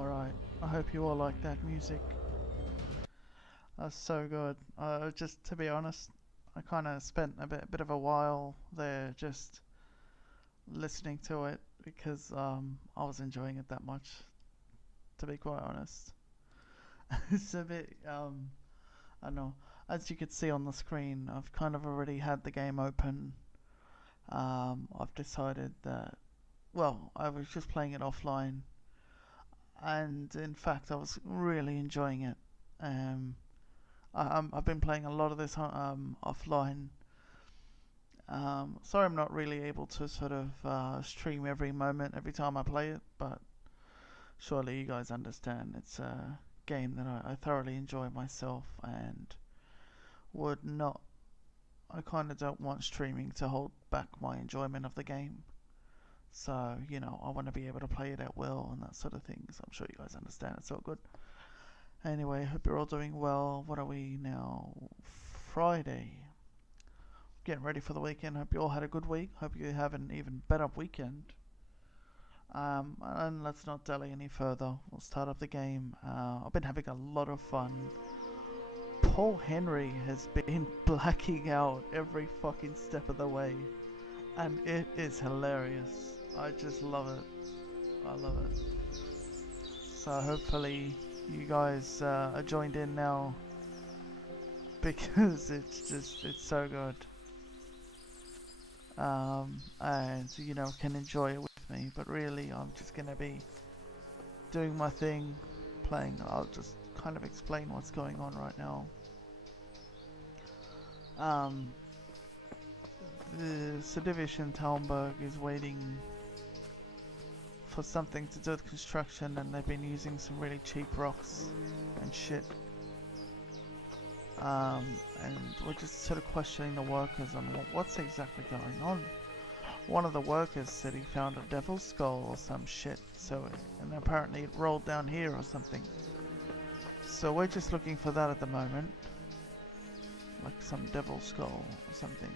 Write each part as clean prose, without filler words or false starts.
Alright, I hope you all like that music. That's so good. Just to be honest, I kind of spent a bit of a while there just listening to it because I was enjoying it that much, to be quite honest. It's a bit, I don't know, as you can see on the screen, I've kind of already had the game open. I've decided that, well, I was just playing it offline, and in fact I was really enjoying it. Um, I've been playing a lot of this offline. Sorry I'm not really able to sort of stream every moment, every time I play it, but surely you guys understand it's a game that I thoroughly enjoy myself and would not, I kind of don't want streaming to hold back my enjoyment of the game. So, you know, I want to be able to play it at will and that sort of thing, so I'm sure you guys understand it's all good. Anyway, hope you're all doing well. What are we now? Friday. Getting ready for the weekend. Hope you all had a good week. Hope you have an even better weekend. And let's not delay any further. We'll start up the game. I've been having a lot of fun. Paul Henry has been blacking out every fucking step of the way. And it is hilarious. I just love it. I love it. So hopefully you guys are joined in now, because it's so good, and you know, can enjoy it with me. But really I'm just gonna be doing my thing, playing. I'll just kind of explain what's going on right now. The subdivision Talmberg is waiting for something to do with construction, and they've been using some really cheap rocks and shit. And we're just sort of questioning the workers on what's exactly going on. One of the workers said he found a devil's skull or some shit, so and apparently it rolled down here or something. So we're just looking for that at the moment, like some devil's skull or something.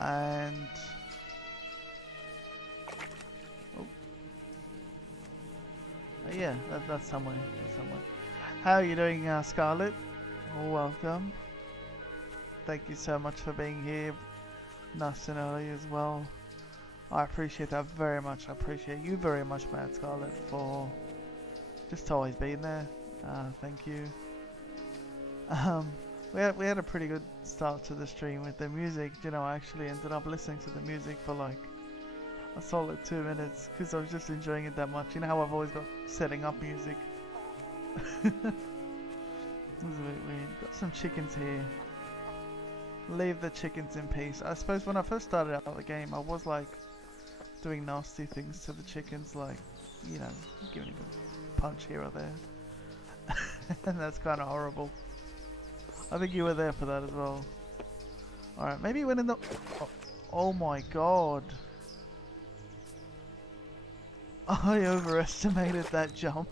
And yeah, that's somewhere. That's somewhere. How are you doing, Scarlett? Welcome. Thank you so much for being here, nice and early as well. I appreciate that very much. I appreciate you very much, Mad Scarlett, for just always being there. Thank you. We had a pretty good start to the stream with the music. You know, I actually ended up listening to the music for like a solid 2 minutes because I was just enjoying it that much. You know how I've always got setting up music. This is a bit weird. Got some chickens here. Leave the chickens in peace. I suppose when I first started out the game, I was like doing nasty things to the chickens, like, you know, giving a punch here or there. And that's kind of horrible. I think you were there for that as well. Alright, maybe when in the... Oh my god. I overestimated that jump.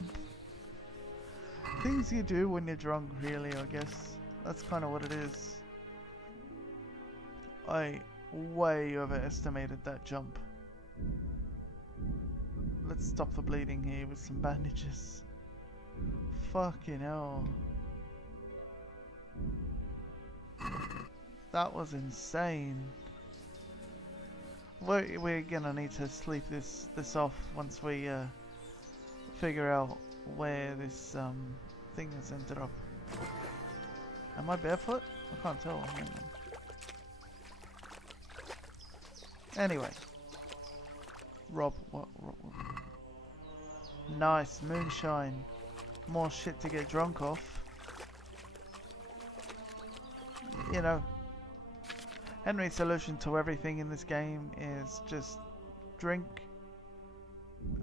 Things you do when you're drunk, really, I guess. That's kind of what it is. I way overestimated that jump. Let's stop the bleeding here with some bandages. Fucking hell. That was insane. We're gonna need to sleep this off once we figure out where this thing has ended up. Am I barefoot? I can't tell. Hang on. Anyway, Rob, what? Nice moonshine. More shit to get drunk off. You know, Henry's solution to everything in this game is just drink.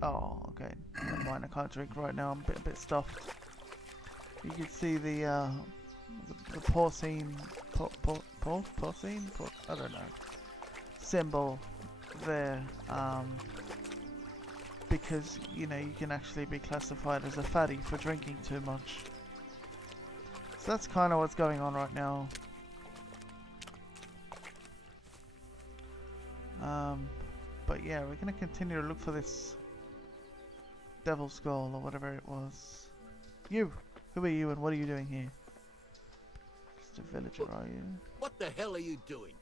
Oh, okay. Never mind, I can't drink right now. I'm a bit stuffed. You can see the porcine, porcine? I don't know. Symbol there. Because, you know, you can actually be classified as a fatty for drinking too much. So that's kind of what's going on right now. But yeah, we're gonna continue to look for this Devil Skull or whatever it was. You! Who are you and what are you doing here? Just a villager, are you? What the hell are you doing?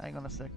Hang on a sec.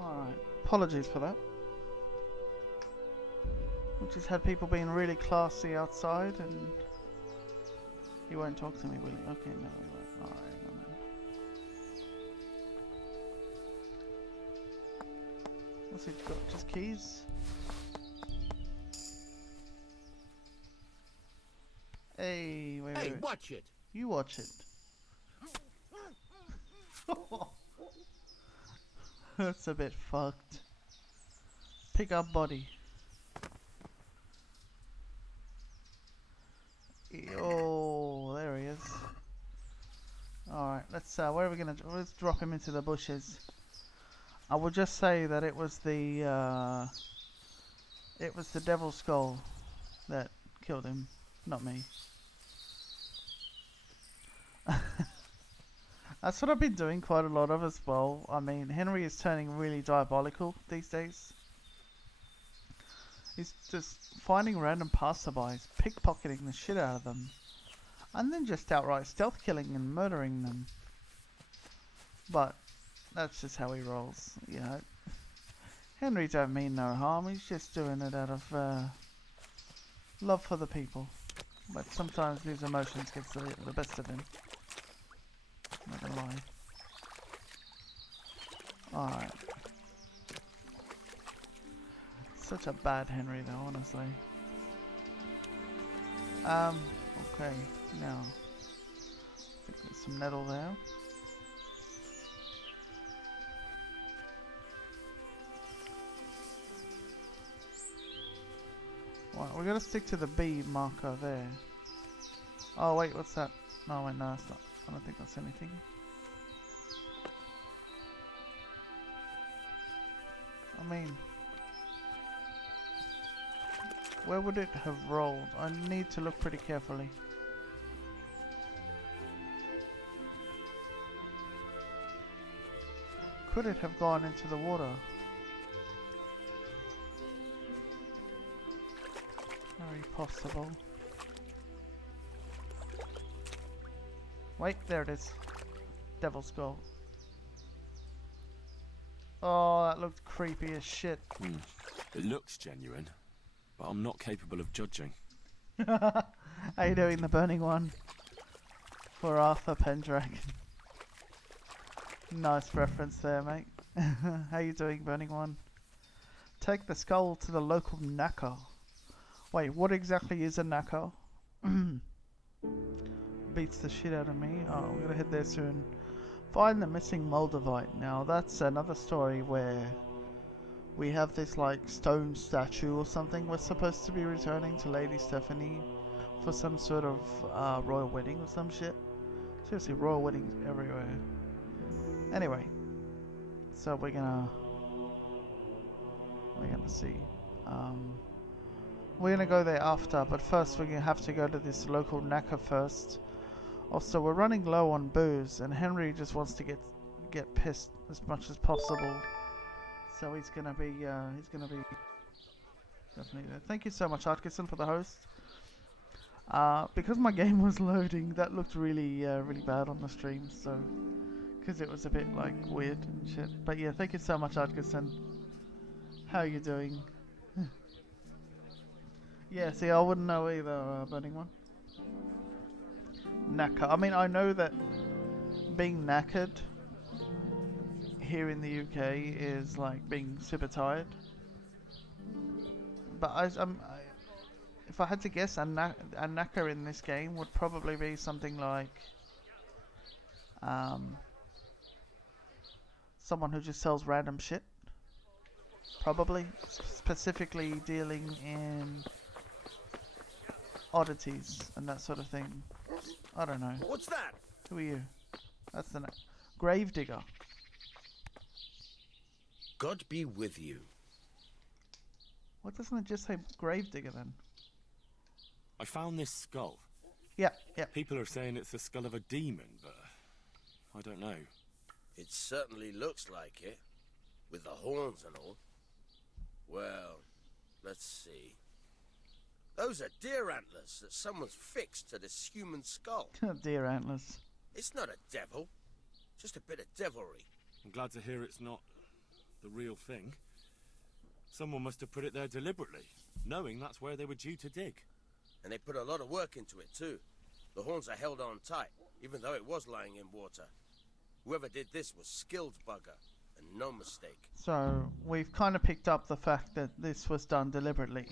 Alright, apologies for that. We just had people being really classy outside and... He won't talk to me, will he? Okay, no, he won't. Alright, hang on then. What's he got? Just keys? Hey, wait, Hey, wait. watch it! You watch it. That's a bit fucked. Pick up body. Oh, there he is. Alright, let's where are we gonna let's drop him into the bushes. I will just say that it was the Devil Skull that killed him, not me. That's what I've been doing quite a lot of as well. I mean, Henry is turning really diabolical these days. He's just finding random passerbys, pickpocketing the shit out of them, and then just outright stealth killing and murdering them. But that's just how he rolls, you know. Henry don't mean no harm, he's just doing it out of love for the people. But sometimes his emotions get the best of him. Not gonna lie. Alright. Such a bad Henry though, honestly. Okay, now. I think there's some nettle there. Right, we're gonna stick to the B marker there. Oh wait, what's that? No, wait, no, that's not. I don't think that's anything. I mean, where would it have rolled? I need to look pretty carefully. Could it have gone into the water? Very possible. Wait, there it is. Devil Skull. Oh, that looked creepy as shit. It looks genuine, but I'm not capable of judging. How you doing, the burning one? For Arthur Pendragon. Nice reference there, mate. How you doing, burning one? Take the skull to the local knacker. Wait, what exactly is a knacker? Beats the shit out of me. Oh, we're gonna head there soon. Find the missing Moldavite. Now that's another story where we have this like stone statue or something we're supposed to be returning to Lady Stephanie for some sort of royal wedding or some shit. Seriously, royal weddings everywhere. Anyway, so we're gonna see. We're gonna go there after, but first we're gonna have to go to this local knacker first. Also, we're running low on booze, and Henry just wants to get pissed as much as possible. So he's gonna be definitely there. Thank you so much, Atkinson, for the host. Because my game was loading, that looked really, really bad on the stream. So, because it was a bit like weird and shit. But yeah, thank you so much, Atkinson. How are you doing? Yeah, see, I wouldn't know either, Burning One. Knacker. I mean, I know that being knackered here in the UK is like being super tired. But if I had to guess, a knacker in this game would probably be something like someone who just sells random shit. Probably. Specifically dealing in oddities and that sort of thing. I don't know. What's that? Who are you? That's the Gravedigger. God be with you. What doesn't it just say Gravedigger then? I found this skull. Yeah, yeah. People are saying it's the skull of a demon, but I don't know. It certainly looks like it, with the horns and all. Well, let's see. Those are deer antlers that someone's fixed to this human skull. Deer antlers. It's not a devil, just a bit of devilry. I'm glad to hear it's not the real thing. Someone must have put it there deliberately, knowing that's where they were due to dig. And they put a lot of work into it too. The horns are held on tight, even though it was lying in water. Whoever did this was skilled bugger, and no mistake. So, we've kind of picked up the fact that this was done deliberately.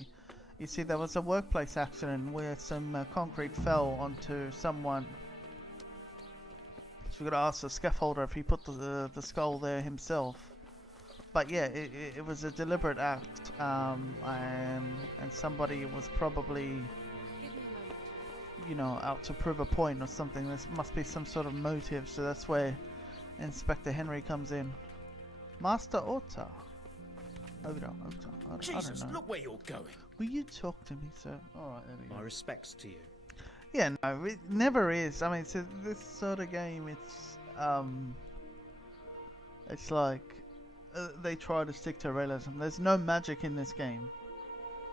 You see, there was a workplace accident where some concrete fell onto someone. So we've got to ask the scaffolder if he put the skull there himself. But yeah, it was a deliberate act, and somebody was probably, you know, out to prove a point or something. There must be some sort of motive, so that's where Inspector Henry comes in. Master Ota. Oda. I Jesus, don't know. look where you're going. Will you talk to me, sir? Alright, there we go. My respects to you. Yeah, no, it never is. I mean, so this sort of game, it's like, they try to stick to realism. There's no magic in this game.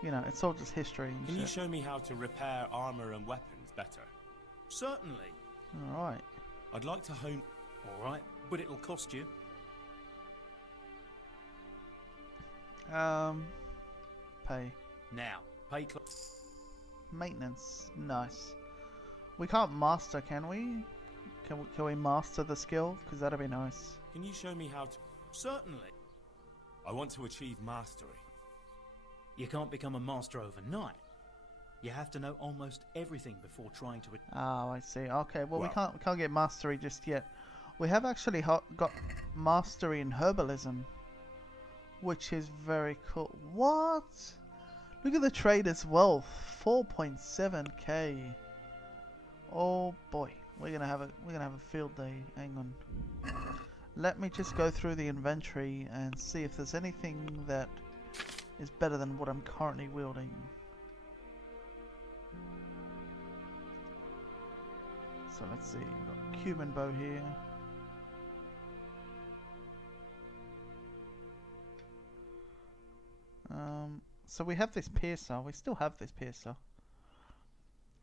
You know, it's all just history and Can shit. you show me how to repair armor and weapons better? Certainly. Alright. I'd like to hone... All right, but it'll cost you. Pay. Now, pay Maintenance. Nice. We can't master, can we? Can we master the skill? Because that'd be nice. Can you show me how to... Certainly. I want to achieve mastery. You can't become a master overnight. You have to know almost everything before trying to... Oh, I see. Okay, well, we Well- can't get mastery just yet. We have actually got mastery in herbalism, which is very cool. What? Look at the trader's wealth, 4.7k. Oh boy, we're gonna have a field day. Hang on. Let me just go through the inventory and see if there's anything that is better than what I'm currently wielding. So let's see, we've got Cuban bow here. So we have this piercer. We still have this piercer.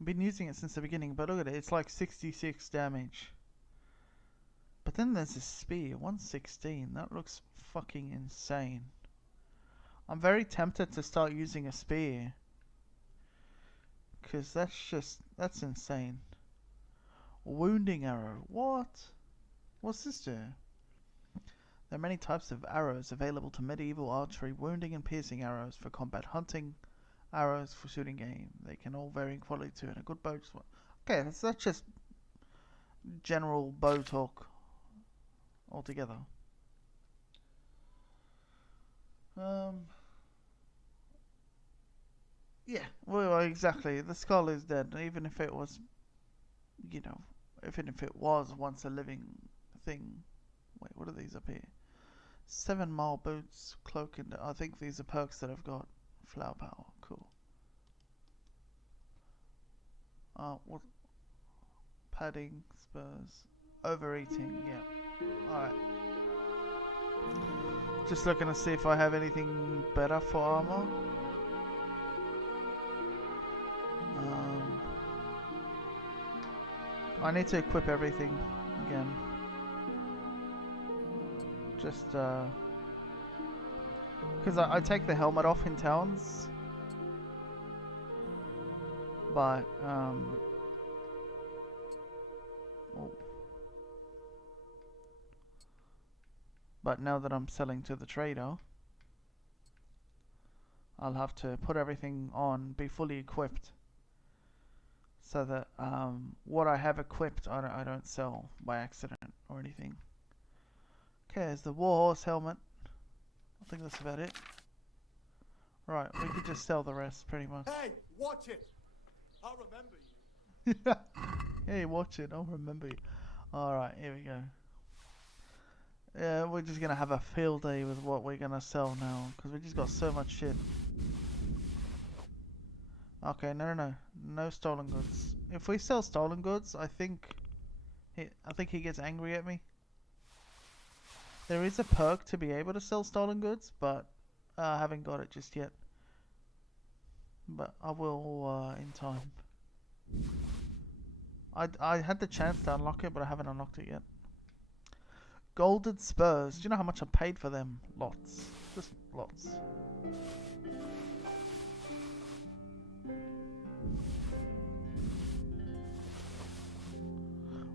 I've been using it since the beginning, but look at it. It's like 66 damage. But then there's this spear, 116. That looks fucking insane. I'm very tempted to start using a spear. Because that's insane. Wounding arrow. What? What's this do? There are many types of arrows available to medieval archery, wounding and piercing arrows for combat, hunting, arrows for shooting game. They can all vary in quality too, and a good bow. Okay, that's just general bow talk altogether. Yeah, well, exactly. The skull is dead, even if it was, you know, even if it was once a living thing. Wait, what are these up here? 7 mile boots, cloak, and I think these are perks that I've got. Flower power, cool. What? Padding, spurs, overeating, yeah. Alright. Just looking to see if I have anything better for armor. I need to equip everything again. Just because I take the helmet off in towns, but oh. But now that I'm selling to the trader, I'll have to put everything on, be fully equipped, so that what I have equipped I don't sell by accident or anything. Okay, there's the warhorse helmet. I think that's about it. Right, we could just sell the rest pretty much. Hey, watch it! I'll remember you. Hey, watch it, I'll remember you. Alright, here we go. Yeah, we're just gonna have a field day with what we're gonna sell now, because we just got so much shit. Okay, no stolen goods. If we sell stolen goods, I think he gets angry at me. There is a perk to be able to sell stolen goods, but I haven't got it just yet. But I will in time. I had the chance to unlock it, but I haven't unlocked it yet. Golden spurs. Do you know how much I paid for them? Lots. Just lots.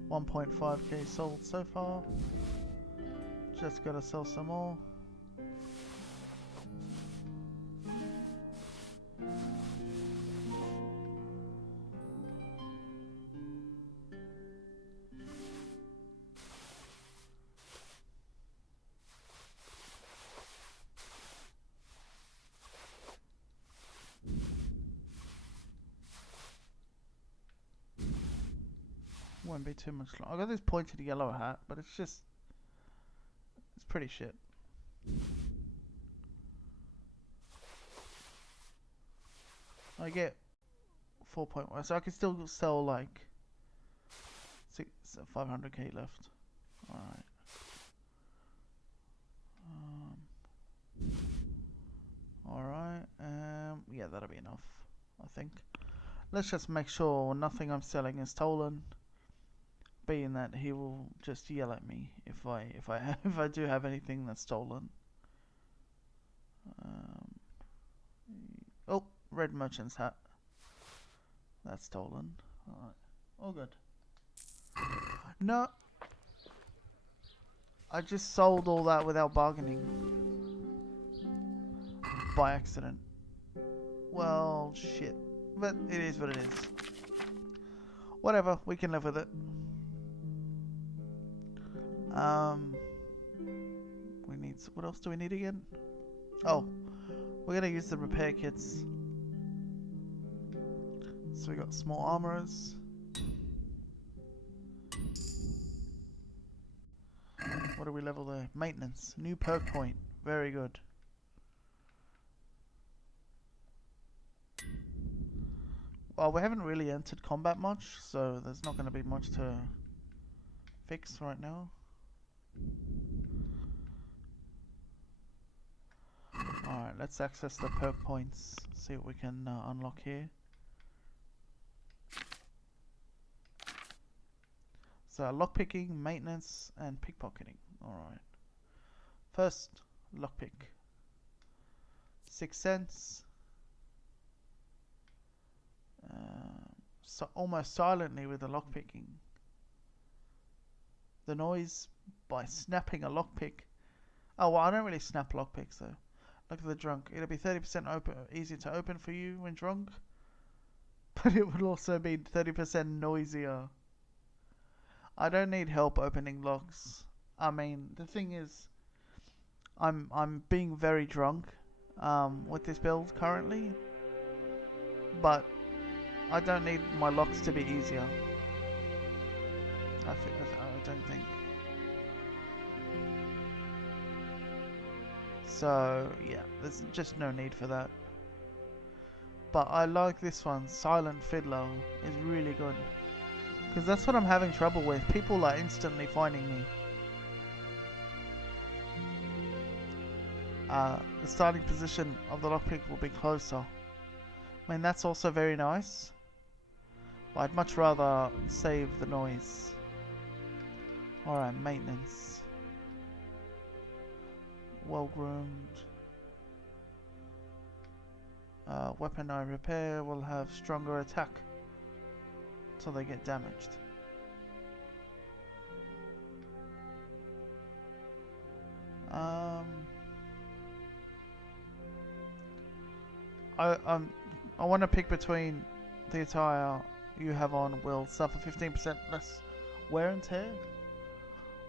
$1.5k sold so far. Just gotta sell some more. Won't be too much long. I got this pointed yellow hat, but it's pretty shit. I get 4.1, so I can still sell like 500k left. Alright. Alright, yeah, that'll be enough, I think. Let's just make sure nothing I'm selling is stolen. Being that he will just yell at me if I do have anything that's stolen. Oh, red merchant's hat. That's stolen. Alright, all good. No, I just sold all that without bargaining by accident. Well, shit, but it is what it is. Whatever, we can live with it. We need, what else do we need again? Oh, we're gonna use the repair kits. So we got small armorers. What do we level there? Maintenance, new perk point, very good. Well, we haven't really entered combat much, so there's not gonna be much to fix right now. Alright, let's access the perk points, see what we can unlock here. So lockpicking, maintenance, and pickpocketing. Alright. First, lockpick. 6 cents. So almost silently with the lockpicking. The noise by snapping a lockpick. Oh, well, I don't really snap lockpicks though. Look at the drunk. It'll be 30% open, easier to open for you when drunk, but it would also be 30% noisier. I don't need help opening locks. I mean, the thing is, I'm being very drunk with this build currently, but I don't need my locks to be easier. I don't think. So yeah, there's just no need for that. But I like this one. Silent Fiddler is really good, because that's what I'm having trouble with. People are instantly finding me. The starting position of the lockpick will be closer. I mean, that's also very nice. But I'd much rather save the noise. Alright, maintenance. Well groomed. Weapon I repair will have stronger attack till they get damaged. I want to pick between the attire you have on will suffer 15% less wear and tear,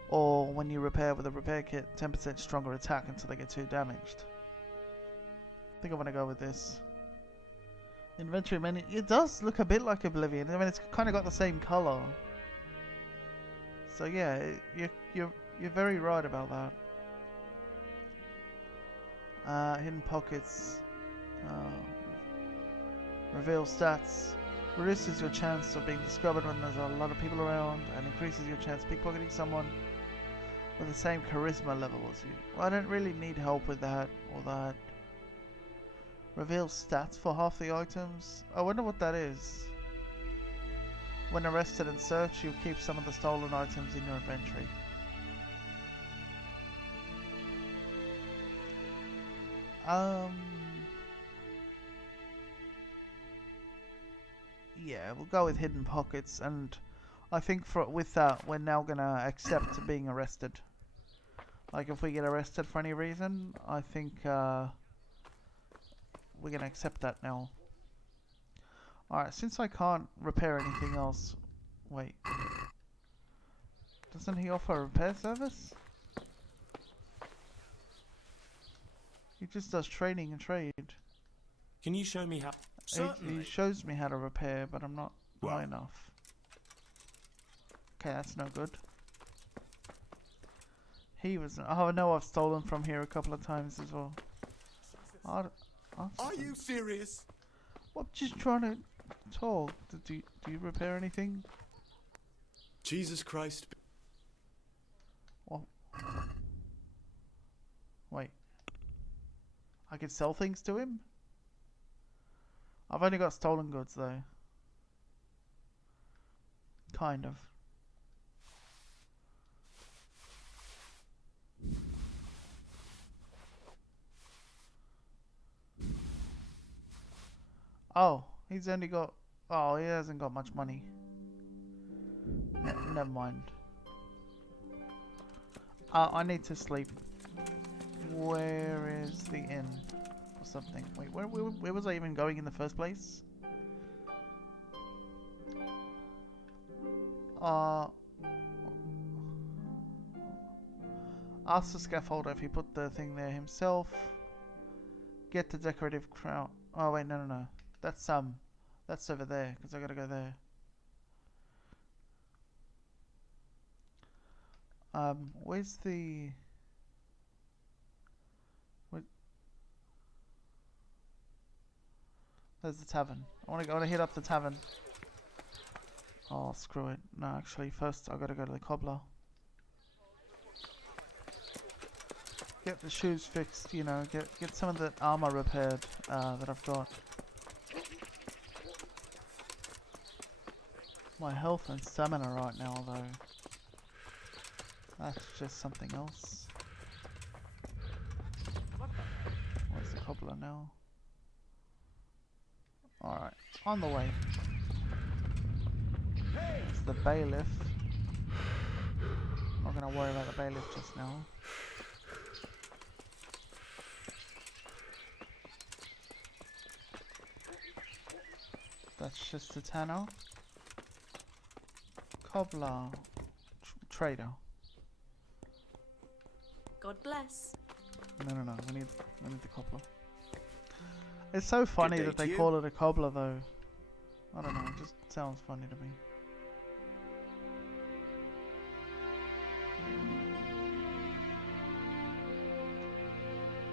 or when you repair with a repair kit, 10% stronger attack until they get too damaged. I think I want to go with this. Inventory menu. It does look a bit like Oblivion. I mean, it's kind of got the same color. So yeah, you're very right about that. Hidden pockets. Reveal stats. Reduces your chance of being discovered when there's a lot of people around, and increases your chance of pickpocketing someone with the same charisma level as you. Well, I don't really need help with that or that. Reveal stats for half the items. I wonder what that is. When arrested and searched, you'll keep some of the stolen items in your inventory. Yeah, we'll go with hidden pockets, and I think with that, we're now gonna accept being arrested. Like, if we get arrested for any reason, I think we're gonna accept that now. Alright, since I can't repair anything else... Wait. Doesn't he offer a repair service? He just does training and trade. Can you show me how? He shows me how to repair, but I'm not high enough. Okay, that's no good. He was... Oh no, I've stolen from here a couple of times as well. Are you serious? What? Just trying to talk. Do you repair anything? Jesus Christ. Well, wait. I could sell things to him? I've only got stolen goods though. Kind of. Oh, he's only got... Oh, he hasn't got much money. Never mind. I need to sleep. Where is the inn? Or something. Wait, where was I even going in the first place? Ask the scaffolder if he put the thing there himself. Get the decorative crown. Oh wait, no. That's over there, because I gotta go there. Where's the... There's the tavern. I wanna hit up the tavern. Oh, screw it. No, actually, first I gotta go to the cobbler. Get the shoes fixed, you know, get some of the armor repaired that I've got. My health and stamina right now, though. That's just something else. Where's the cobbler now? Alright, on the way. It's the bailiff. Not gonna worry about the bailiff just now. That's just a tanner. Cobbler. Trader. God bless. No. We need the cobbler. It's so funny that they call it a cobbler, though. I don't know. It just sounds funny to me.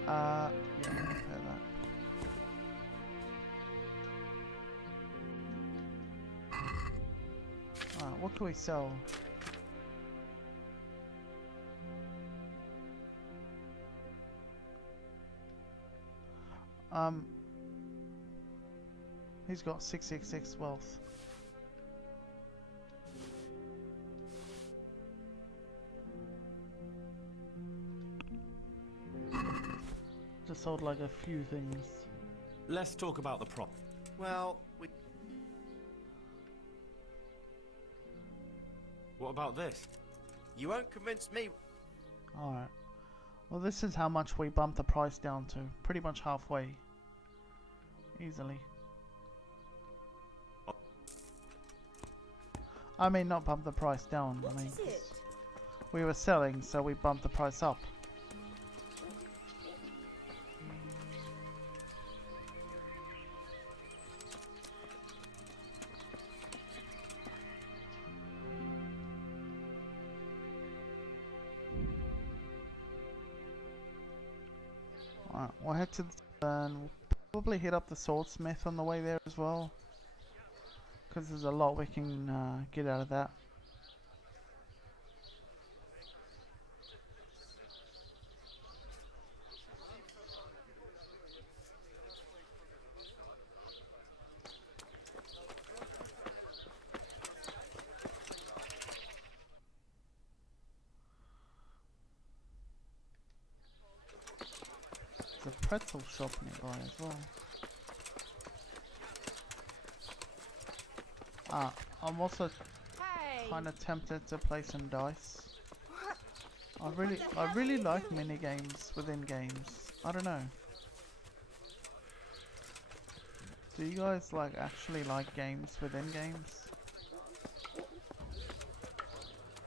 Yeah, repair that. What can we sell? He's got 666 wealth. Just sold like a few things. Let's talk about the prop. Well, What about this? you won't convince me. Alright. Well, this is how much we bumped the price down to. Pretty much halfway. Easily. I mean, not bump the price down. I mean, we were selling, so we bumped the price up. Alright, we'll head to the and we'll probably hit up the swordsmith on the way there as well. Because there's a lot we can get out of that. There's a pretzel shop nearby as well. I'm also kind of tempted to play some dice. I really like mini games within games. I don't know. Do you guys actually like games within games?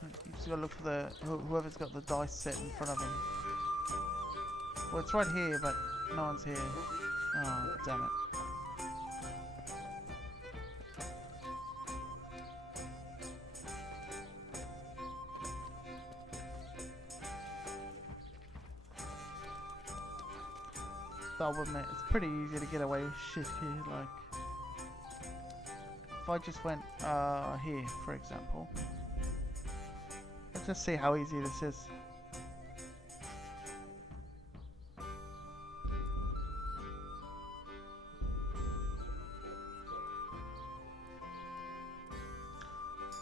You just gotta look for the whoever's got the dice set in front of them. Well, it's right here, but no one's here. Oh, damn it. I'll admit, it's pretty easy to get away with shit here, if I just went here, for example. Let's just see how easy this is.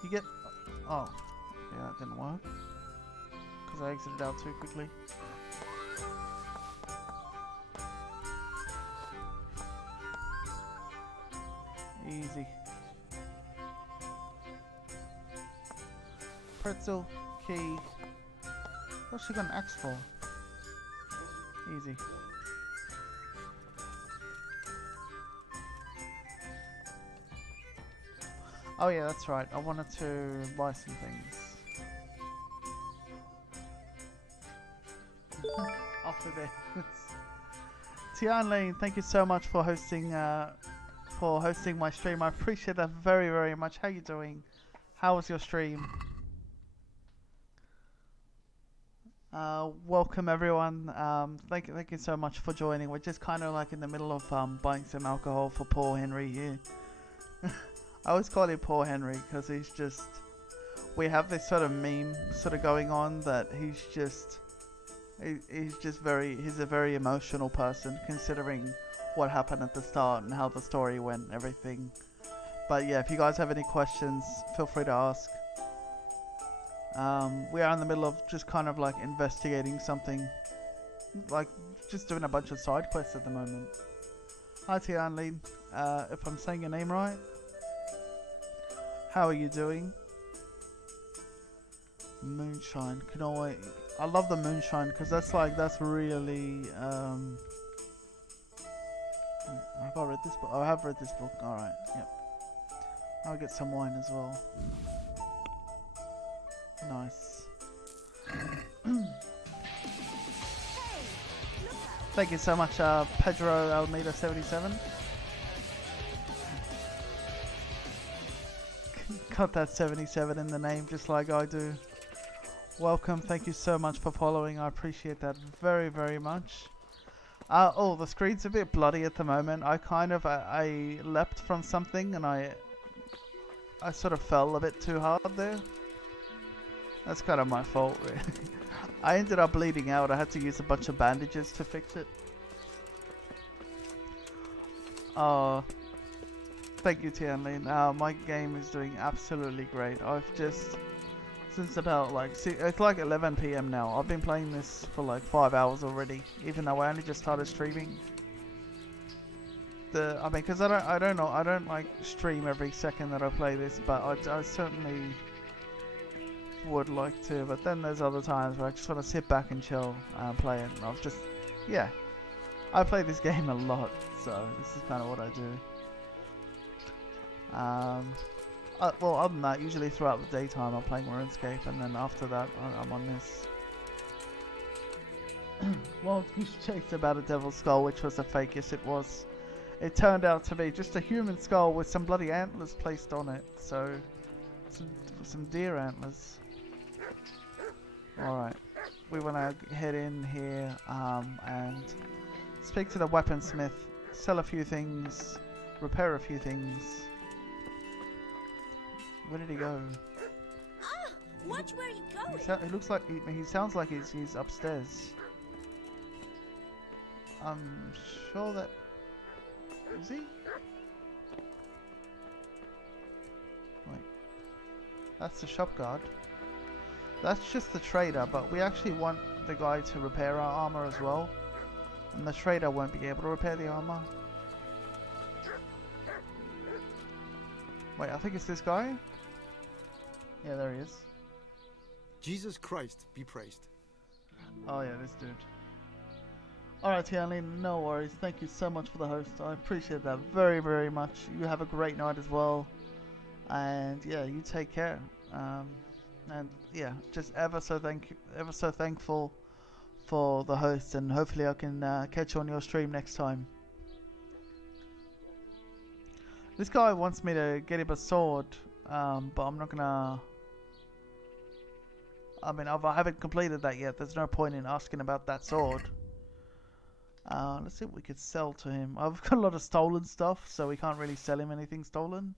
You get... oh, yeah, that didn't work. Because I exited out too quickly. Easy. Pretzel, key. What's she got an axe for? Easy. Oh yeah, that's right. I wanted to buy some things. Off with it. Tian Lane, thank you so much for hosting my stream. I appreciate that very, very much. How you doing? How was your stream? Welcome everyone. Thank you so much for joining. We're just kind of in the middle of buying some alcohol for poor Henry here. I always call him poor Henry because he's just... we have this sort of meme going on that he's a very emotional person considering what happened at the start and how the story went and everything. But yeah, if you guys have any questions, feel free to ask. We are in the middle of just kind of investigating something, just doing a bunch of side quests at the moment. Hi Tian Lin, if I'm saying your name right. How are you doing? Moonshine, I love the moonshine because that's really have I read this book? Oh, I have read this book. Alright, yep. I'll get some wine as well. Nice. Thank you so much, Pedro Almeida 77. Got that 77 in the name, just like I do. Welcome, thank you so much for following. I appreciate that very, very much. Oh, the screen's a bit bloody at the moment. I leapt from something and I sort of fell a bit too hard there. That's kind of my fault, really. I ended up bleeding out. I had to use a bunch of bandages to fix it. Thank you, Tianlin. My game is doing absolutely great. I've just since about like it's like 11 p.m. now. I've been playing this for like 5 hours already, even though I only just started streaming. I mean, because I don't like stream every second that I play this, but I certainly would like to. But then there's other times where I just want to sit back and chill and play it. And I've just, yeah, I play this game a lot, so this is kind of what I do. Well, other than that, usually throughout the daytime I'm playing RuneScape, and then after that I'm on this. Well, Goose Chase about a devil's skull, which was a fake. Yes, it was. It turned out to be just a human skull with some bloody antlers placed on it. So, some deer antlers. Alright, we want to head in here and speak to the weaponsmith, sell a few things, repair a few things. Where did he go? Ah, watch where you going. It looks like he sounds like he's upstairs. I'm sure that is he? Wait, that's the shop guard. That's just the trader, but we actually want the guy to repair our armor as well, and the trader won't be able to repair the armor. Wait, I think it's this guy. Yeah, there he is. Jesus Christ be praised. Oh yeah, this dude. Alright, Tianli, no worries. Thank you so much for the host. I appreciate that very, very much. You have a great night as well. And yeah, you take care. And yeah, just ever so thankful for the host, and hopefully I can catch you on your stream next time. This guy wants me to get him a sword, but I'm not gonna. I mean, I haven't completed that yet. There's no point in asking about that sword. Let's see what we could sell to him. I've got a lot of stolen stuff, so we can't really sell him anything stolen.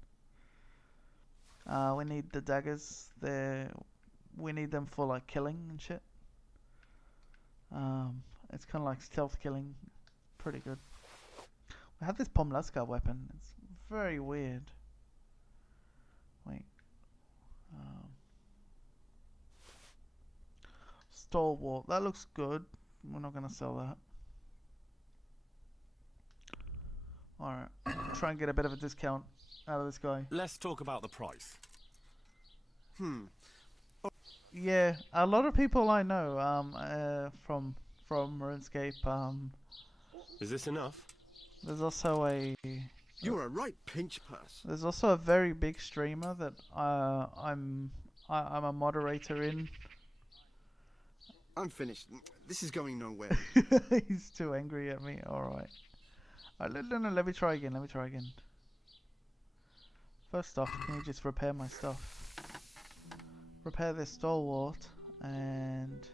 We need the daggers. We need them for like killing and shit. It's kind of like stealth killing. Pretty good. We have this Pomlaska weapon. It's very weird. Wait. Stalwart. That looks good. We're not going to sell that. Alright. Try and get a bit of a discount out of this guy. Let's talk about the price. Yeah, a lot of people I know from RuneScape. Is this enough? There's also You're a right pinch purse. There's also a very big streamer that I'm a moderator in. I'm finished. This is going nowhere. He's too angry at me. Alright. Let me try again. First off, can you just repair my stuff? Repair this stalwart, and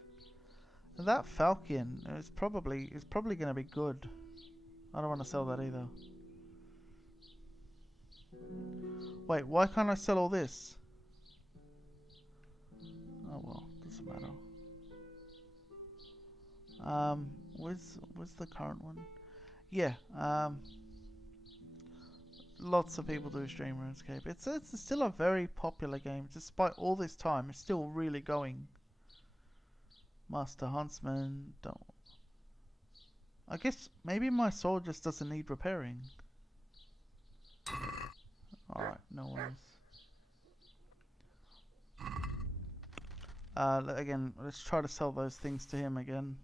that falcon is probably going to be good. I don't want to sell that either. Wait, why can't I sell all this? Oh well, doesn't matter. Where's the current one? Yeah, lots of people do stream RuneScape. It's still a very popular game, despite all this time. It's still really going. Master Huntsman, don't. I guess maybe my sword just doesn't need repairing. Alright, no worries. Again, let's try to sell those things to him again.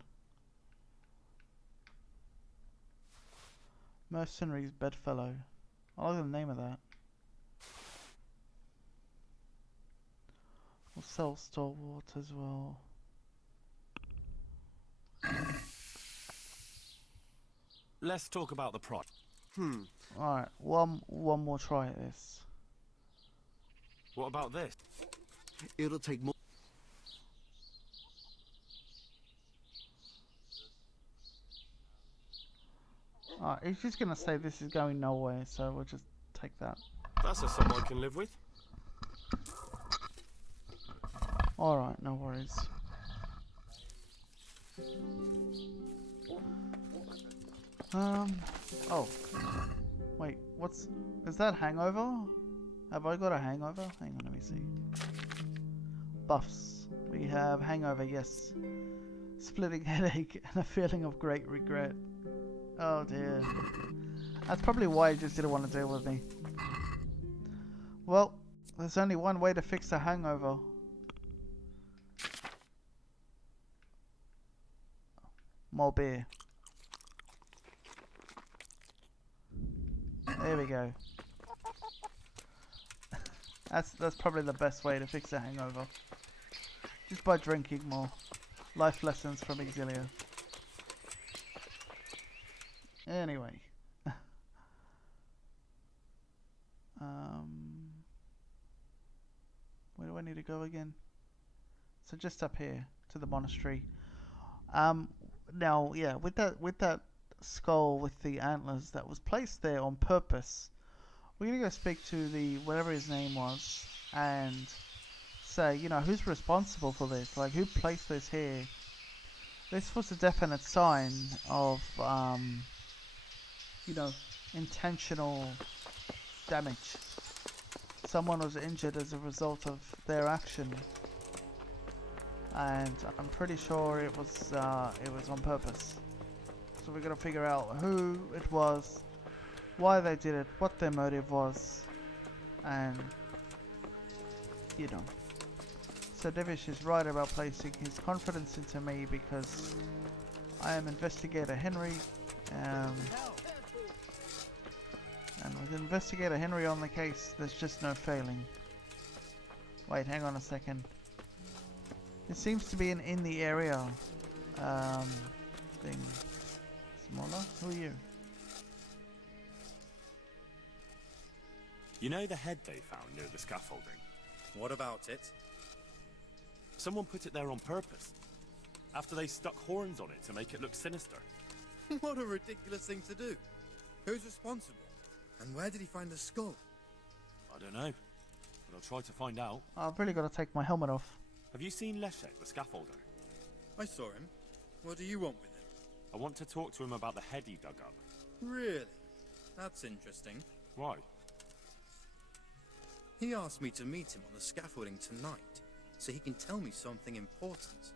Mercenaries Bedfellow. I like the name of that. We'll sell Stalwart as well. Let's talk about the price. Alright, one more try at this. What about this? It'll take more. Alright, he's just gonna say this is going nowhere, so we'll just take that. That's a sum I can live with. Alright, no worries. Oh. Wait, is that hangover? Have I got a hangover? Hang on, let me see. buffs. We have hangover, yes. Splitting headache and a feeling of great regret. Oh dear. That's probably why he just didn't want to deal with me. Well, there's only one way to fix a hangover. More beer. There we go. That's probably the best way to fix a hangover. Just by drinking more. Life lessons from Exilia. Anyway. Where do I need to go again? So just up here to the monastery. Now, yeah, with that skull with the antlers that was placed there on purpose, we're gonna go speak to the whatever his name was and say, you know, who's responsible for this? Like, who placed this here? This was a definite sign of, you know, intentional damage. Someone was injured as a result of their action, and I'm pretty sure it was on purpose. So we're gonna figure out who it was, why they did it, what their motive was, and you know. So Devish is right about placing his confidence into me because I am Investigator Henry, and with Investigator Henry on the case, there's just no failing. Wait, hang on a second. It seems to be an in the area thing. Smaller? Who are you? You know the head they found near the scaffolding? What about it? Someone put it there on purpose. After they stuck horns on it to make it look sinister. What a ridiculous thing to do. Who's responsible? And where did he find the skull? I don't know, but I'll try to find out. I've really got to take my helmet off. Have you seen Leszek, the scaffolder? I saw him. What do you want with him? I want to talk to him about the head he dug up. Really? That's interesting. Why? He asked me to meet him on the scaffolding tonight, so he can tell me something important.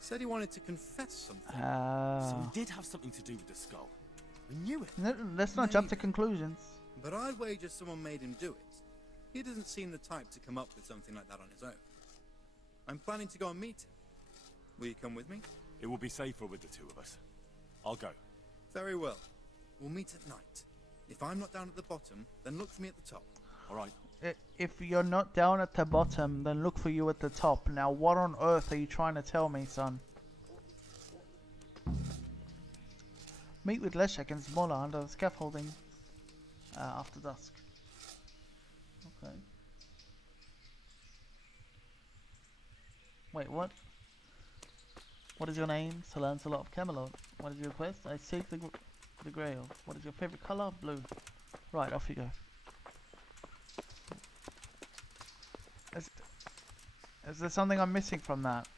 Said he wanted to confess something. So he did have something to do with the skull. We knew it. Let's not jump to conclusions. But I'd wager someone made him do it. He doesn't seem the type to come up with something like that on his own. I'm planning to go and meet him. Will you come with me? It will be safer with the two of us. I'll go. Very well. We'll meet at night. If I'm not down at the bottom, then look for me at the top. All right. If you're not down at the bottom, then look for you at the top. Now, what on earth are you trying to tell me, son? Meet with Leszek and Smola under the scaffolding after dusk. Okay. Wait, what? What is your name? Sir Lancelot of Camelot. What is your quest? I seek the Grail. What is your favorite color? Blue. Right, off you go. Is there something I'm missing from that?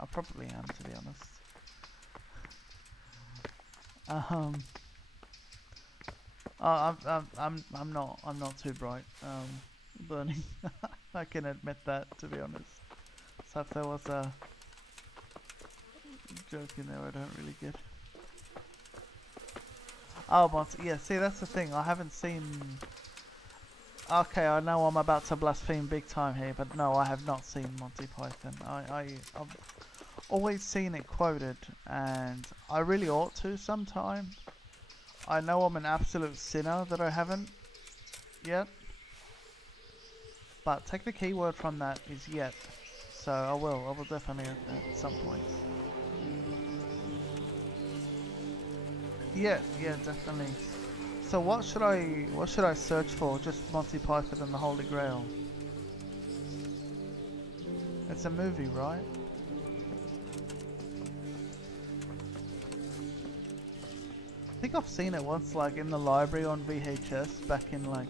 I probably am, to be honest. I'm not too bright. Burning. I can admit that, to be honest. So if there was a joke in there, I don't really get. Oh, but yeah, see, that's the thing. I haven't seen. Okay, I know I'm about to blaspheme big time here, but no, I have not seen Monty Python. I've always seen it quoted, and I really ought to sometime. I know I'm an absolute sinner that I haven't yet, but take the key word from that is yet. So I will definitely at some point. Yeah, definitely. So what should I search for? Just Monty Python and the Holy Grail. It's a movie, right? I think I've seen it once, like in the library on VHS back in like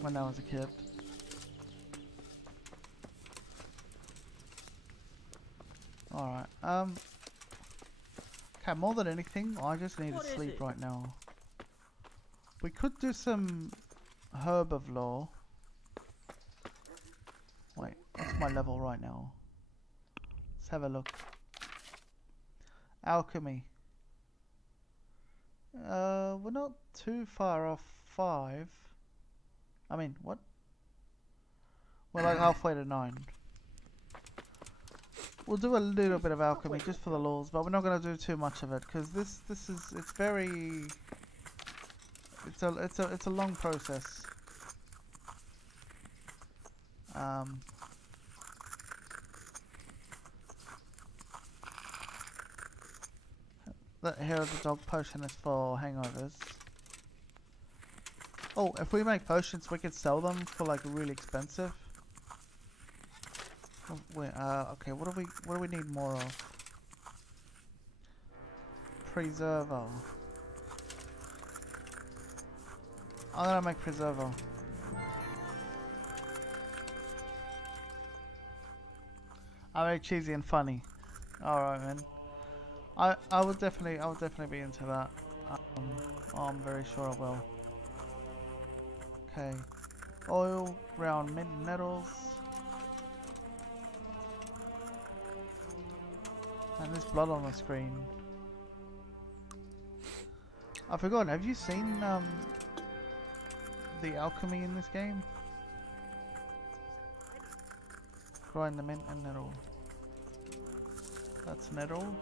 when I was a kid. Alright, okay, more than anything, I just need to sleep right now. We could do some herb of lore. my level right now? Let's have a look. Alchemy. We're not too far off 5. I mean, what? We're like halfway to 9. We'll do a little bit of alchemy just for the lulz, but we're not going to do too much of it because it's very it's a long process. That hair of the dog potion is for hangovers. Oh, if we make potions, we could sell them for like really expensive. Oh, wait, okay, what do we need more of? Preserver. I'm gonna make preserver. I'm very cheesy and funny. Alright, man. I would definitely be into that. I'm very sure I will. Okay. Oil, ground mint nettles. And there's blood on the screen. I forgot, have you seen the alchemy in this game? Grind the mint and nettle. That's nettle.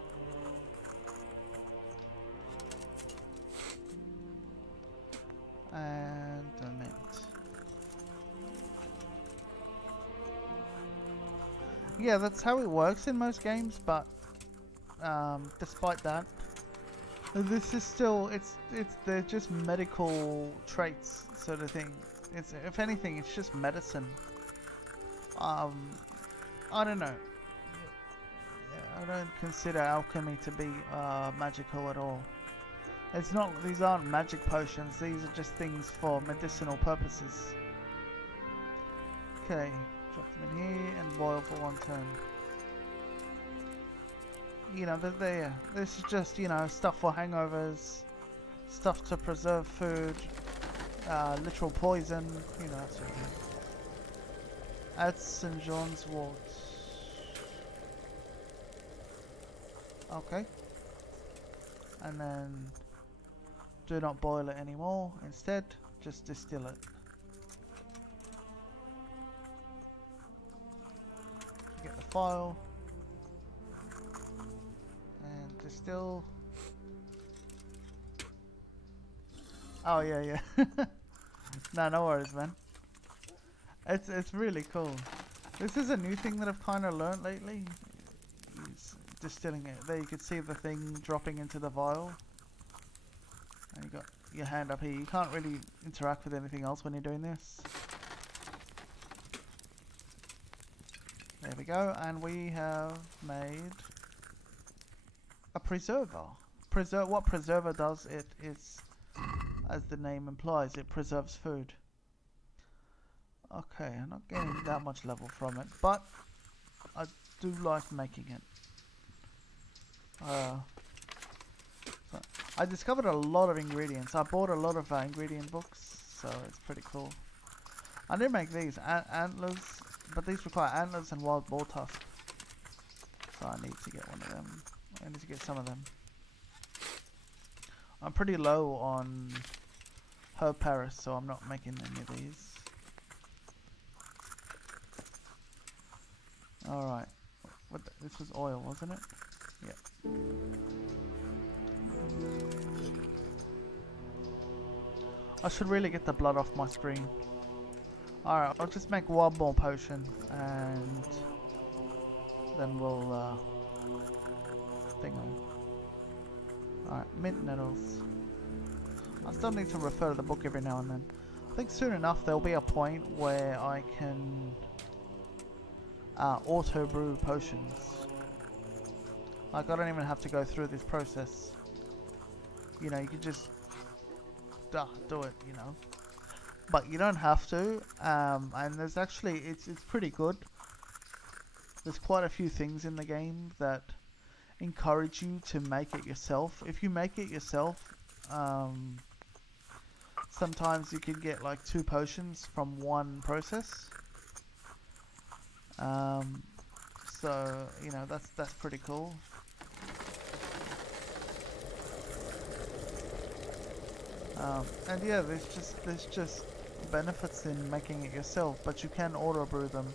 And the mint. Yeah, that's how it works in most games, but despite that, this is still they're just medical traits sort of thing. It's, if anything, it's just medicine. I don't know. I don't consider alchemy to be magical at all. It's not. These aren't magic potions. These are just things for medicinal purposes. Okay, drop them in here and boil for 1 turn. You know, they're there. This is just, you know, stuff for hangovers, stuff to preserve food, literal poison. You know, that sort of thing. Add St. John's wort. Okay. And then do not boil it anymore. Instead, just distill it. Get the file. And distill. Oh yeah. Nah, no worries, man. It's really cool. This is a new thing that I've kind of learned lately. Is distilling it. There you can see the thing dropping into the vial. And you got your hand up here. You can't really interact with anything else when you're doing this. There we go, and we have made a preserver. What preserver does, it is, as the name implies, it preserves food. Okay, I'm not getting that much level from it, but I do like making it. So I discovered a lot of ingredients. I bought a lot of ingredient books, so it's pretty cool. I did make these antlers, but these require antlers and wild boar tusk. So I need to get one of them. I need to get some of them. I'm pretty low on herb Paris, so I'm not making any of these. Alright. This was oil, wasn't it? Yeah. I should really get the blood off my screen. Alright, I'll just make one more potion and then we'll Alright, mint nettles. I still need to refer to the book every now and then. I think soon enough there'll be a point where I can auto brew potions. Like, I don't even have to go through this process. You know, you can just do it, you know. But you don't have to, and there's actually, it's pretty good. There's quite a few things in the game that encourage you to make it yourself. If you make it yourself, sometimes you can get like 2 potions from one process. So you know that's pretty cool. And yeah, there's just benefits in making it yourself, but you can auto brew them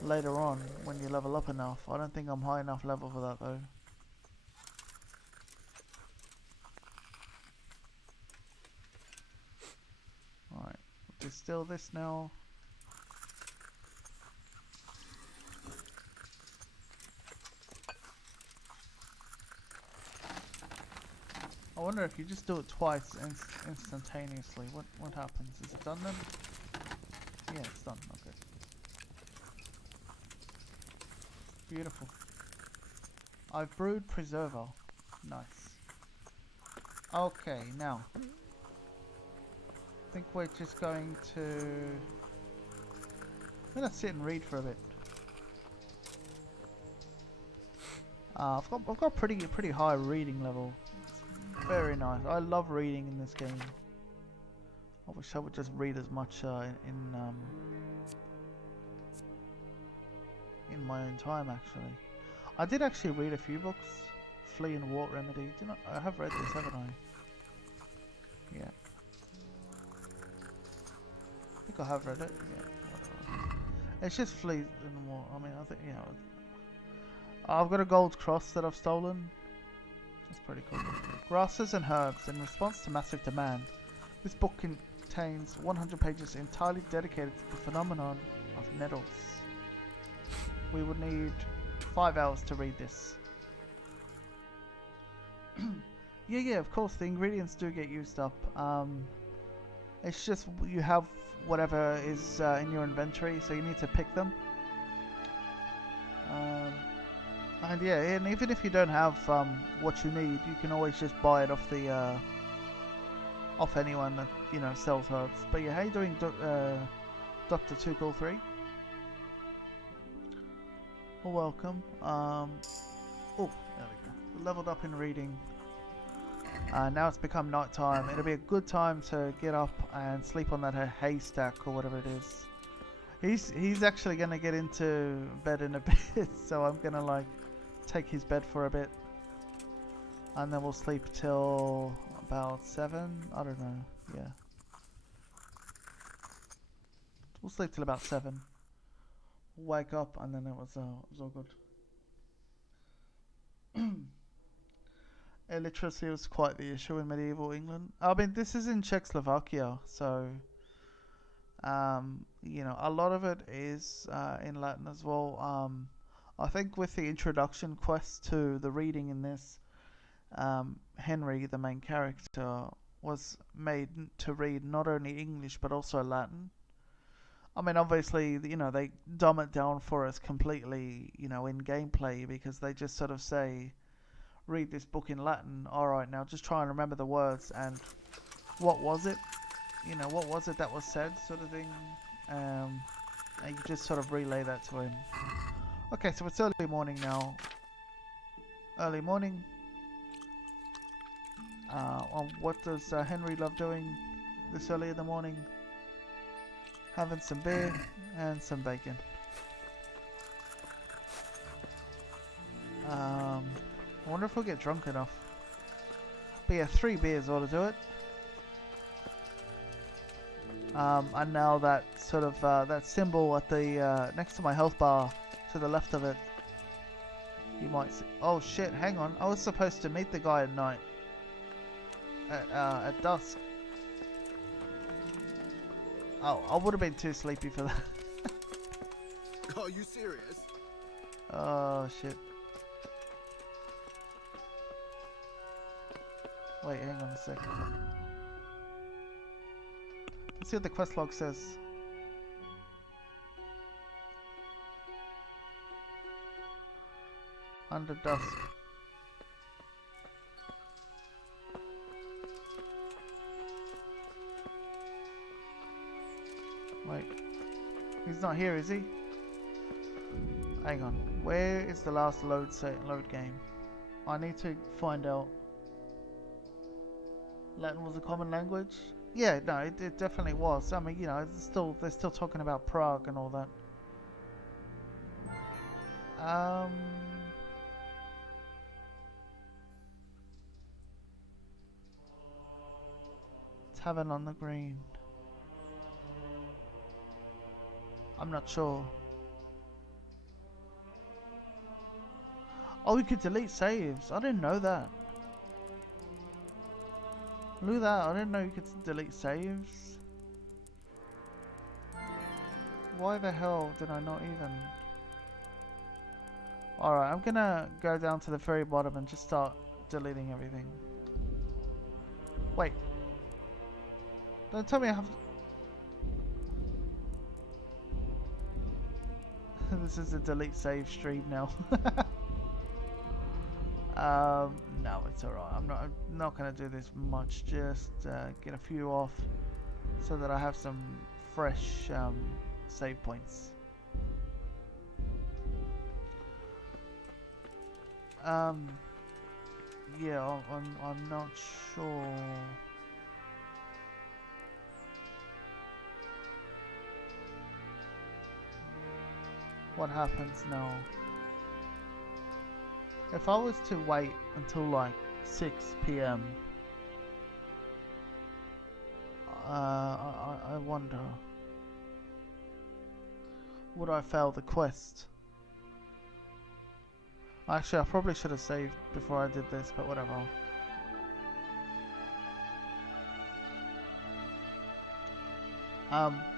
later on when you level up enough. I don't think I'm high enough level for that though. Alright, distill this now. I wonder if you just do it twice instantaneously, what happens? Is it done then? Yeah, it's done. Okay. Beautiful. I've brewed preserver. Nice. Okay, now. I think we're just going to... I'm gonna sit and read for a bit. I've got pretty high reading level. It's very nice. I love reading in this game. I wish I would just read as much in my own time. Actually, I did actually read a few books. Flea and Wart Remedy. I have read this, haven't I? Yeah. I think I have read it. Yeah. Whatever. It's just Flea and Wart. I mean, I think I've got a gold cross that I've stolen. That's pretty cool. Grasses and herbs. In response to massive demand, this book contains 100 pages entirely dedicated to the phenomenon of nettles. We would need 5 hours to read this. Yeah, of course, the ingredients do get used up. It's just you have whatever is in your inventory, so you need to pick them. And yeah, and even if you don't have what you need, you can always just buy it off the off anyone that sells herbs. But yeah, how you doing, Dr. 2Cool3? Well, welcome. Oh, there we go. Leveled up in reading. Now it's become night time. It'll be a good time to get up and sleep on that haystack or whatever it is. He's actually gonna get into bed in a bit, so I'm gonna like take his bed for a bit, and then we'll sleep till about 7. I don't know. Yeah, we'll sleep till about 7. Wake up, and then it was all good. Illiteracy was quite the issue in medieval England. I mean, this is in Czechoslovakia, so a lot of it is in Latin as well. I think with the introduction quest to the reading in this, Henry, the main character, was made to read not only English but also Latin. I mean, obviously, they dumb it down for us completely, in gameplay, because they just sort of say, read this book in Latin. Alright, now just try and remember the words and what was it? What was it that was said, sort of thing. And you just sort of relay that to him. Okay, so it's early morning now. Early morning. What does Henry love doing this early in the morning? Having some beer and some bacon. I wonder if we'll get drunk enough. But yeah, 3 beers ought to do it. And now that sort of that symbol at the next to my health bar, to the left of it, you might see. Oh shit! Hang on, I was supposed to meet the guy at night. At dusk. Oh, I would have been too sleepy for that. Are you serious? Oh shit. Wait, hang on a second. Let's see what the quest log says. Under dusk. Wait. He's not here, is he? Hang on. Where is the last load game? I need to find out. Latin was a common language? Yeah, no, it definitely was. I mean, they're still talking about Prague and all that. Um. Tavern on the Green. I'm not sure. Oh, we could delete saves. I didn't know that. Look at that. I didn't know you could delete saves. Why the hell did I not even... Alright, I'm gonna go down to the very bottom and just start deleting everything. Wait. Don't tell me I have... This is a delete save stream now. No, it's alright. I'm not gonna do this much. Just get a few off so that I have some fresh save points. Yeah, I'm not sure. What happens now? If I was to wait until like 6 PM, I wonder, would I fail the quest? Actually, I probably should have saved before I did this, but whatever.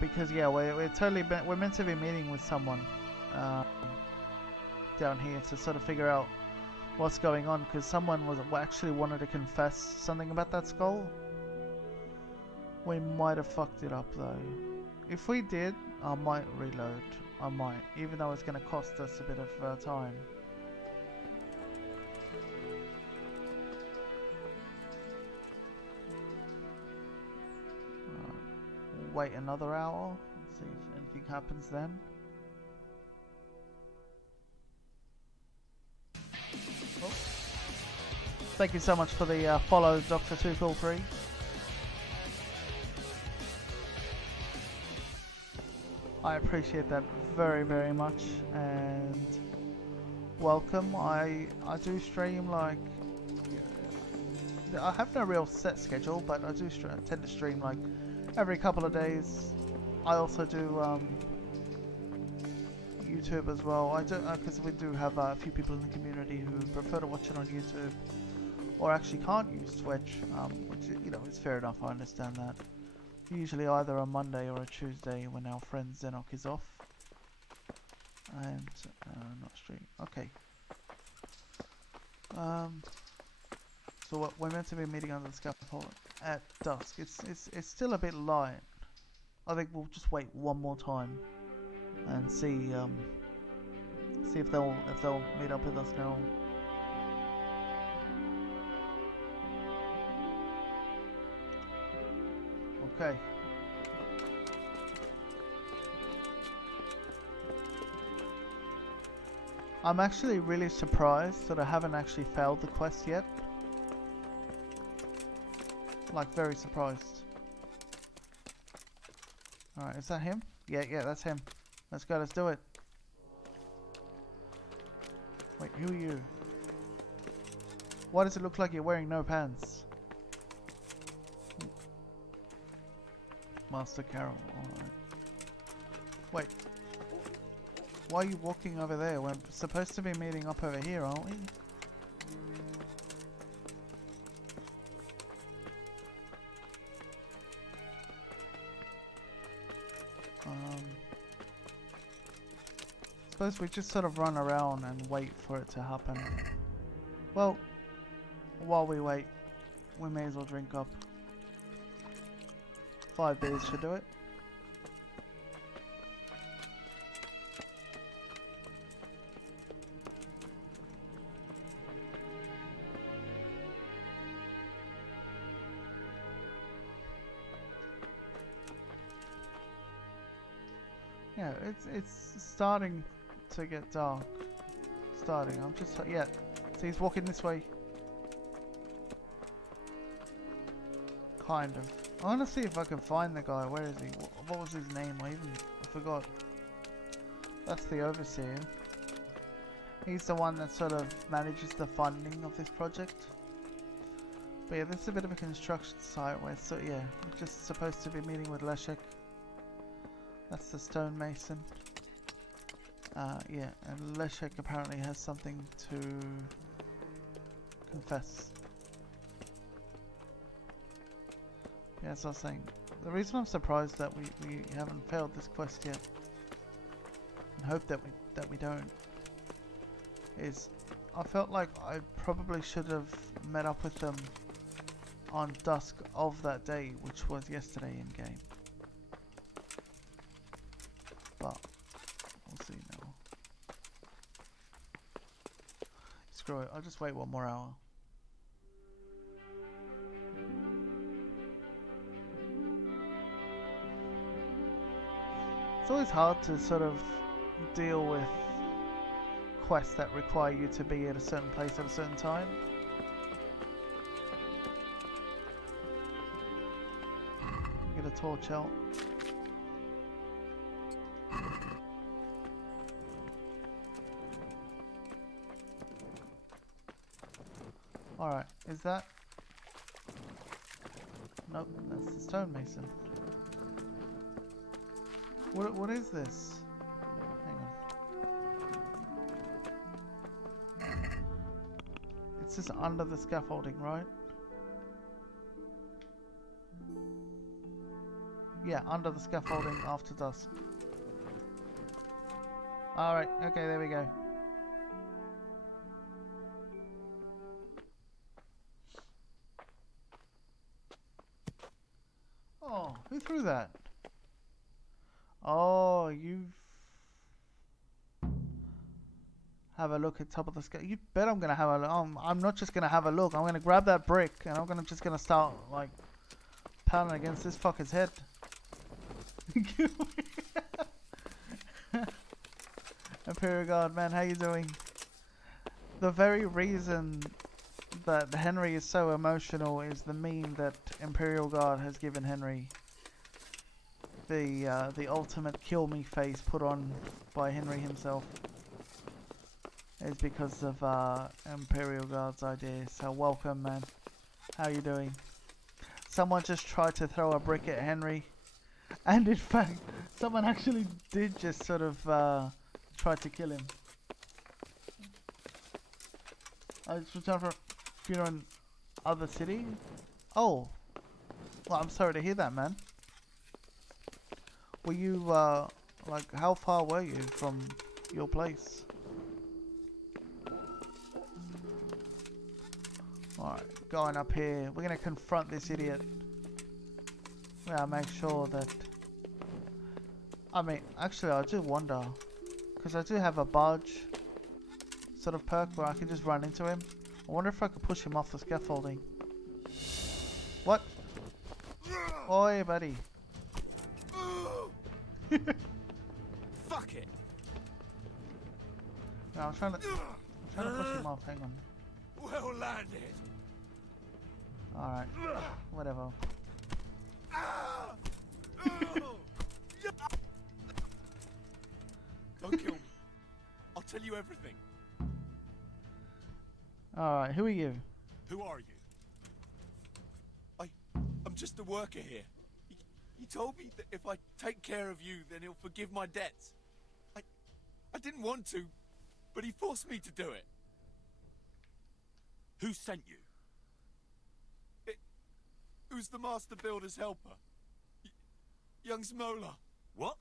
Because yeah, we're meant to be meeting with someone down here to sort of figure out what's going on, because someone actually wanted to confess something about that skull. We might have fucked it up though. If we did, I might reload. I might, even though it's going to cost us a bit of time. Wait another hour, see if anything happens then. Oh. Thank you so much for the follow, Dr. 243. I appreciate that very, very much, and welcome. I do stream like, I have no real set schedule, but I do tend to stream like every couple of days. I also do YouTube as well. I do, because we do have a few people in the community who prefer to watch it on YouTube, or actually can't use Twitch, which, you know, is fair enough. I understand that. Usually either a Monday or a Tuesday when our friend Zenok is off. And not stream. Okay. So we're meant to be meeting under the scaffold at dusk. It's still a bit light. I think we'll just wait one more time and see if they'll meet up with us now. Okay. I'm actually really surprised that I haven't actually failed the quest yet. Like, very surprised. Alright, is that him? Yeah, that's him. Let's go, let's do it. Wait, who are you? Why does it look like you're wearing no pants? Master Carol, alright. Wait. Why are you walking over there? We're supposed to be meeting up over here, aren't we? Suppose we just sort of run around and wait for it to happen. Well, while we wait, we may as well drink up. 5 beers should do it. Yeah, it's starting to get dark. I'm just, yeah. So he's walking this way. Kind of. I want to see if I can find the guy. Where is he? What was his name? I forgot. That's the overseer. He's the one that sort of manages the funding of this project. But yeah, this is a bit of a construction site where, so yeah, we're just supposed to be meeting with Leszek. That's the stonemason. Yeah, and Leszek apparently has something to confess. Yeah, as I was saying, the reason I'm surprised that we haven't failed this quest yet, and hope that we don't, is I felt like I probably should have met up with them on dusk of that day, which was yesterday in game. But we'll see now. Screw it, I'll just wait one more hour. It's always hard to sort of deal with quests that require you to be at a certain place at a certain time. Get a torch out. Alright, is that? Nope, that's the stonemason. What is this? Hang on. It's just under the scaffolding, right? Yeah, under the scaffolding after dusk. Alright, okay, there we go. Oh, who threw that? Oh, you have a look at top of the scale. You bet I'm gonna have a look. I'm not just gonna have a look. I'm gonna grab that brick and I'm just gonna start like pounding against this fucker's head. Imperial Guard, man, how you doing? The very reason that Henry is so emotional is the meme that Imperial Guard has given Henry. The ultimate kill me face put on by Henry himself is because of Imperial Guard's idea. So welcome, man. How you doing? Someone just tried to throw a brick at Henry, and in fact, someone actually did just sort of try to kill him. I just returned from a funeral in other city. Oh, well, I'm sorry to hear that, man. Were you, like, how far were you from your place? Alright, going up here. We're gonna confront this idiot. We're gonna make sure that... I mean, actually, I do wonder. Because I do have a barge sort of perk where I can just run into him. I wonder if I could push him off the scaffolding. What? Oi, buddy. Fuck it. No, I'm trying to push him off. Hang on. Well landed. Alright. Whatever. Don't kill me. I'll tell you everything. Alright, who are you? Who are you? I'm just a worker here. He told me that if I take care of you, then he'll forgive my debts. I didn't want to, but he forced me to do it. Who sent you? It was the Master Builder's helper. Young Smola. What?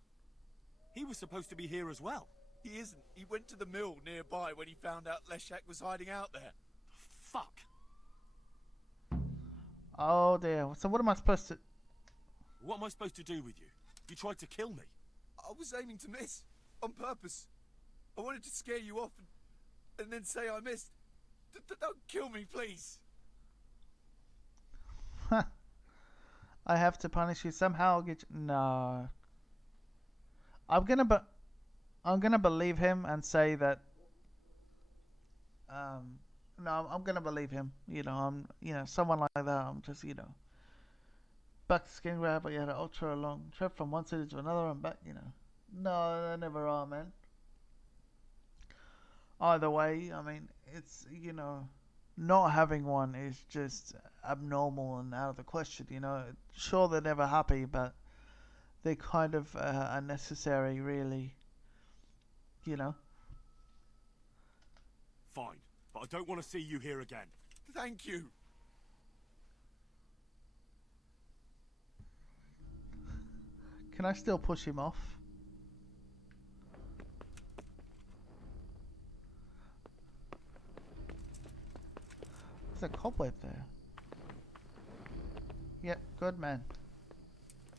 He was supposed to be here as well. He isn't. He went to the mill nearby when he found out Leszek was hiding out there. Fuck. Oh dear. So what am I supposed to... What am I supposed to do with you? You tried to kill me. I was aiming to miss. On purpose. I wanted to scare you off and then say I missed. Don't kill me, please. I have to punish you somehow. Get you... No. I'm gonna believe him and say that. No, I'm gonna believe him. You know, someone like that. I'm just, back to skin grab, but yeah, the ultra long trip from one city to another and back. No, they never are, man. either way, I mean, it's, you know, not having one is just abnormal and out of the question, you know. Sure, they're never happy, but they kind of are necessary, really, you know. Fine, but I don't want to see you here again. Thank you. Can I still push him off? There's a cobweb there. Yep, good man.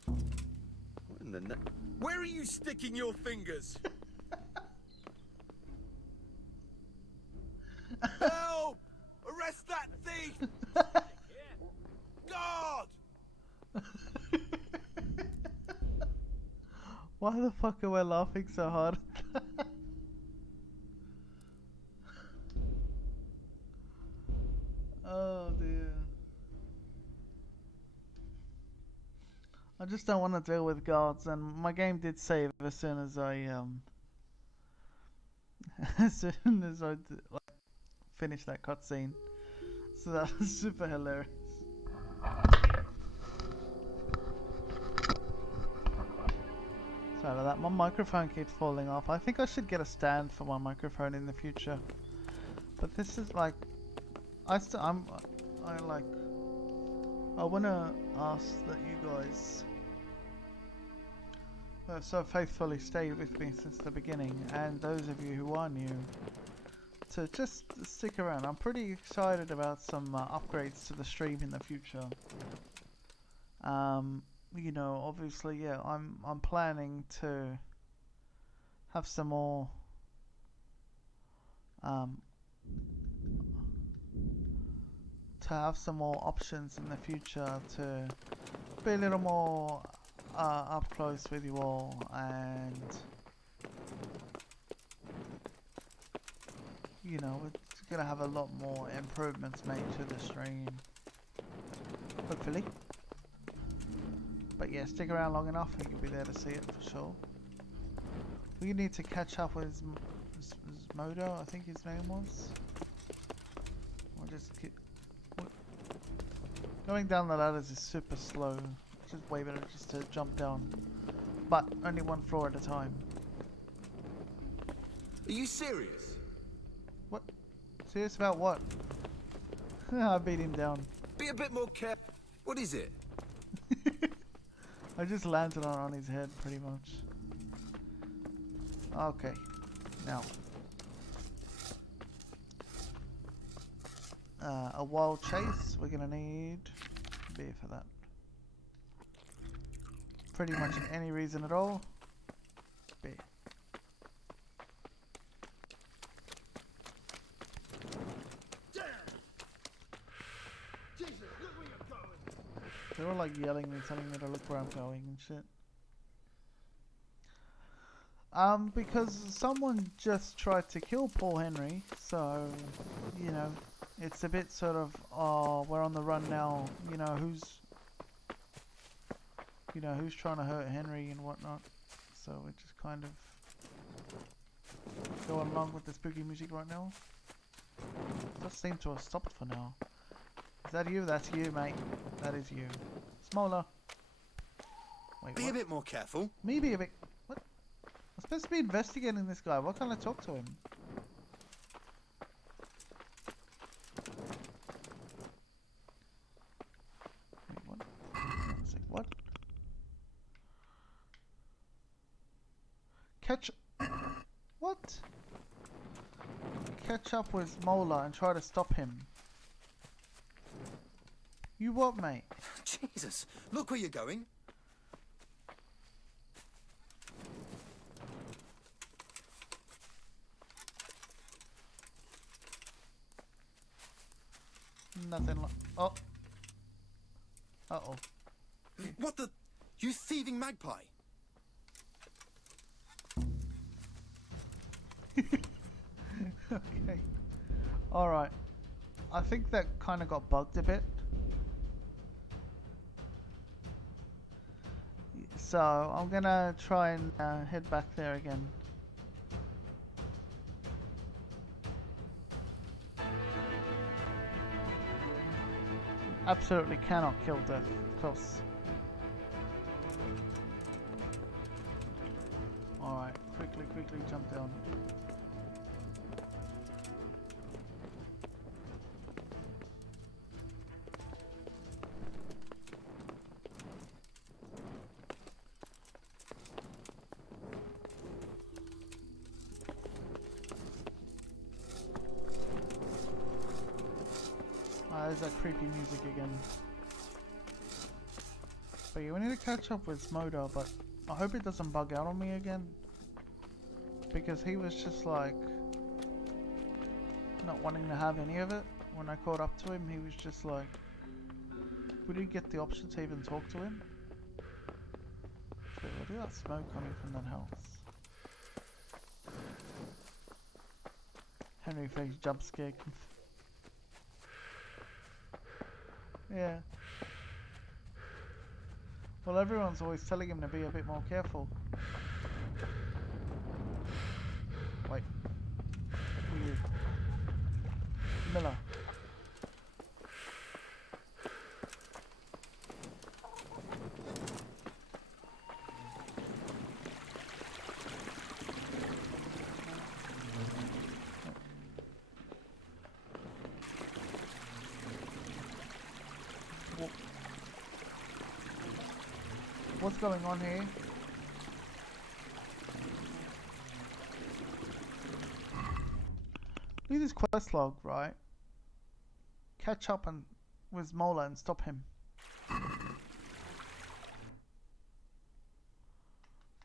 What in the Where are you sticking your fingers? Help! Arrest that thief! God! Why the fuck are we laughing so hard? Oh dear. I just don't want to deal with guards, and my game did save as soon as I like, finished that cutscene. So that was super hilarious. Sorry about that. My microphone keeps falling off. I think I should get a stand for my microphone in the future. But this is like, I wanna ask that you guys have so faithfully stayed with me since the beginning, and those of you who are new, to just stick around. I'm pretty excited about some upgrades to the stream in the future. You know, obviously, yeah, I'm planning to have some more options in the future to be a little more up close with you all, and you know, we're gonna have a lot more improvements made to the stream, hopefully. But yeah, stick around long enough and you'll be there to see it for sure. We need to catch up with Modo, I think his name was. We'll just keep... Going down the ladders is super slow. It's just way better just to jump down. But only one floor at a time. Are you serious? What? Serious about what? I beat him down. Be a bit more careful. What is it? I just landed on his head, pretty much. Okay, now. A wild chase, we're gonna need beer for that. Pretty much any reason at all, beer. They're all like yelling me, telling me to look where I'm going and shit. Because someone just tried to kill Paul Henry, so, you know, it's a bit sort of, oh, we're on the run now, you know, who's trying to hurt Henry and whatnot. So we're just kind of going along with the spooky music right now. It does seem to have stopped for now. Is that you? That's you, mate. That is you. Smaller. Wait, Be what? a bit more careful. Me be a bit... What? I'm supposed to be investigating this guy. Why can't I talk to him? Wait, what? One sec, what? Catch... What? Catch up with Mola and try to stop him. You what, mate? Jesus, look where you're going. Nothing like... Oh. Uh-oh. What the... You thieving magpie? Okay. Alright. I think that kind of got bugged a bit. So, I'm gonna try and head back there again. absolutely cannot kill Death, of course. Alright, quickly jump down. There's that creepy music again. But yeah, we need to catch up with Smoda, but I hope it doesn't bug out on me again. Because he was just like not wanting to have any of it. When I caught up to him, he was just like, we didn't get the option to even talk to him. So look at that smoke coming from that house. Henry face jump scare. Yeah. Well, everyone's always telling him to be a bit more careful. Wait. Who are you? Miller. What's going on here? Look at this quest log, right? Catch up with Mola and stop him.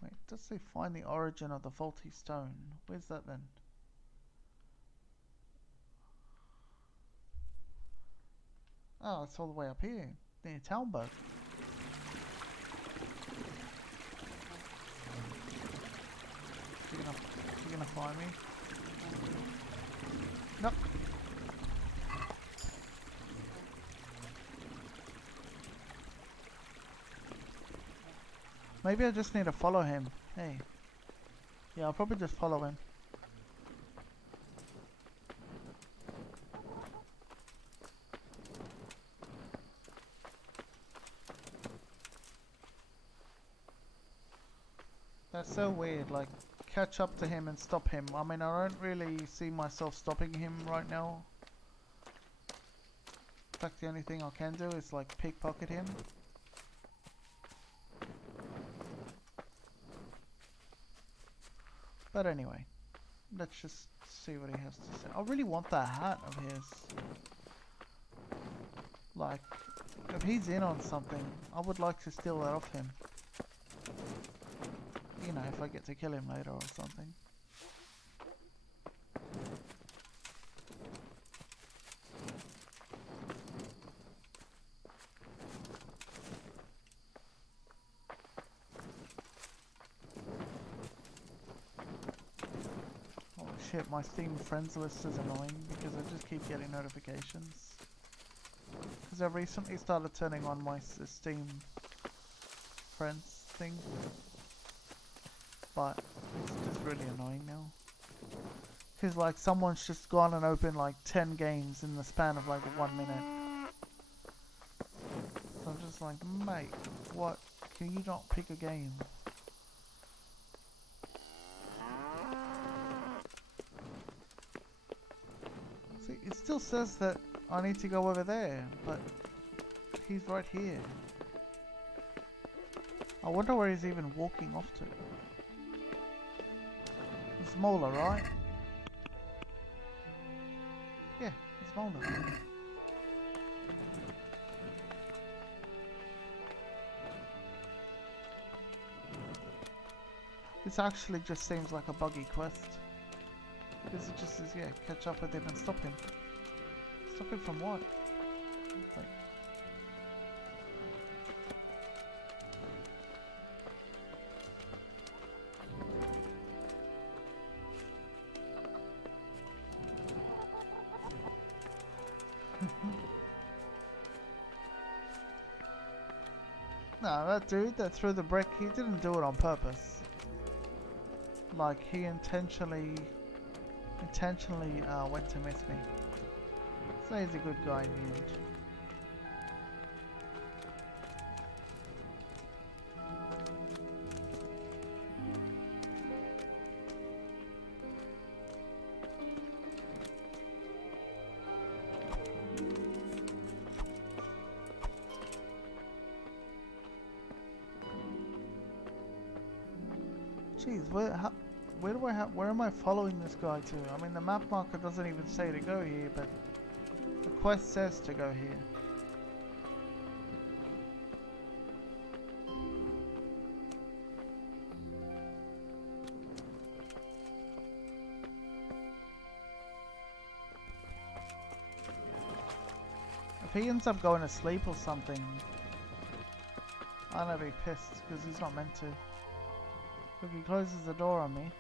Wait, does say find the origin of the faulty stone? Where's that then? Oh, it's all the way up here, near Talbot. You gonna find me? Nope. Maybe I just need to follow him. Hey. Yeah, I'll probably just follow him. That's so weird, like, catch up to him and stop him. I mean, I don't really see myself stopping him right now. In fact, the only thing I can do is, like, pickpocket him. But anyway, let's just see what he has to say. I really want that hat of his. Like, if he's in on something, I would like to steal that off him. You know, if I get to kill him later or something. Oh shit, my Steam friends list is annoying because I just keep getting notifications. Because I've recently started turning on my Steam friends thing. But it's just really annoying now. Because like someone's just gone and opened like 10 games in the span of like 1 minute. So I'm just like, mate, what? Can you not pick a game? See, it still says that I need to go over there, but he's right here. I wonder where he's even walking off to. It's Mola, right? Yeah, it's Mola. This actually just seems like a buggy quest. Because it just says, yeah, catch up with him and stop him. Stop him from what? Like, no, that dude that threw the brick, he didn't do it on purpose. Like, he intentionally went to miss me. So he's a good guy in the end. Jeez, where am I following this guy to? I mean, the map marker doesn't even say to go here, but the quest says to go here. If he ends up going to sleep or something, I'm gonna be pissed because he's not meant to. Look, he closes the door on me.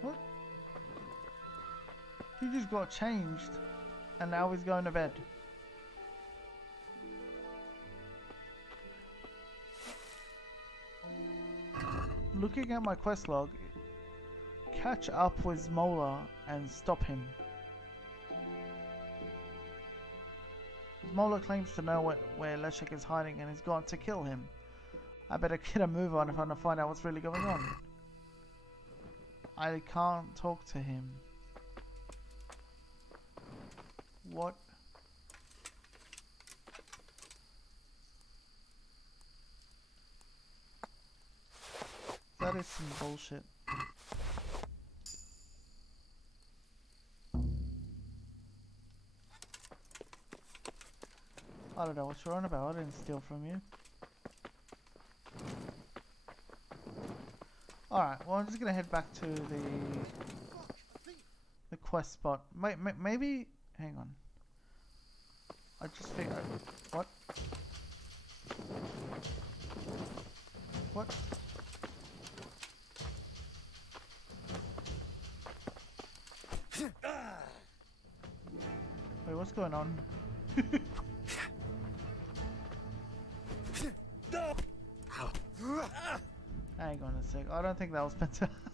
What? He just got changed and now he's going to bed. Looking at my quest log, catch up with Smola and stop him. Smola claims to know where Leszek is hiding and is gone to kill him. I better get a move on if I want to find out what's really going on. I can't talk to him. What? That is some bullshit. I don't know what you're on about. I didn't steal from you. Alright, well I'm just gonna head back to the quest spot. Maybe... hang on. I just think... what? What? Wait, what's going on? Hang on a sec. I don't think that was meant to happen.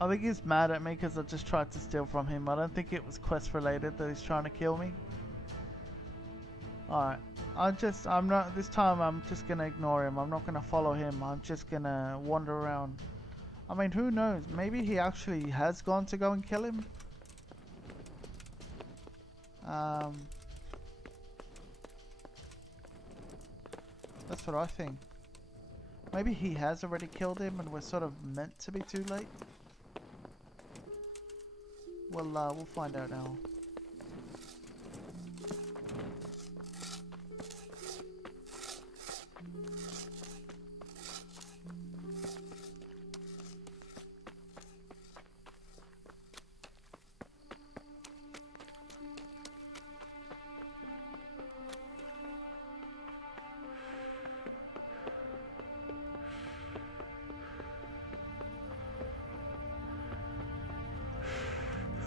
I think he's mad at me because I just tried to steal from him. I don't think it was quest related that he's trying to kill me. Alright. This time I'm just gonna ignore him. I'm not gonna follow him. I'm just gonna wander around. I mean, who knows? Maybe he actually has gone to go and kill him. That's what I think. Maybe he has already killed him and we're sort of meant to be too late. Well, we'll find out now.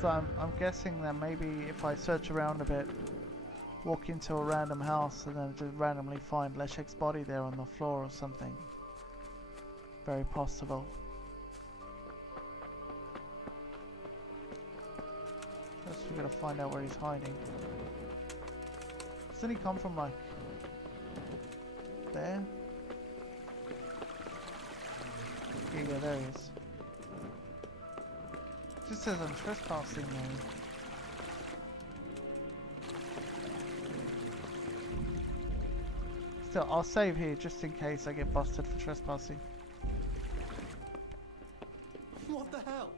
So I'm guessing that maybe if I search around a bit, walk into a random house and then just randomly find Leszek's body there on the floor or something. Very possible. First we gotta find out where he's hiding. Doesn't he come from like there? Yeah, there he is. It just says I'm trespassing now. Still, I'll save here just in case I get busted for trespassing. What the hell?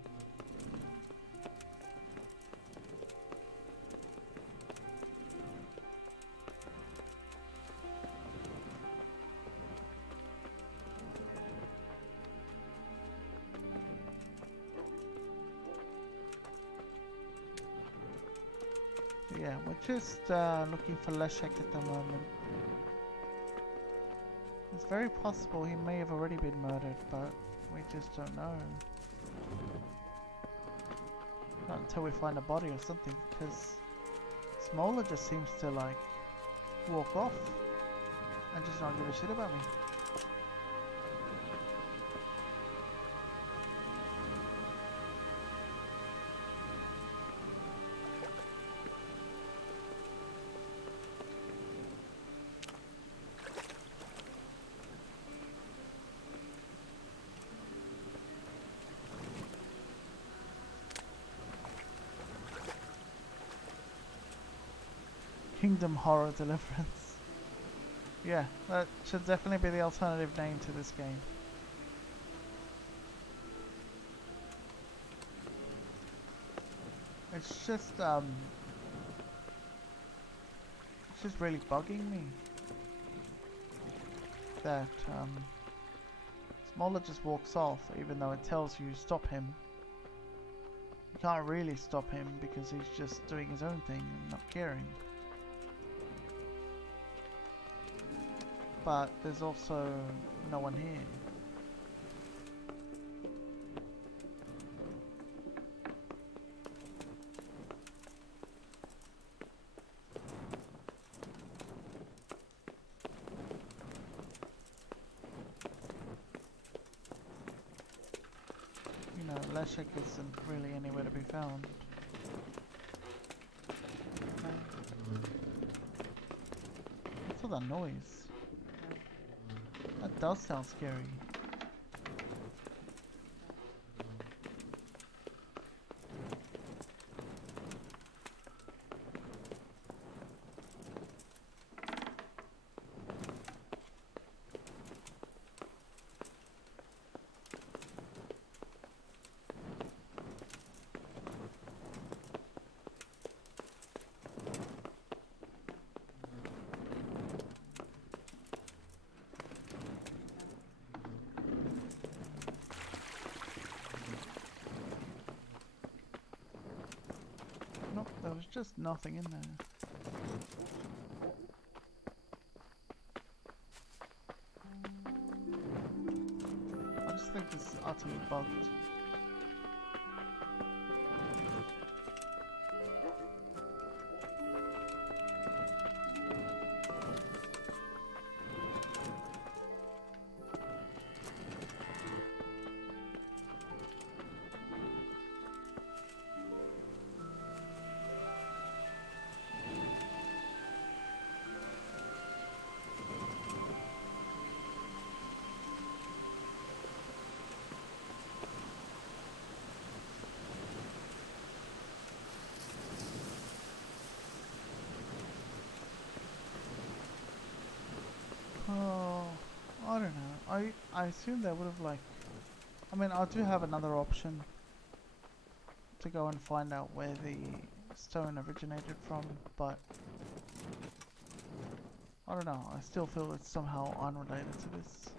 Yeah, we're just looking for Leszek at the moment. It's very possible he may have already been murdered, but we just don't know. Not until we find a body or something, because Smola just seems to like walk off and just not give a shit about me. Kingdom Horror Deliverance. Yeah, that should definitely be the alternative name to this game. It's just really bugging me that Smaller just walks off even though it tells you stop him. You can't really stop him because he's just doing his own thing and not caring. But there's also no one here. You know, Leszek isn't really anywhere to be found. What's all that noise? That does sound scary. Nope, there was just nothing in there. I just think this is utterly bugged. Oh, I don't know. I assume they would have like... I mean, I do have another option to go and find out where the stone originated from, but I don't know. I still feel it's somehow unrelated to this.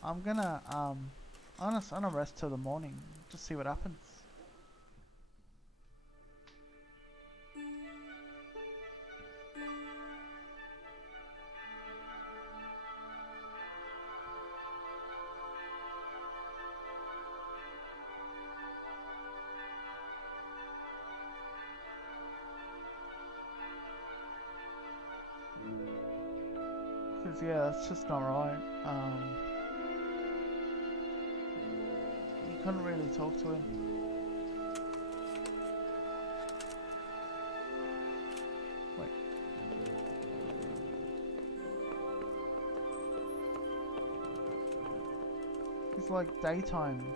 I'm gonna I'm gonna rest till the morning, just see what happens. Cause yeah, that's just not right. You couldn't really talk to him. Wait. It's like daytime.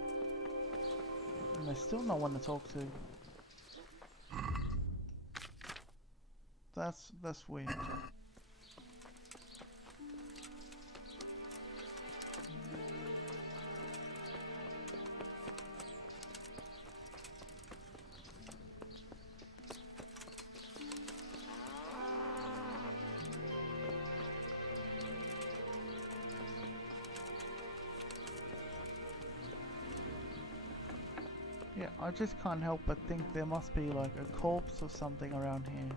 And there's still no one to talk to. That's weird. Yeah, I just can't help but think there must be like a corpse or something around here.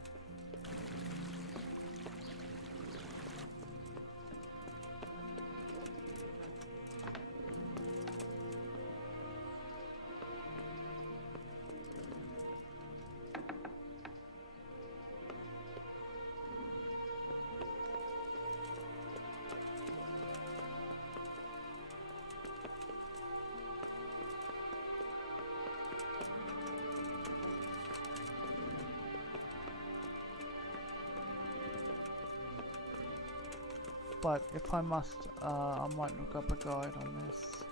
But if I must, I might look up a guide on this.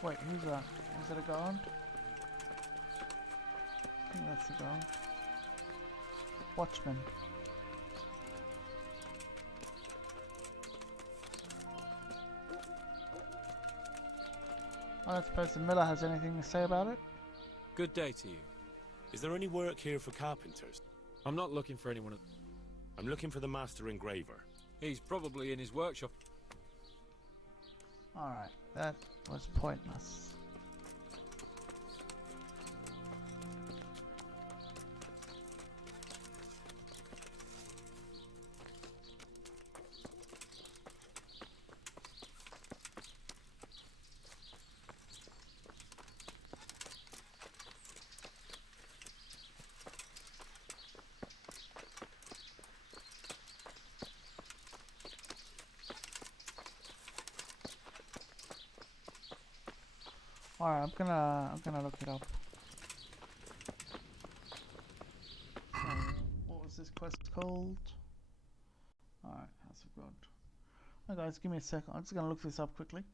Wait, who's that? Is it a guard? I think that's a guard. Watchman. I don't suppose the miller has anything to say about it? Good day to you. Is there any work here for carpenters? I'm not looking for anyone. I'm looking for the master engraver. He's probably in his workshop. Alright, that was pointless. Alright, I'm gonna look it up. What was this quest called? Alright, House of God. Hi guys, give me a second. I'm just gonna look this up quickly.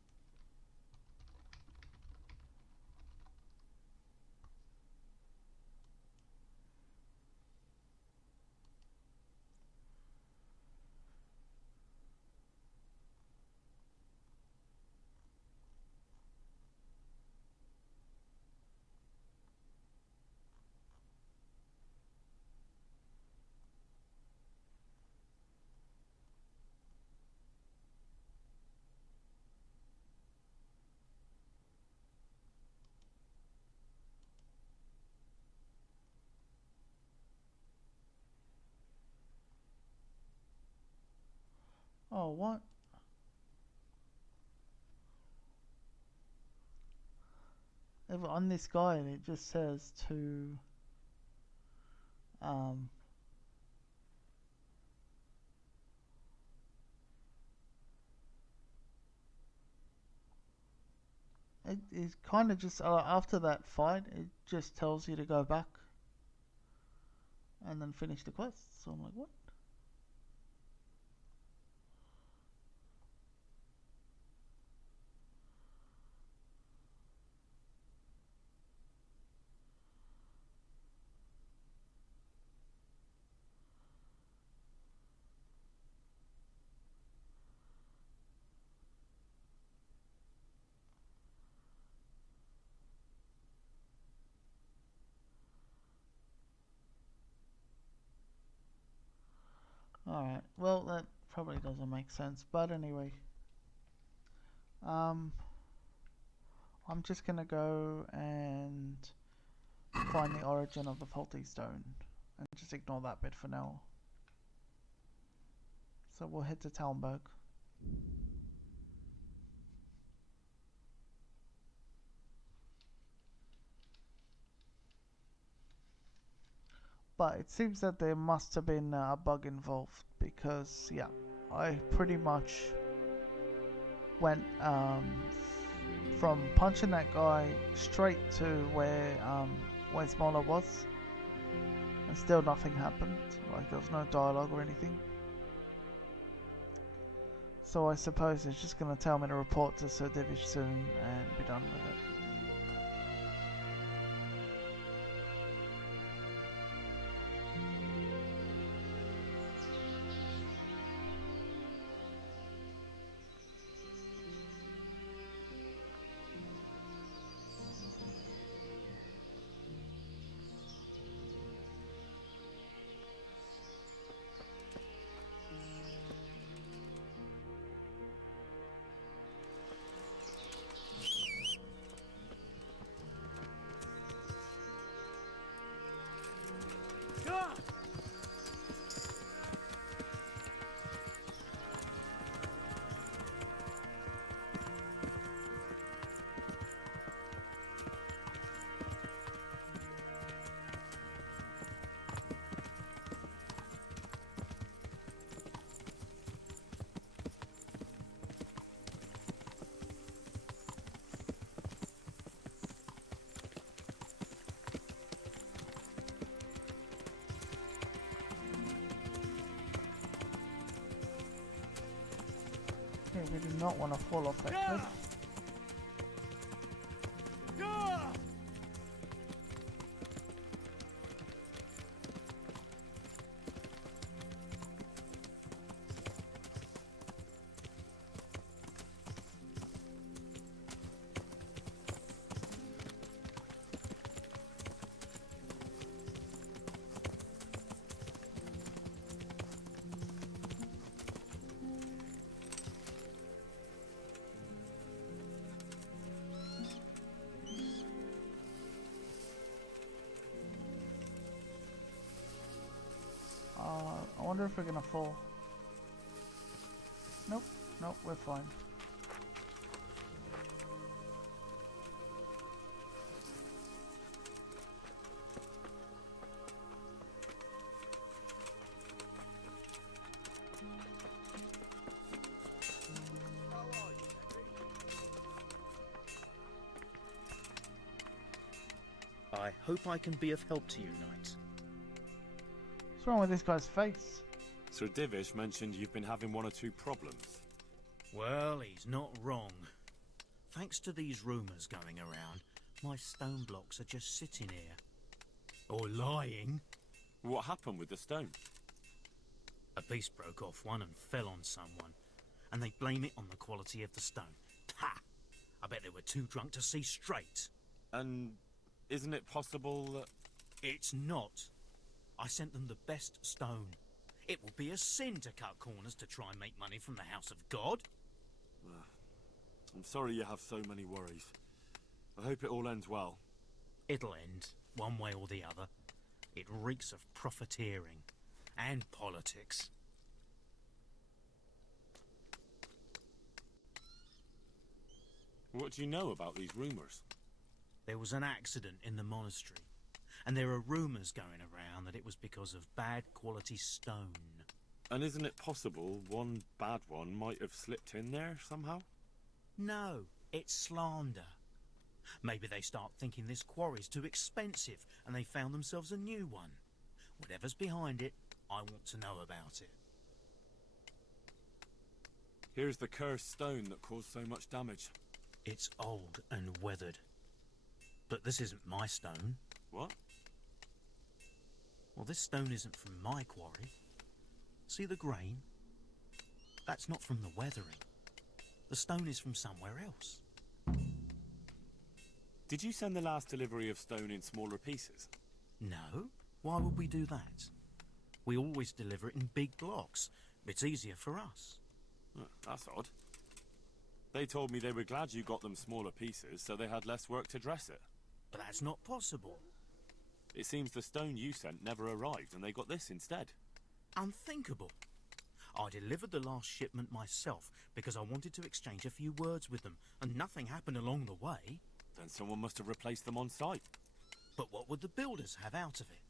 Oh, what? On this guide it just says to it kind of just after that fight it just tells you to go back and then finish the quest. So I'm like, what? Alright, well that probably doesn't make sense, but anyway. I'm just gonna go and find the origin of the faulty stone and just ignore that bit for now. So we'll head to Talmberg. But it seems that there must have been a bug involved because, yeah, I pretty much went from punching that guy straight to where Smaller was, and still nothing happened. Like there was no dialogue or anything. So I suppose it's just going to tell me to report to Sir Divish soon and be done with it. Okay, we do not want to fall off that cliff. I wonder if we're gonna fall. Nope, nope, we're fine. I hope I can be of help to you, Knight. What's wrong with this guy's face? Sir Divish mentioned you've been having one or two problems. Well, he's not wrong. Thanks to these rumours going around, my stone blocks are just sitting here. Or lying. What happened with the stone? A piece broke off one and fell on someone, and they blame it on the quality of the stone. Ha! I bet they were too drunk to see straight. And isn't it possible that... It's not. I sent them the best stone. It would be a sin to cut corners to try and make money from the house of God. I'm sorry you have so many worries. I hope it all ends well. It'll end, one way or the other. It reeks of profiteering and politics. What do you know about these rumours? There was an accident in the monastery, and there are rumours going around that it was because of bad quality stone. And isn't it possible one bad one might have slipped in there somehow? No, it's slander. Maybe they start thinking this quarry's too expensive, and they found themselves a new one. Whatever's behind it, I want to know about it. Here's the cursed stone that caused so much damage. It's old and weathered. But this isn't my stone. What? Well, this stone isn't from my quarry. See the grain? That's not from the weathering. The stone is from somewhere else. Did you send the last delivery of stone in smaller pieces? No. Why would we do that? We always deliver it in big blocks. It's easier for us. That's odd. They told me they were glad you got them smaller pieces, so they had less work to dress it. But that's not possible. It seems the stone you sent never arrived, and they got this instead. Unthinkable. I delivered the last shipment myself because I wanted to exchange a few words with them, and nothing happened along the way. Then someone must have replaced them on site. But what would the builders have out of it?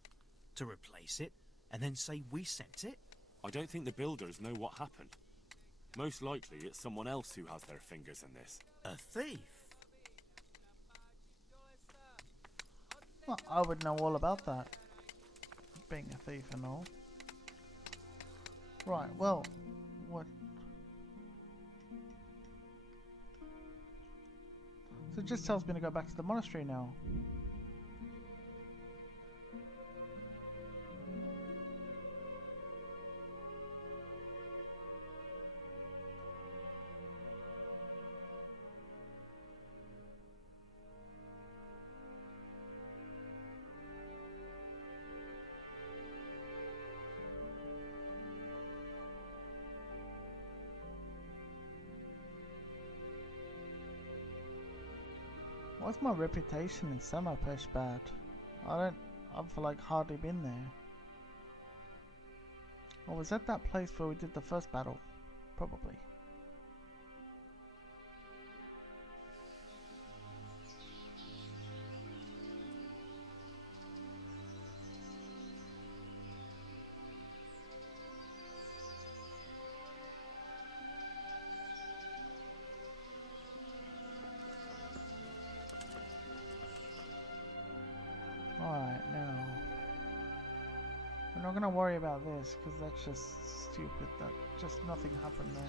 To replace it, and then say we sent it? I don't think the builders know what happened. Most likely it's someone else who has their fingers in this. A thief? Well, I would know all about that. Being a thief and all. Right, well, what? So it just tells me to go back to the monastery now. What's my reputation in Summerpesh bad? I've like hardly been there. Or was that place where we did the first battle? Probably. Alright, now we're not gonna worry about this because that's just stupid. That just nothing happened there.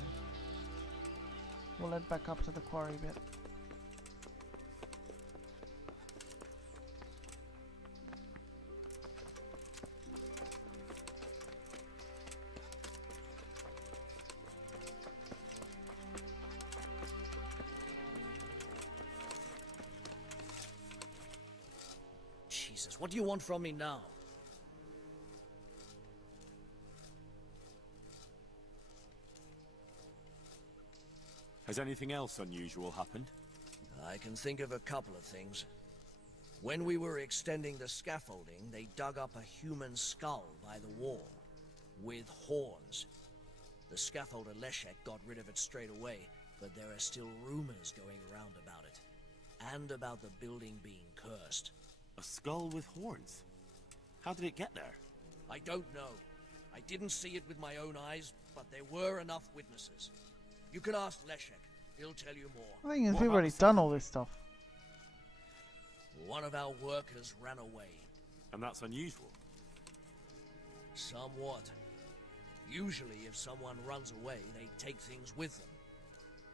We'll head back up to the quarry bit. Jesus, what do you want from me now? Has anything else unusual happened? I can think of a couple of things. When we were extending the scaffolding, they dug up a human skull by the wall, with horns. The scaffolder Leszek got rid of it straight away, but there are still rumors going around about it. And about the building being cursed. A skull with horns? How did it get there? I don't know. I didn't see it with my own eyes, but there were enough witnesses. You can ask Leszek. He'll tell you more. The thing is, we've already done all this stuff. One of our workers ran away. And that's unusual. Somewhat. Usually, if someone runs away, they take things with them.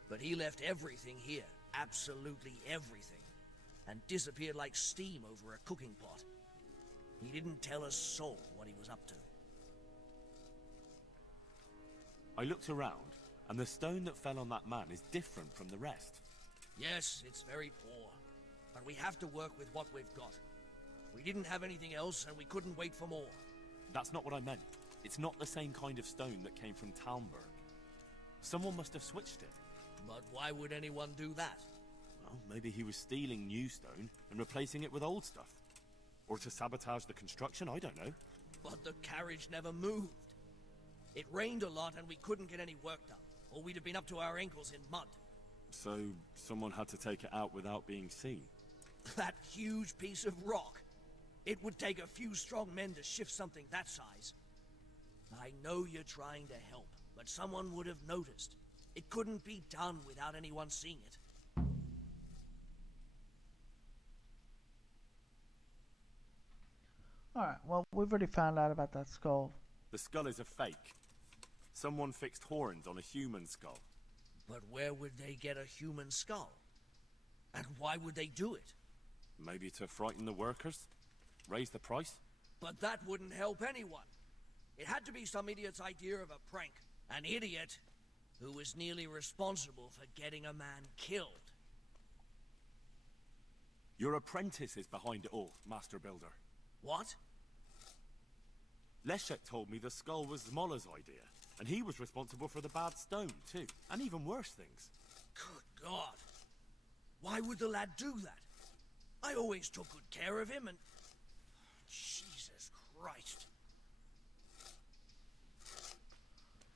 But he left everything here, absolutely everything, and disappeared like steam over a cooking pot. He didn't tell a soul what he was up to. I looked around, and the stone that fell on that man is different from the rest. Yes, it's very poor, but we have to work with what we've got. We didn't have anything else, and we couldn't wait for more. That's not what I meant. It's not the same kind of stone that came from Talmberg. Someone must have switched it. But why would anyone do that? Well, maybe he was stealing new stone and replacing it with old stuff. Or to sabotage the construction, I don't know. But the carriage never moved. It rained a lot and we couldn't get any work done, or we'd have been up to our ankles in mud. So, someone had to take it out without being seen? That huge piece of rock. It would take a few strong men to shift something that size. I know you're trying to help, but someone would have noticed. It couldn't be done without anyone seeing it. Alright, well, we've already found out about that skull. The skull is a fake. Someone fixed horns on a human skull. But where would they get a human skull? And why would they do it? Maybe to frighten the workers? Raise the price? But that wouldn't help anyone. It had to be some idiot's idea of a prank. An idiot who was nearly responsible for getting a man killed. Your apprentice is behind it all, Master Builder. What? Leszek told me the skull was Zmola's idea, and he was responsible for the bad stone, too, and even worse things. Good God. Why would the lad do that? I always took good care of him, and... Jesus Christ.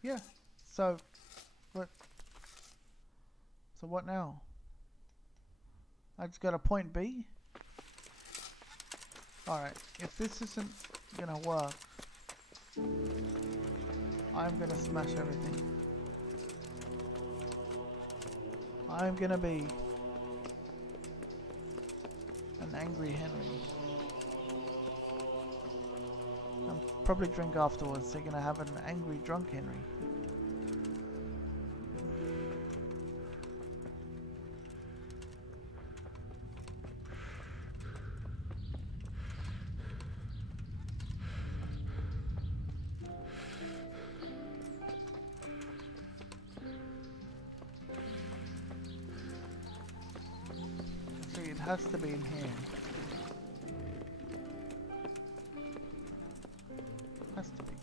Yeah, so... What? So what now? I just got a point B? Alright, if this isn't gonna work, I'm gonna smash everything. I'm gonna be an angry Henry. I'll probably drink afterwards, so you're gonna have an angry drunk Henry. It has to be in here. Has to be.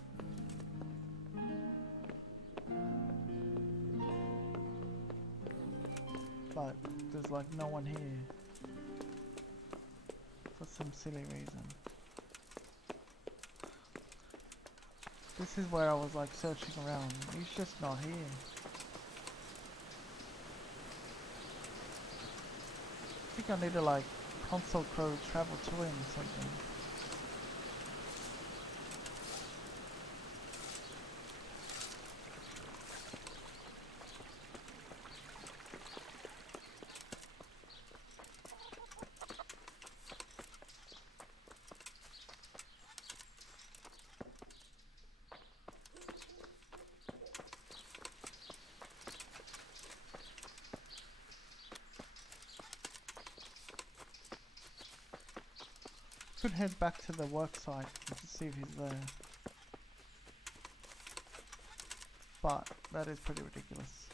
But there's like no one here. For some silly reason. This is where I was like searching around. He's just not here. I think I need to like console crow travel to him or something. Could head back to the work site to see if he's there. But that is pretty ridiculous.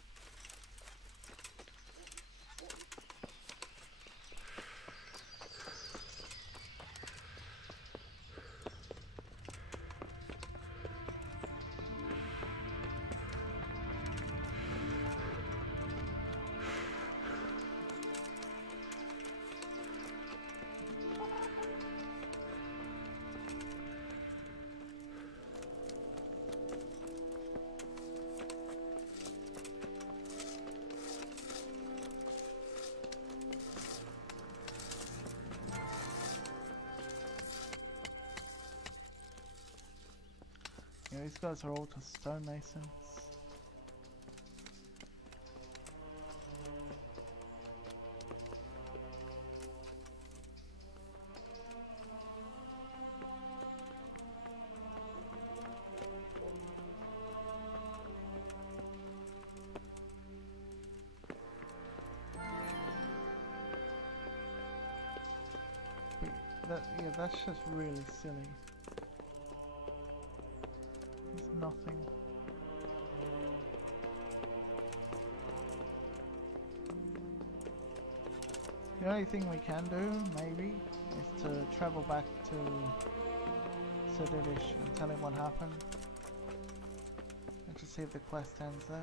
Yeah, these guys are all just stonemasons. But yeah, that's just really silly. There's nothing. The only thing we can do, maybe, is to travel back to Sedivish and tell him what happened. And to see if the quest ends there.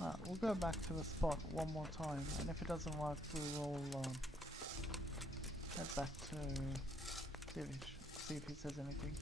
Right, we'll go back to the spot one more time, and if it doesn't work, we will head back to Divish, see if he says anything.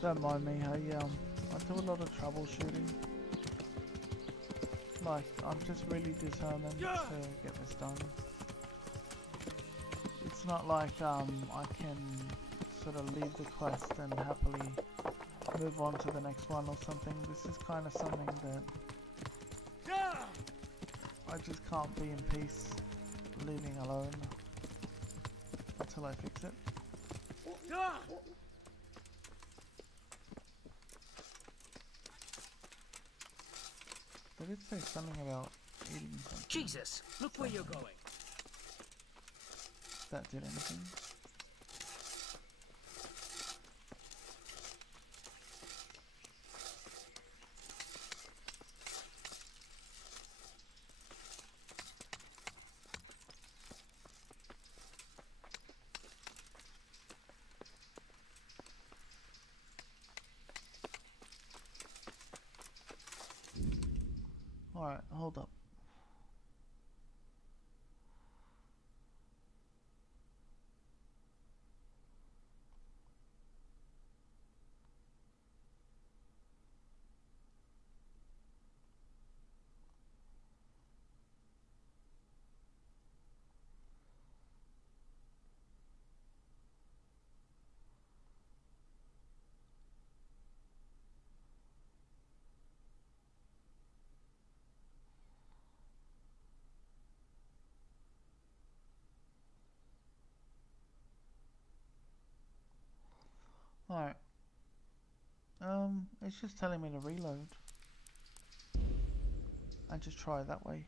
Don't mind me, I do a lot of troubleshooting. Like, I'm just really determined to get this done. It's not like I can sort of leave the quest and happily move on to the next one or something. This is kind of something that I just can't be in peace leaving alone. till I fix it. They did say something about eating something. Jesus, look where you're going. That did anything. Alright, hold up. Alright. It's just telling me to reload. And just try it that way.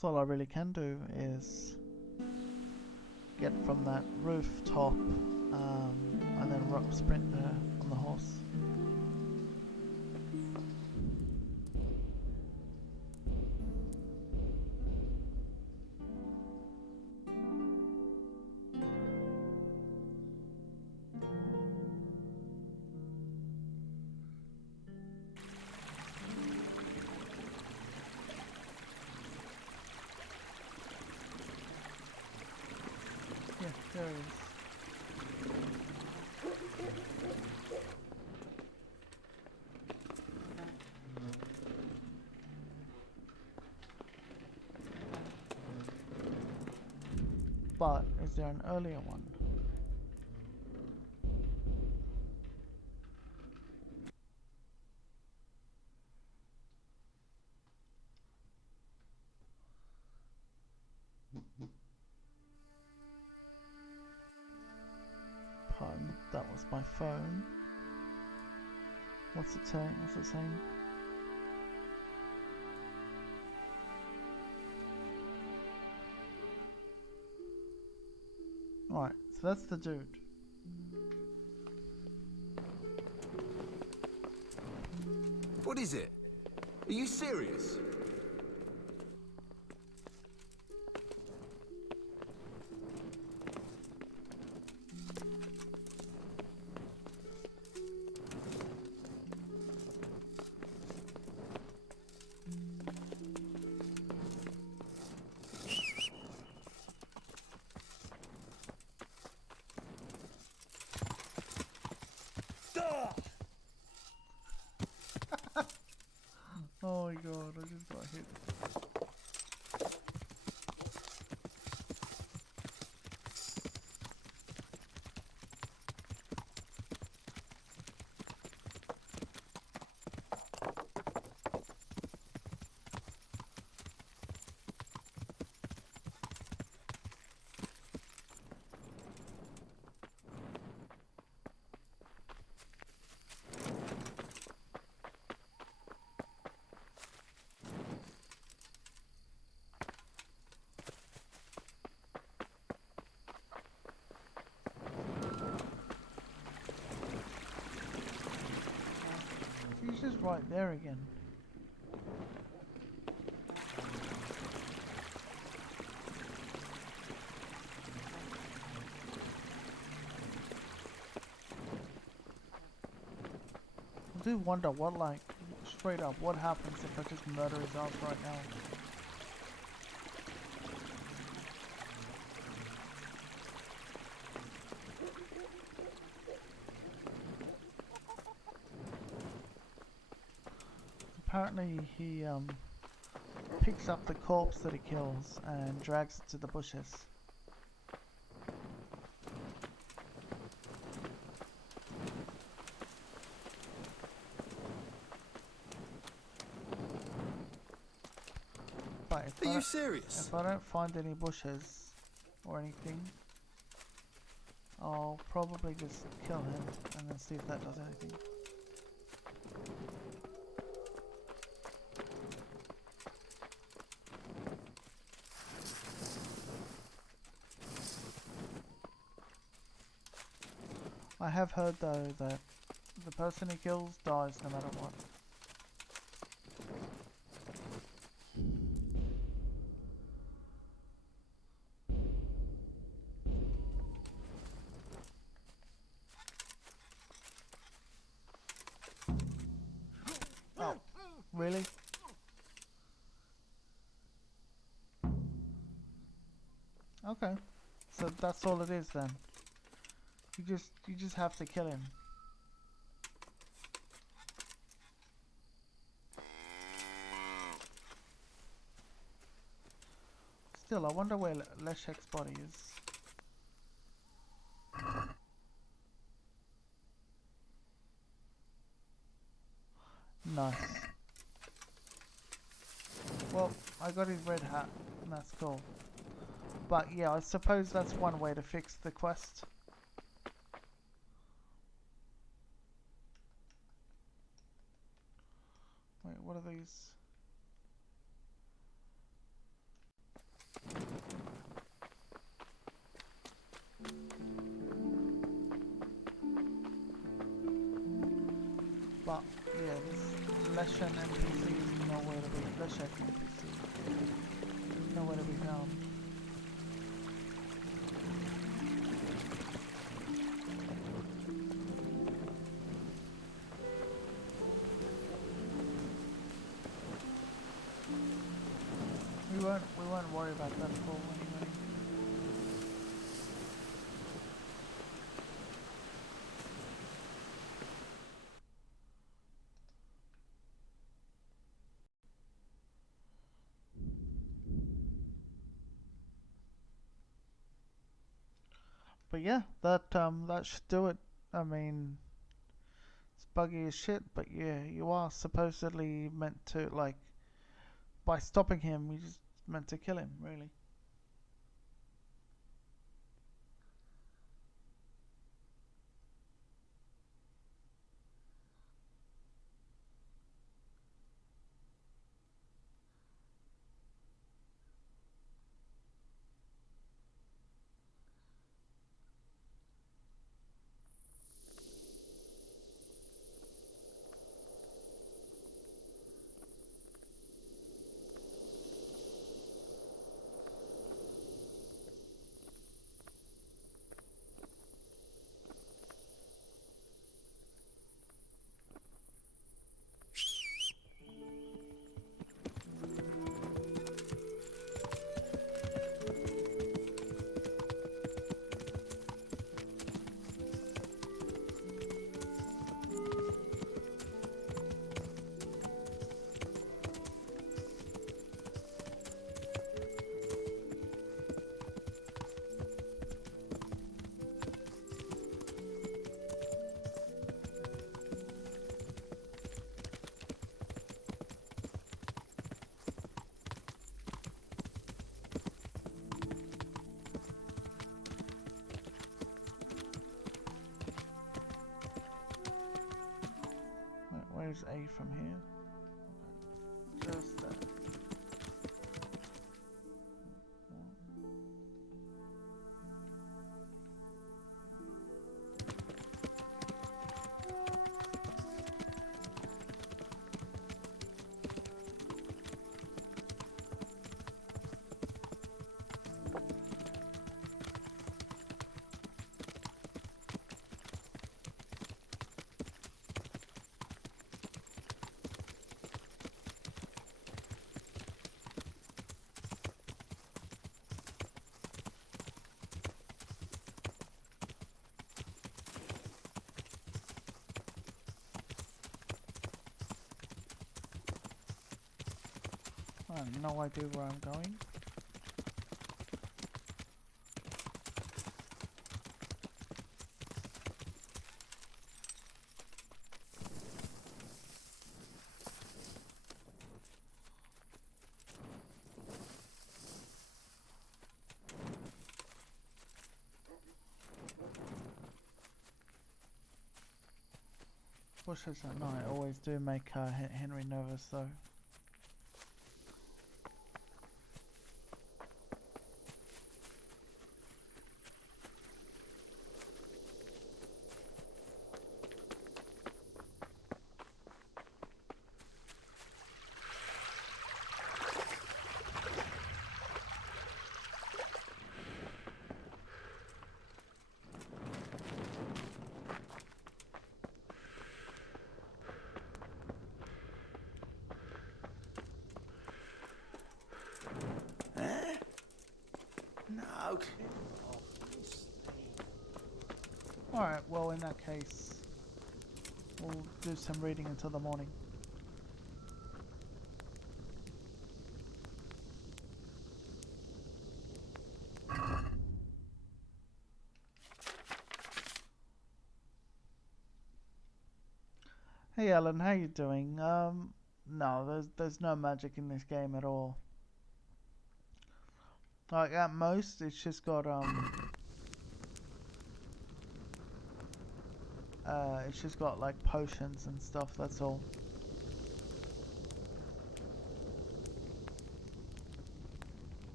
So all I really can do is get from that rooftop and then rock sprint there on the horse. Yeah, there it is. But is there an earlier one? Pardon, that was my phone. What's it saying? What's it saying? Alright, so that's the dude. What is it? Are you serious? Oh my god, I just got hit. He's just right there again. I do wonder what, like, straight up, what happens if I just murder his ass right now? Apparently he picks up the corpse that he kills and drags it to the bushes. But Are you serious? If I don't find any bushes or anything, I'll probably just kill him and then see if that does anything. I have heard though that the person he kills dies no matter what. Oh, really? Okay, so that's all it is then. You just have to kill him. Still, I wonder where Leszek's body is. Nice. Well, I got his red hat, and that's cool. But yeah, I suppose that's one way to fix the quest. Wait, what are these? But yeah, this Leshen NPC is nowhere to be. Leszek NPC is nowhere to be found. We won't worry about that for anyway. But yeah, that should do it. I mean, it's buggy as shit, but yeah, you are supposedly meant to, like, by stopping him, you just meant to kill him, really. Where's A from here? Just there. I have no idea where I'm going. Bushes at night always do make Henry nervous though. No. Alright, well in that case, we'll do some reading until the morning. Hey Alan, how you doing? No, there's no magic in this game at all. Like at most, it's just got it's just got like potions and stuff. That's all.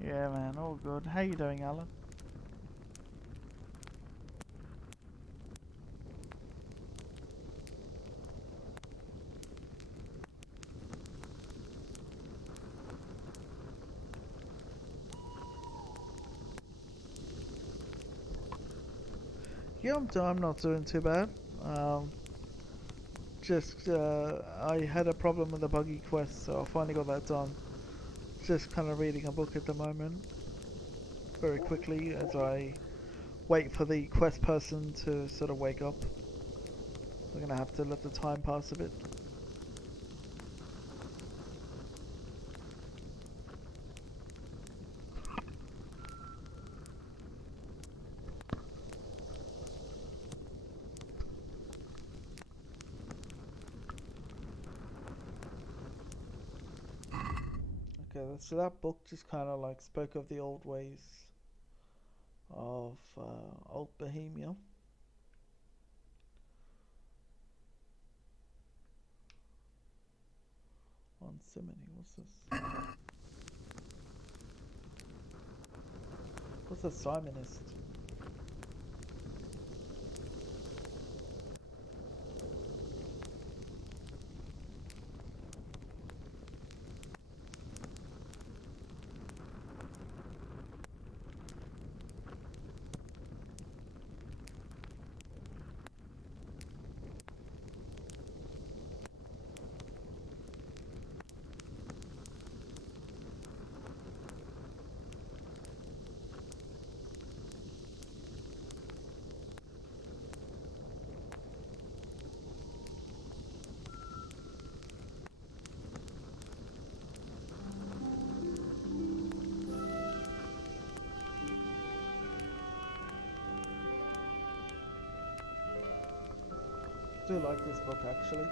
Yeah, man, all good. How you doing, Alan? Yeah, I'm not doing too bad. Just I had a problem with the buggy quest, so I finally got that done. Just kind of reading a book at the moment, very quickly as I wait for the quest person to sort of wake up. We're gonna have to let the time pass a bit. Okay, so that book just kind of like spoke of the old ways of old Bohemia. On Simony, what's this? What's a Simonist? I do like this book actually.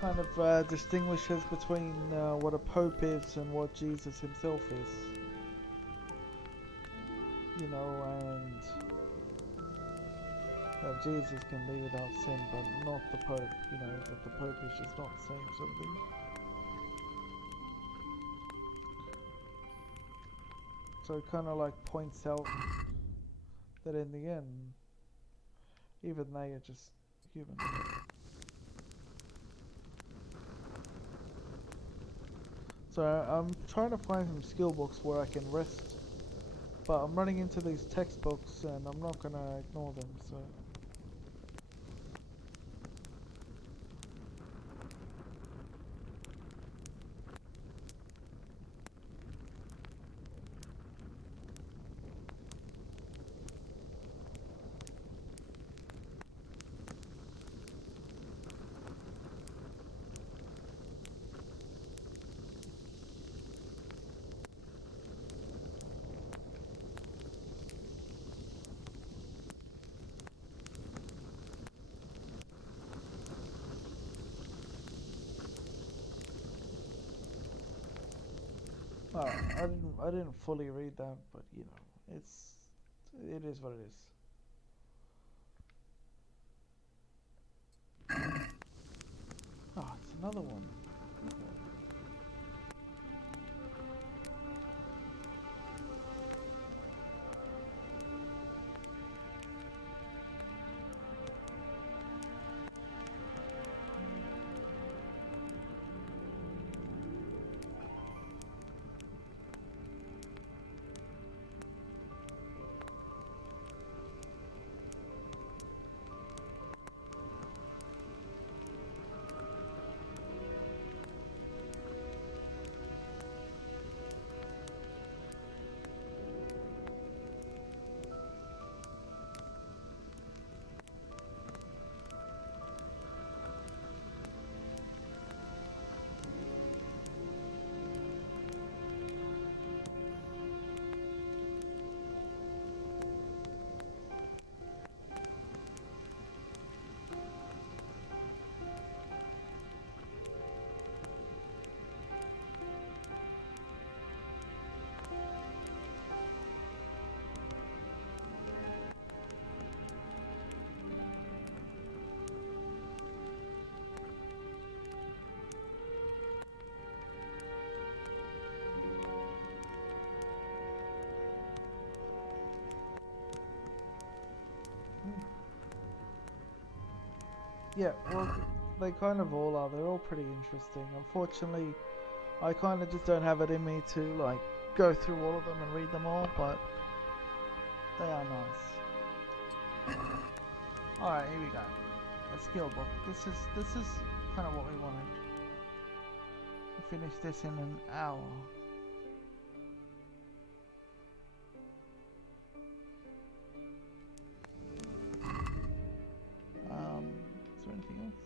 Kind of distinguishes between what a pope is and what Jesus himself is. You know, and Jesus can be without sin, but not the pope. You know, that the pope is just not the same sort of thing. So it kind of like points out that in the end, even they are just human. So I'm trying to find some skill books where I can rest, but I'm running into these textbooks and I'm not gonna ignore them, so. I didn't fully read that, but you know, it is what it is. Oh, it's another one. Yeah, well, they kind of all are. They're all pretty interesting. Unfortunately, I kind of just don't have it in me to like go through all of them and read them all, but they are nice. All right, here we go. A skill book. This is kind of what we wanted. We finish this in an hour. Is there anything else?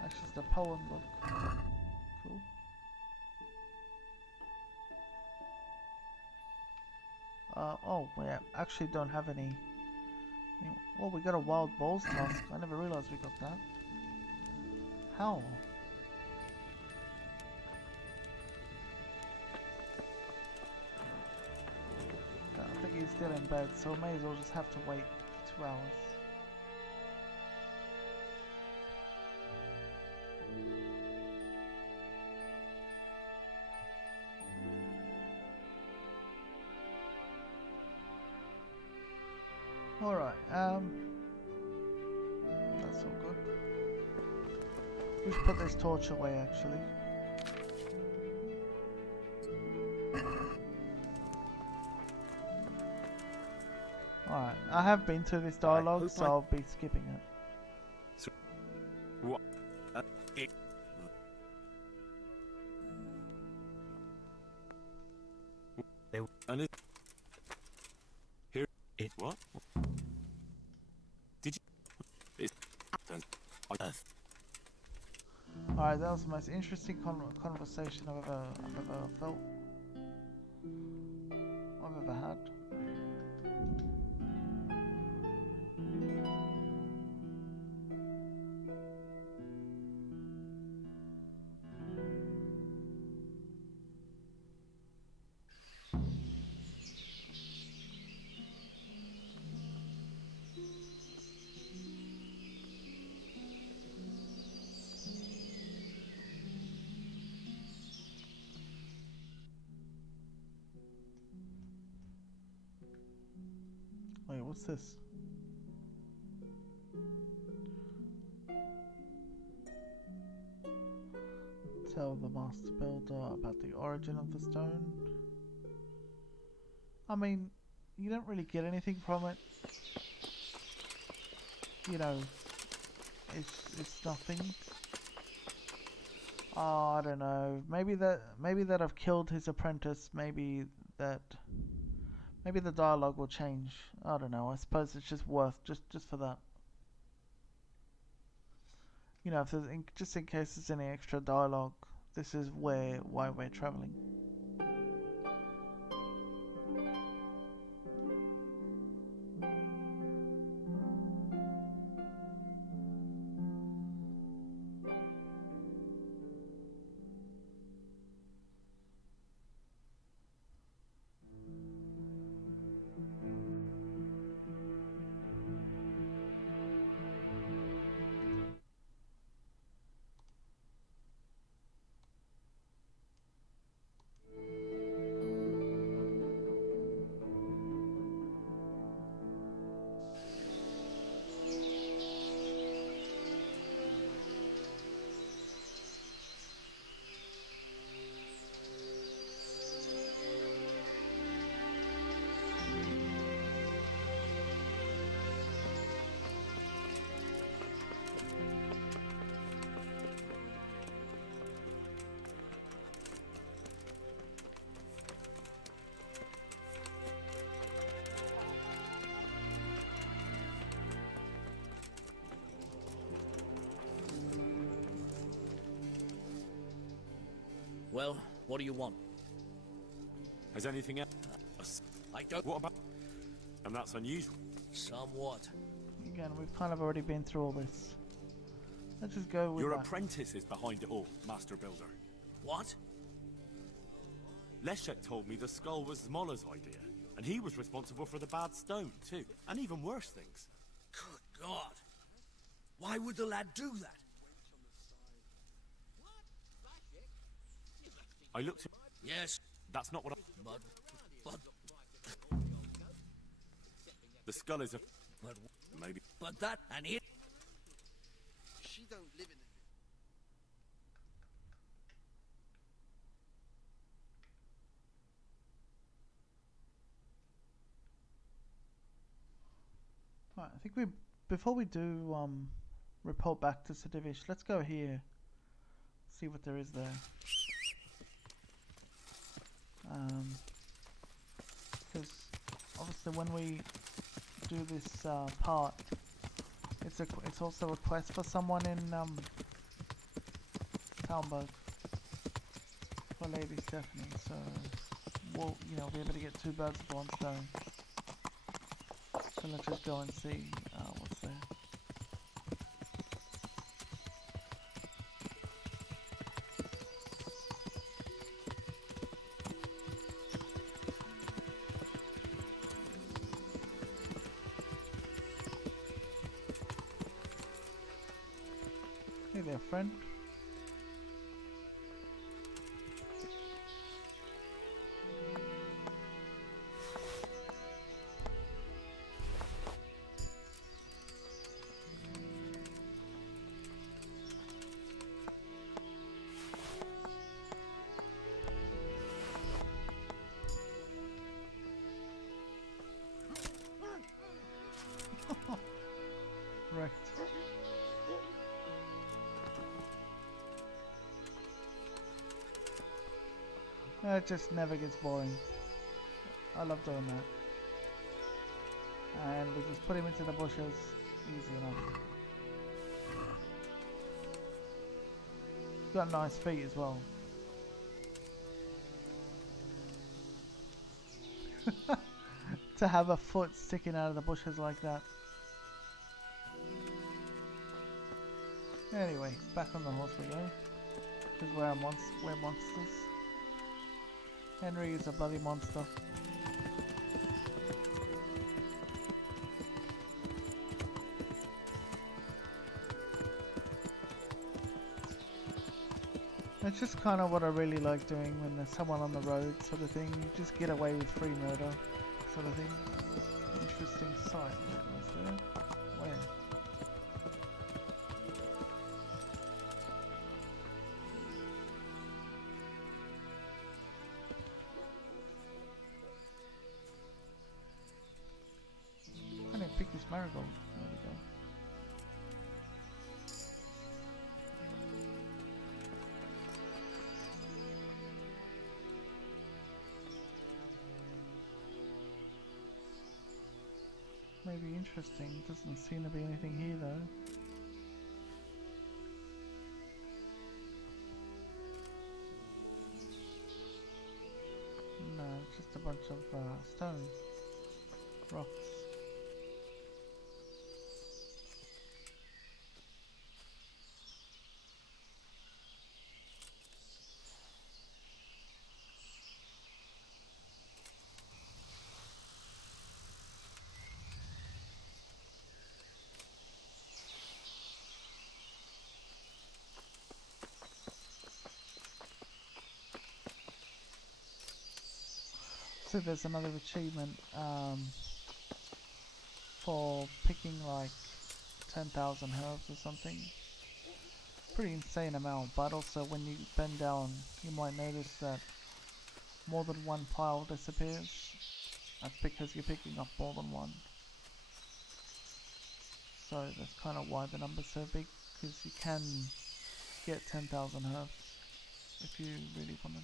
That's just a poem book. Cool. Oh, we actually don't have any. Well, we got a wild balls task. I never realized we got that. How? I think he's still in bed, so we may as well just have to wait 2 hours. Alright, that's all good. We should put this torch away, actually. Alright, I have been to this dialogue, so I'll be skipping it. What? And it here it what? Did you? Alright, that was the most interesting conversation I've ever felt. I've ever had. Wait, what's this? Tell the master builder about the origin of the stone. I mean, you don't really get anything from it. You know, it's nothing. Oh, I don't know. Maybe that I've killed his apprentice. Maybe the dialogue will change. I don't know. I suppose it's just worth just for that. You know, if there's just in case there's any extra dialogue, this is why we're traveling. Well, what do you want? Has anything else? I don't... What about... And that's unusual. Somewhat. Again, we've kind of already been through all this. Let's just go with Your that. apprentice is behind it all, Master Builder. What? Leszek told me the skull was Zmola's idea, and he was responsible for the bad stone, too, and even worse things. Good God. Why would the lad do that? I looked at... Yes. That's not what I... But... The skull is a... But... Maybe... But that and it... She don't live in Right, I think we... Before we do report back to Sadivish, let's go here. See what there is there. Because obviously when we do this part, it's also a quest for someone in Talmberg, for Lady Stephanie. So we'll be able to get two birds with one stone. So let's just go and see what's there. Hey there, friend. Right. It just never gets boring. I love doing that. And we just put him into the bushes. Easy enough. He's got nice feet as well. To have a foot sticking out of the bushes like that. Anyway, back on the horse we go. Because we're monsters. Henry is a bloody monster. That's just kind of what I really like doing when there's someone on the road, sort of thing. You just get away with free murder, sort of thing. Interesting sight. Where was there? Where? I didn't pick this marigold. There we go. Maybe interesting. Doesn't seem to be anything here though. No, it's just a bunch of stones, rocks. So there's another achievement for picking like 10,000 herbs or something. Pretty insane amount, but also when you bend down you might notice that more than one pile disappears. That's because you're picking up more than one. So that's kind of why the number's so big, because you can get 10,000 herbs if you really wanted.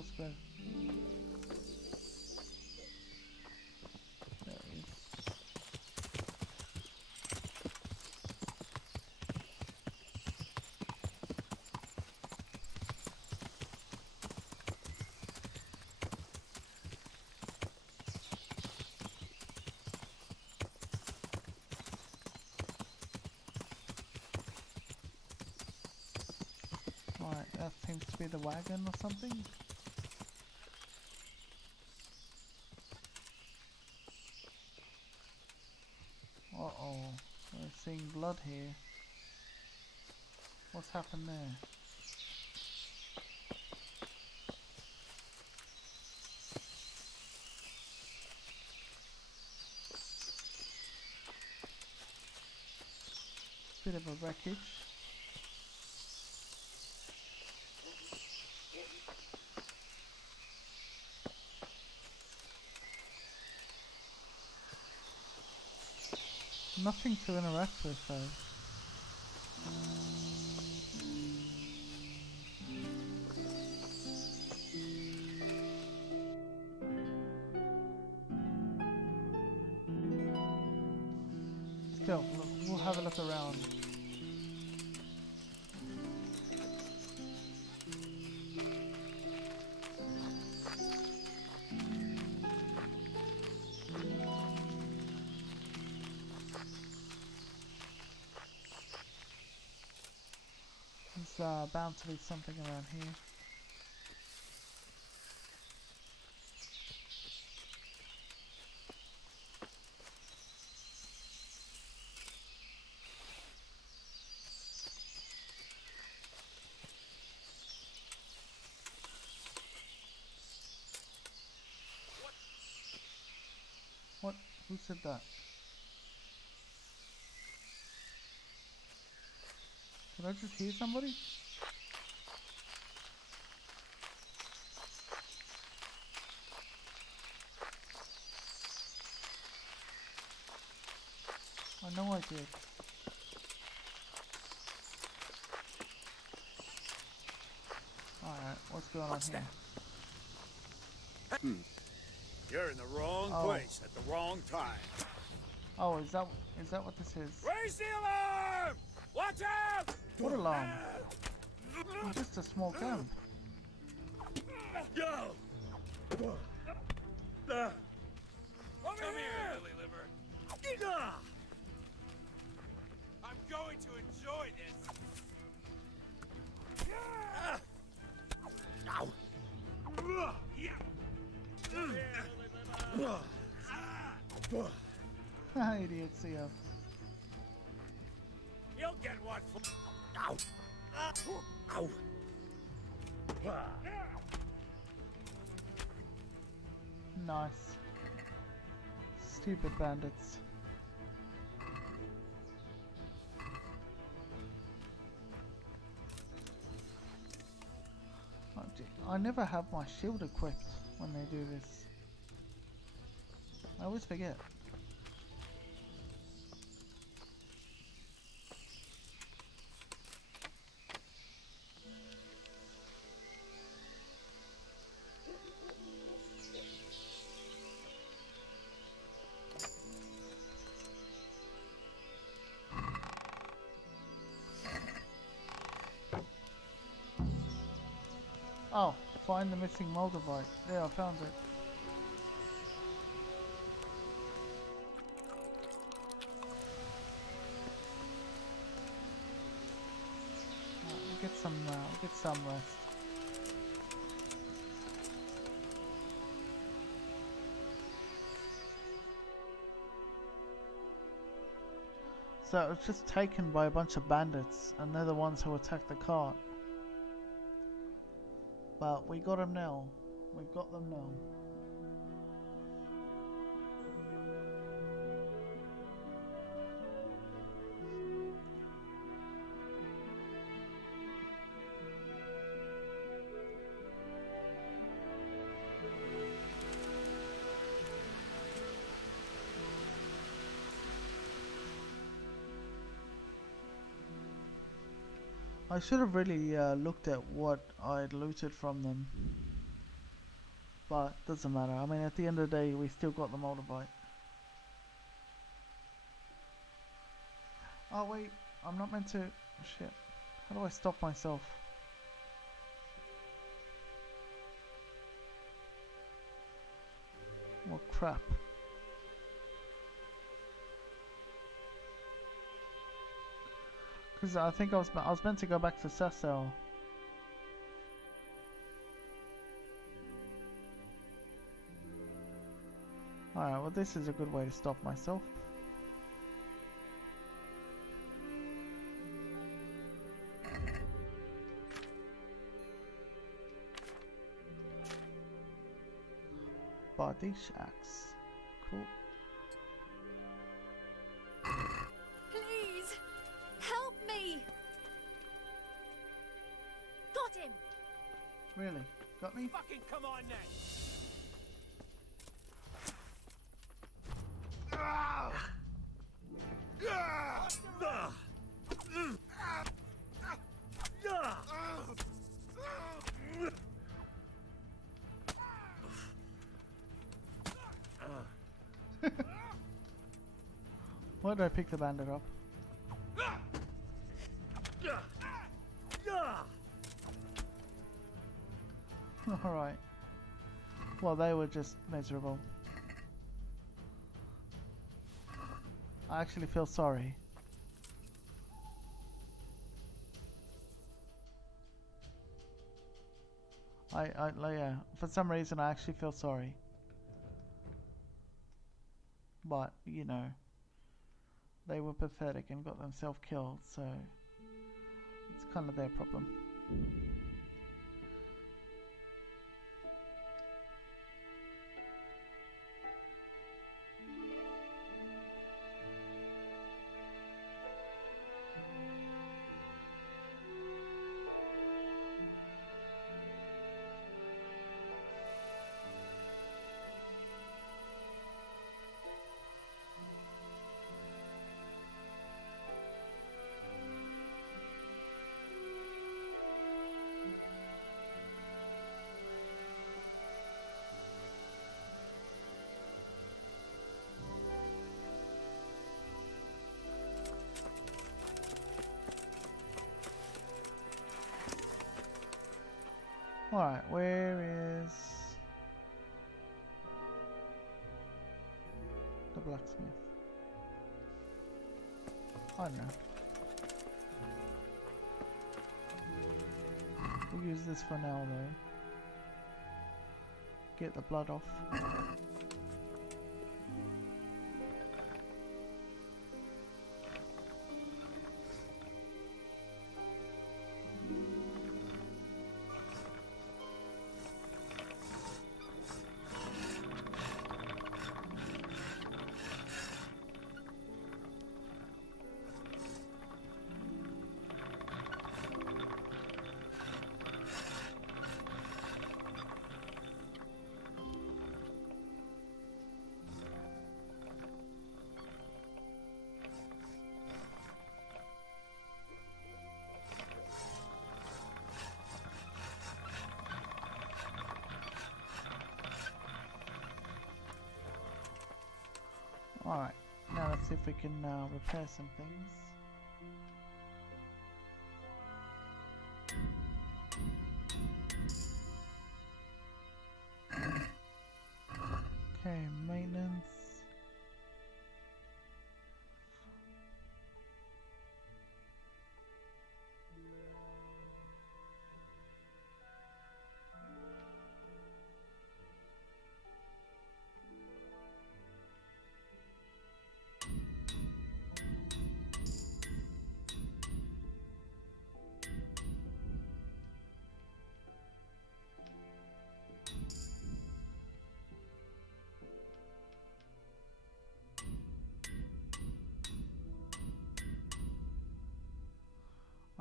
full square. There he is. Right, that seems to be the wagon or something. Uh-oh, we're seeing blood here. What's happened there? Bit of a wreckage. Nothing to interact with though. Still, we'll have a look around. There's bound to be something around here. What? Who said that? Did I just hear somebody? I know I did. Alright, what's going on here? You're in the wrong place at the wrong time. Oh, is that what this is? Raise the alarm! Watch out! What alarm? It's just a small camp. Go! Come here, Lily Liver. I'm going to enjoy this. Ow! Yeah. Idiot, see ya. You'll get one for. Ow! Ow! Nice. Stupid bandits. I never have my shield equipped when they do this. I always forget. Oh, find the missing moldavite. There, I found it. We'll get some rest. So it was just taken by a bunch of bandits, and they're the ones who attacked the cart. But we got them now. We've got them now. I should have really looked at what I'd looted from them. But doesn't matter. I mean, at the end of the day, we still got the motorbike. Oh wait, I'm not meant to. Shit. How do I stop myself? What crap. Because I think I was meant to go back to Sassel. Alright, well this is a good way to stop myself. Body shacks. Cool. Please, help me! Got him! Really? Got me? Fucking come on then! Why did I pick the bandit up? Alright. Well, they were just miserable. I actually feel sorry. Yeah, for some reason I actually feel sorry. But, you know, they were pathetic and got themselves killed, so it's kind of their problem. Alright, where is the blacksmith? I don't know. We'll use this for now though. Get the blood off. Alright, now let's see if we can repair some things. Okay, maintenance.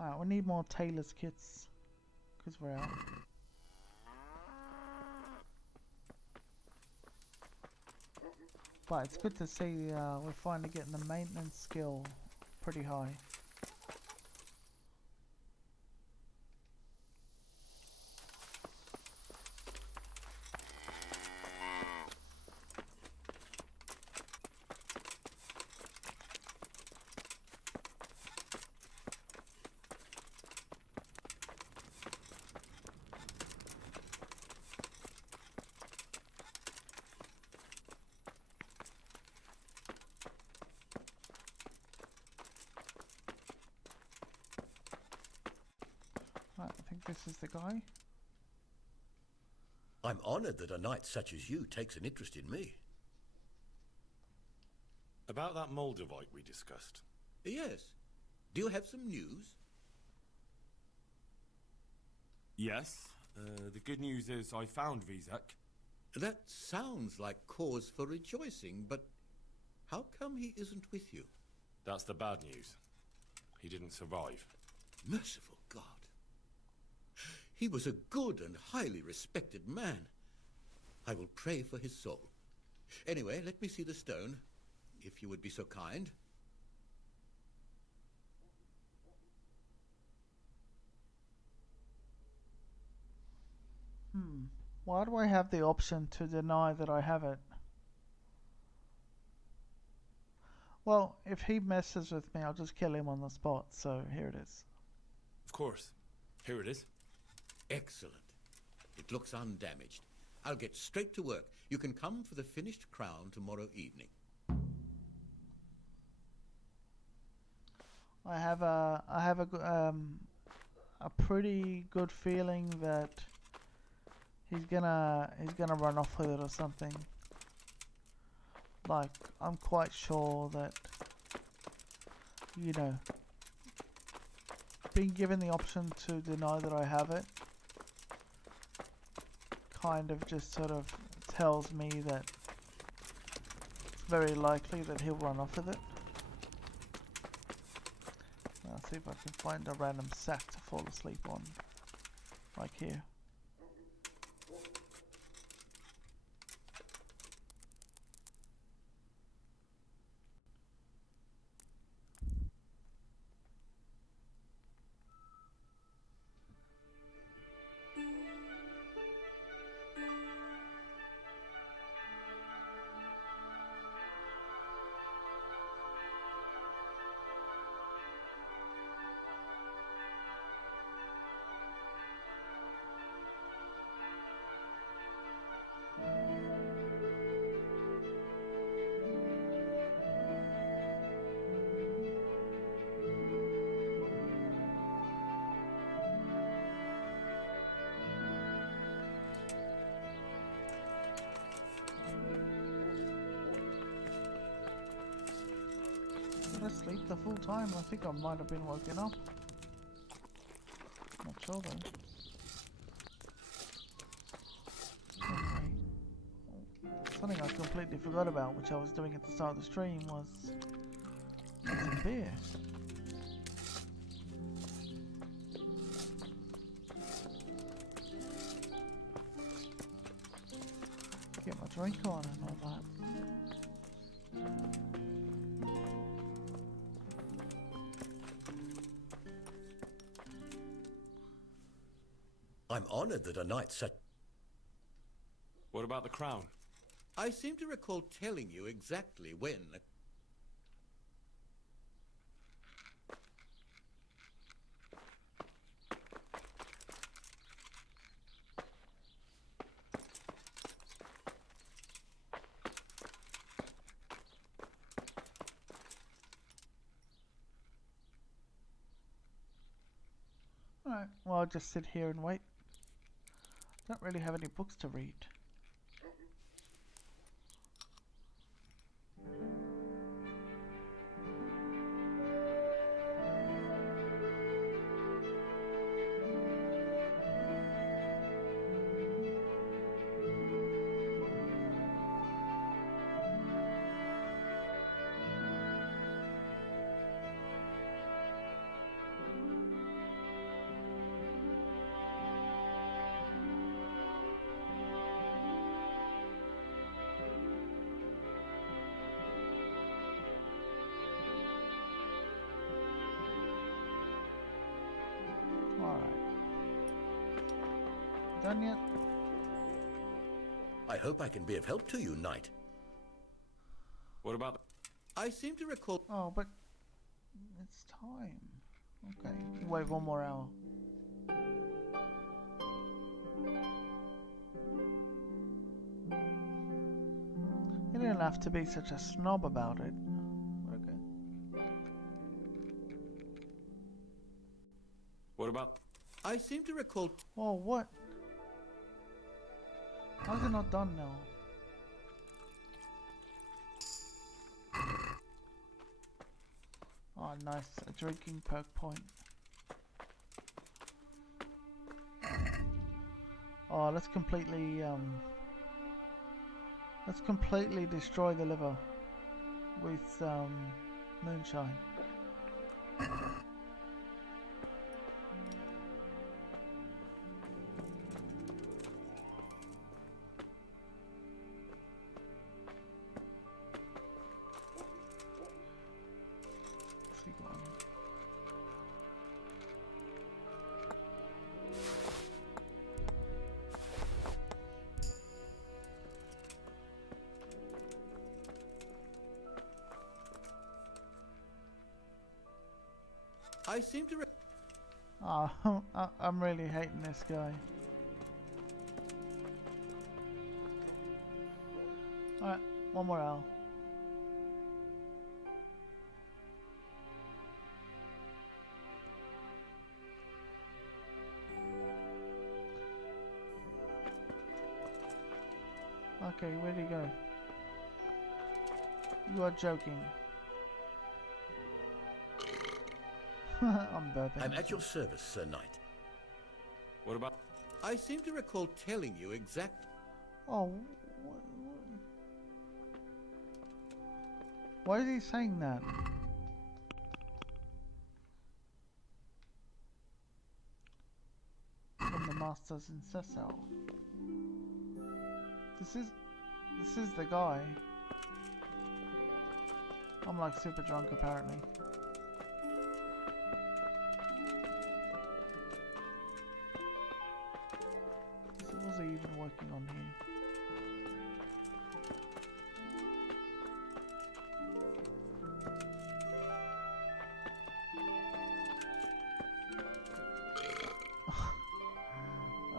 Alright, we need more tailor's kits, because we're out. But it's good to see we're finally getting the maintenance skill pretty high. This is the guy. I'm honored that a knight such as you takes an interest in me. About that Moldavite we discussed. Yes. Do you have some news? Yes. The good news is I found Vizek. That sounds like cause for rejoicing, but how come he isn't with you? That's the bad news. He didn't survive. Merciful God. He was a good and highly respected man. I will pray for his soul. Anyway, let me see the stone, if you would be so kind. Why do I have the option to deny that I have it? Well, if he messes with me, I'll just kill him on the spot, so here it is. Of course. Here it is. Excellent. It looks undamaged. I'll get straight to work. You can come for the finished crown tomorrow evening. I have a pretty good feeling that he's gonna run off with it or something. Like, I'm quite sure that, you know, being given the option to deny that I have it kind of just sort of tells me that it's very likely that he'll run off with it. I'll see if I can find a random sack to fall asleep on, like here. Asleep the full time. I think I might have been woken up. Not sure though. Anyway, something I completely forgot about, which I was doing at the start of the stream, was some beer. Get my drink on and all that. I'm honored that a knight such... What about the crown? I seem to recall telling you exactly when... Alright, well I'll just sit here and wait. Don't really have any books to read. Done yet? I hope I can be of help to you, knight. What about... I seem to recall... Oh, but... it's time. Okay, wait 1 more hour. You didn't have to be such a snob about it. Okay. What about... I seem to recall... Oh, what? How is it not done now? Oh, nice. A drinking perk point. Oh, let's completely destroy the liver with moonshine. What's he got on him? I seem to... Oh, I'm really hating this guy. Alright, one more L. Okay, where'd he go? You are joking. I'm burping. I'm at your service, Sir Knight. What about... I seem to recall telling you exact... Oh, why is he saying that? From the masters in Cecil. This is the guy. I'm like super drunk apparently. So what was he even working on here?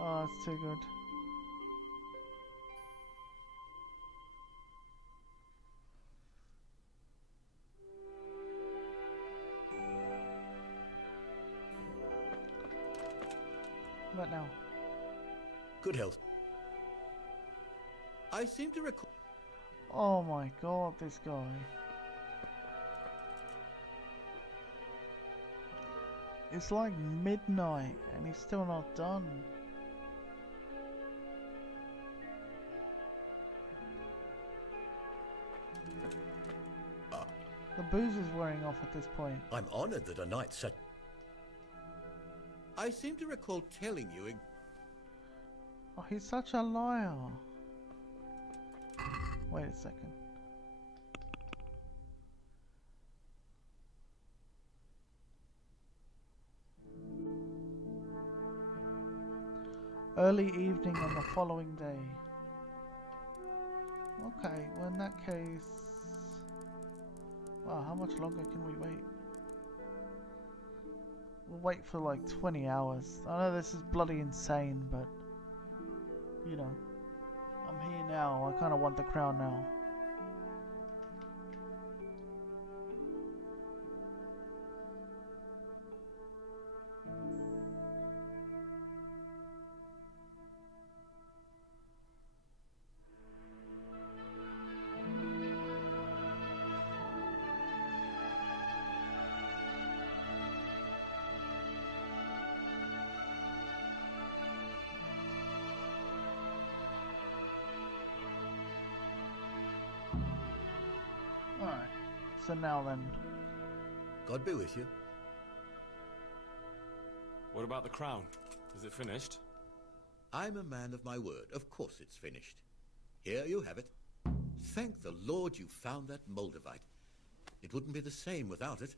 Oh, it's too good. What now? Good health. I seem to recall... Oh my god, this guy. It's like midnight and he's still not done. The booze is wearing off at this point. I'm honored that a knight such... I seem to recall telling you... Oh, he's such a liar. Wait a second. Early evening on the following day. Okay, well in that case... Wow, how much longer can we wait? We'll wait for like 20 hours. I know this is bloody insane, but... You know, I'm here now. I kind of want the crown now. Alright, so now then. God be with you. What about the crown? Is it finished? I'm a man of my word. Of course it's finished. Here you have it. Thank the Lord you found that Moldavite. It wouldn't be the same without it.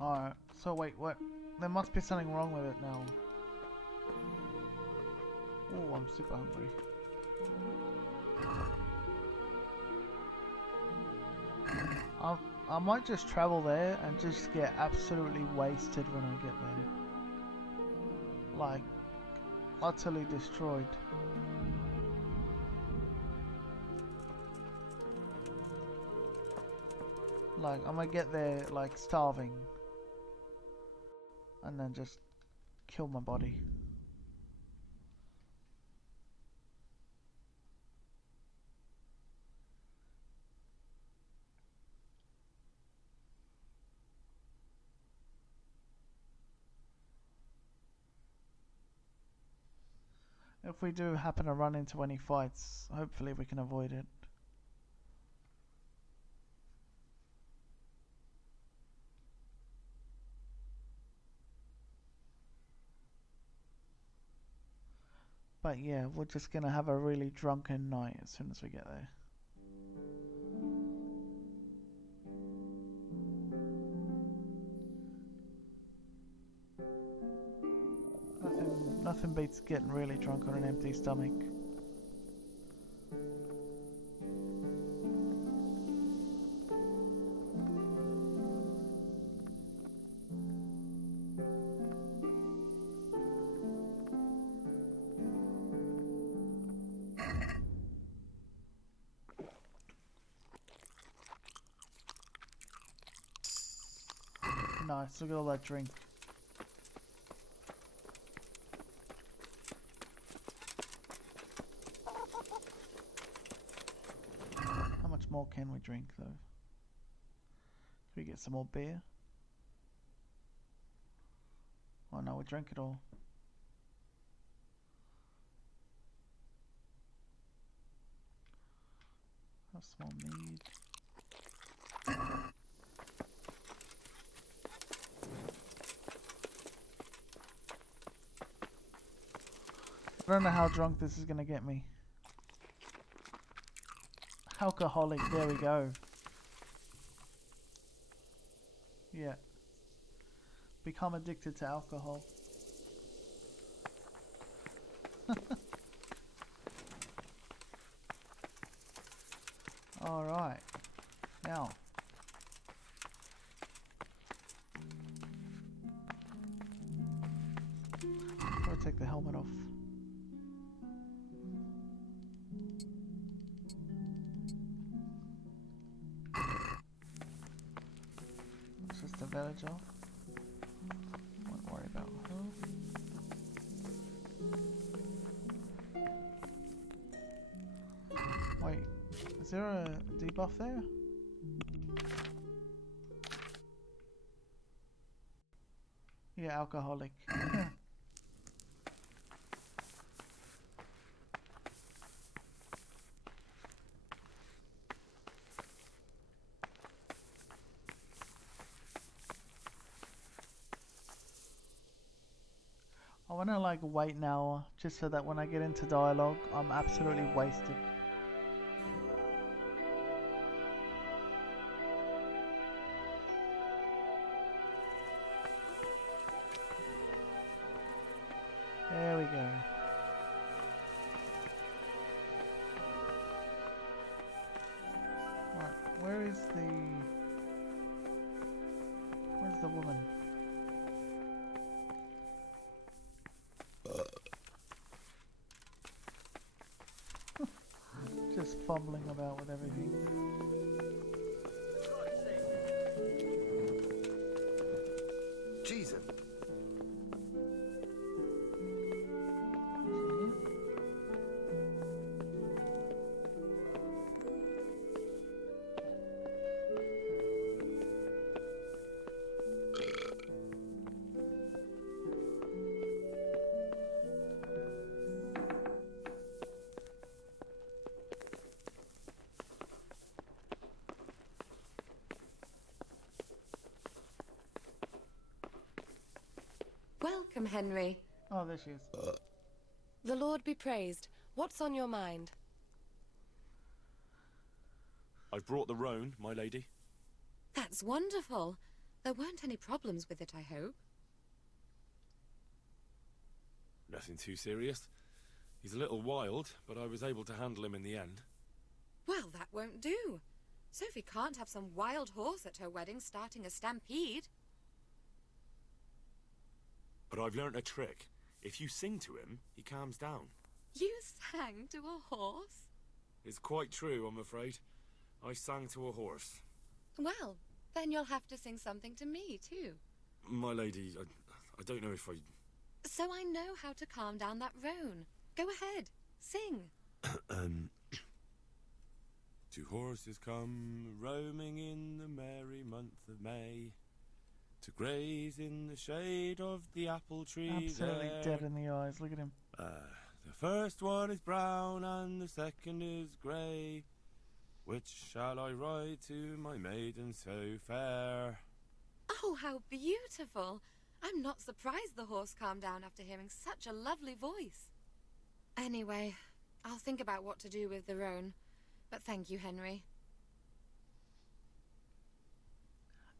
Alright, so wait, what? There must be something wrong with it now. Oh, I'm super hungry. I might just travel there and just get absolutely wasted when I get there. Like, utterly destroyed. Like, I might get there, like, starving. And then just kill my body. If we do happen to run into any fights, hopefully we can avoid it. But yeah, we're just gonna have a really drunken night as soon as we get there. Nothing beats getting really drunk on an empty stomach. Nice, look at all that drink. How much more can we drink though? Can we get some more beer? Oh no, we drank it all. Have some more mead. I don't know how drunk this is gonna get me. Alcoholic, there we go. Yeah. Become addicted to alcohol. Alright. Now. Gotta take the helmet off. It's just a villager. Won't worry about her. Wait, is there a debuff there? Yeah, alcoholic. I want to like wait an hour just so that when I get into dialogue I'm absolutely wasted. There we go. Right, where's the woman? Just fumbling about with everything. Jesus. Welcome, Henry. Oh, there she is. The Lord be praised. What's on your mind? I've brought the roan, my lady. That's wonderful. There weren't any problems with it, I hope. Nothing too serious. He's a little wild, but I was able to handle him in the end. Well, that won't do. Sophie can't have some wild horse at her wedding starting a stampede. But I've learnt a trick. If you sing to him, he calms down. You sang to a horse? It's quite true, I'm afraid. I sang to a horse. Well, then you'll have to sing something to me, too. My lady, I don't know if I... So I know how to calm down that roan. Go ahead, sing. Two horses come roaming in the merry month of May to graze in the shade of the apple tree. Absolutely there. dead in the eyes. Look at him. The first one is brown and the second is grey. Which shall I ride to, my maiden so fair? Oh, how beautiful. I'm not surprised the horse calmed down after hearing such a lovely voice. Anyway, I'll think about what to do with the roan. But thank you, Henry.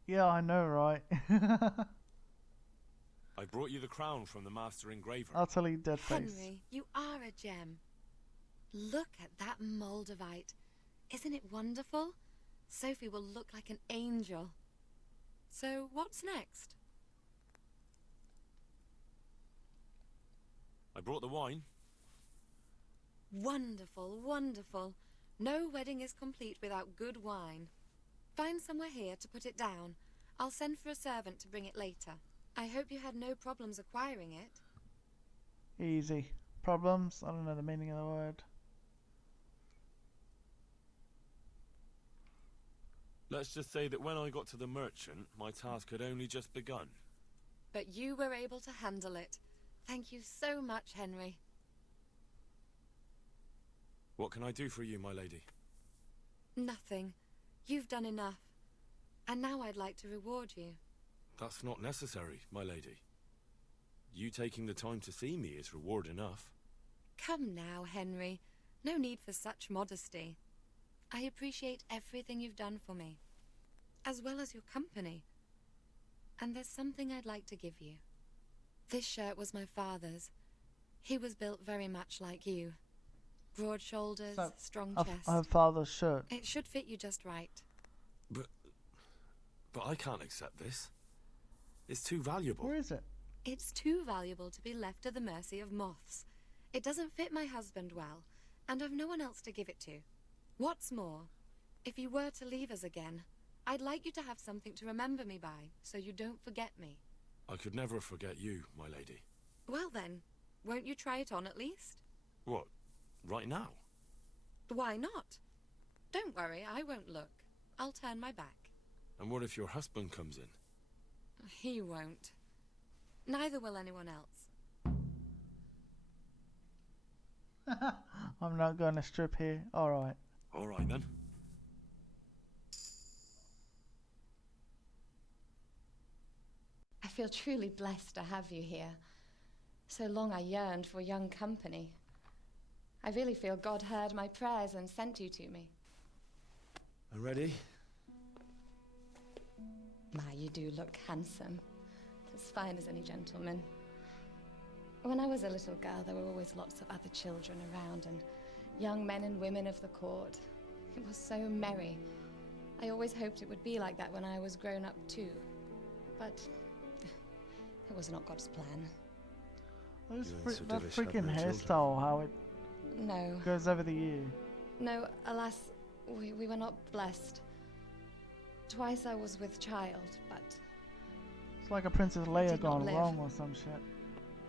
Yeah, I know, right? I brought you the crown from the master engraver. Utterly dead face. Henry, you are a gem. Look at that Moldavite. Isn't it wonderful? Sophie will look like an angel. So, what's next? I brought the wine. Wonderful, wonderful. No wedding is complete without good wine. Find somewhere here to put it down. I'll send for a servant to bring it later. I hope you had no problems acquiring it. Easy. Problems? I don't know the meaning of the word. Let's just say that when I got to the merchant, my task had only just begun. But you were able to handle it. Thank you so much, Henry. What can I do for you, my lady? Nothing. You've done enough. And now I'd like to reward you. That's not necessary, my lady. You taking the time to see me is reward enough. Come now, Henry. No need for such modesty. I appreciate everything you've done for me, as well as your company. And there's something I'd like to give you. This shirt was my father's. He was built very much like you. Broad shoulders, So, strong chest. her father's shirt. It should fit you just right. But I can't accept this. It's too valuable. Where is it? It's too valuable to be left to the mercy of moths. It doesn't fit my husband well, and I've no one else to give it to. What's more, if you were to leave us again, I'd like you to have something to remember me by, so you don't forget me. I could never forget you, my lady. Well then, won't you try it on at least? What? Right now? Why not? Don't worry, I won't look. I'll turn my back. And what if your husband comes in? He won't. Neither will anyone else. I'm not going to strip here. Alright. All right, then. I feel truly blessed to have you here. So long I yearned for young company. I really feel God heard my prayers and sent you to me. I'm ready. My, you do look handsome. As fine as any gentleman. When I was a little girl, there were always lots of other children around and young men and women of the court. It was so merry. I always hoped it would be like that when I was grown up too. But it was not God's plan. That freaking hairstyle, how it No. goes over the ear. No, alas, we were not blessed. Twice I was with child, but... It's like a Princess Leia did not gone live. wrong or some shit.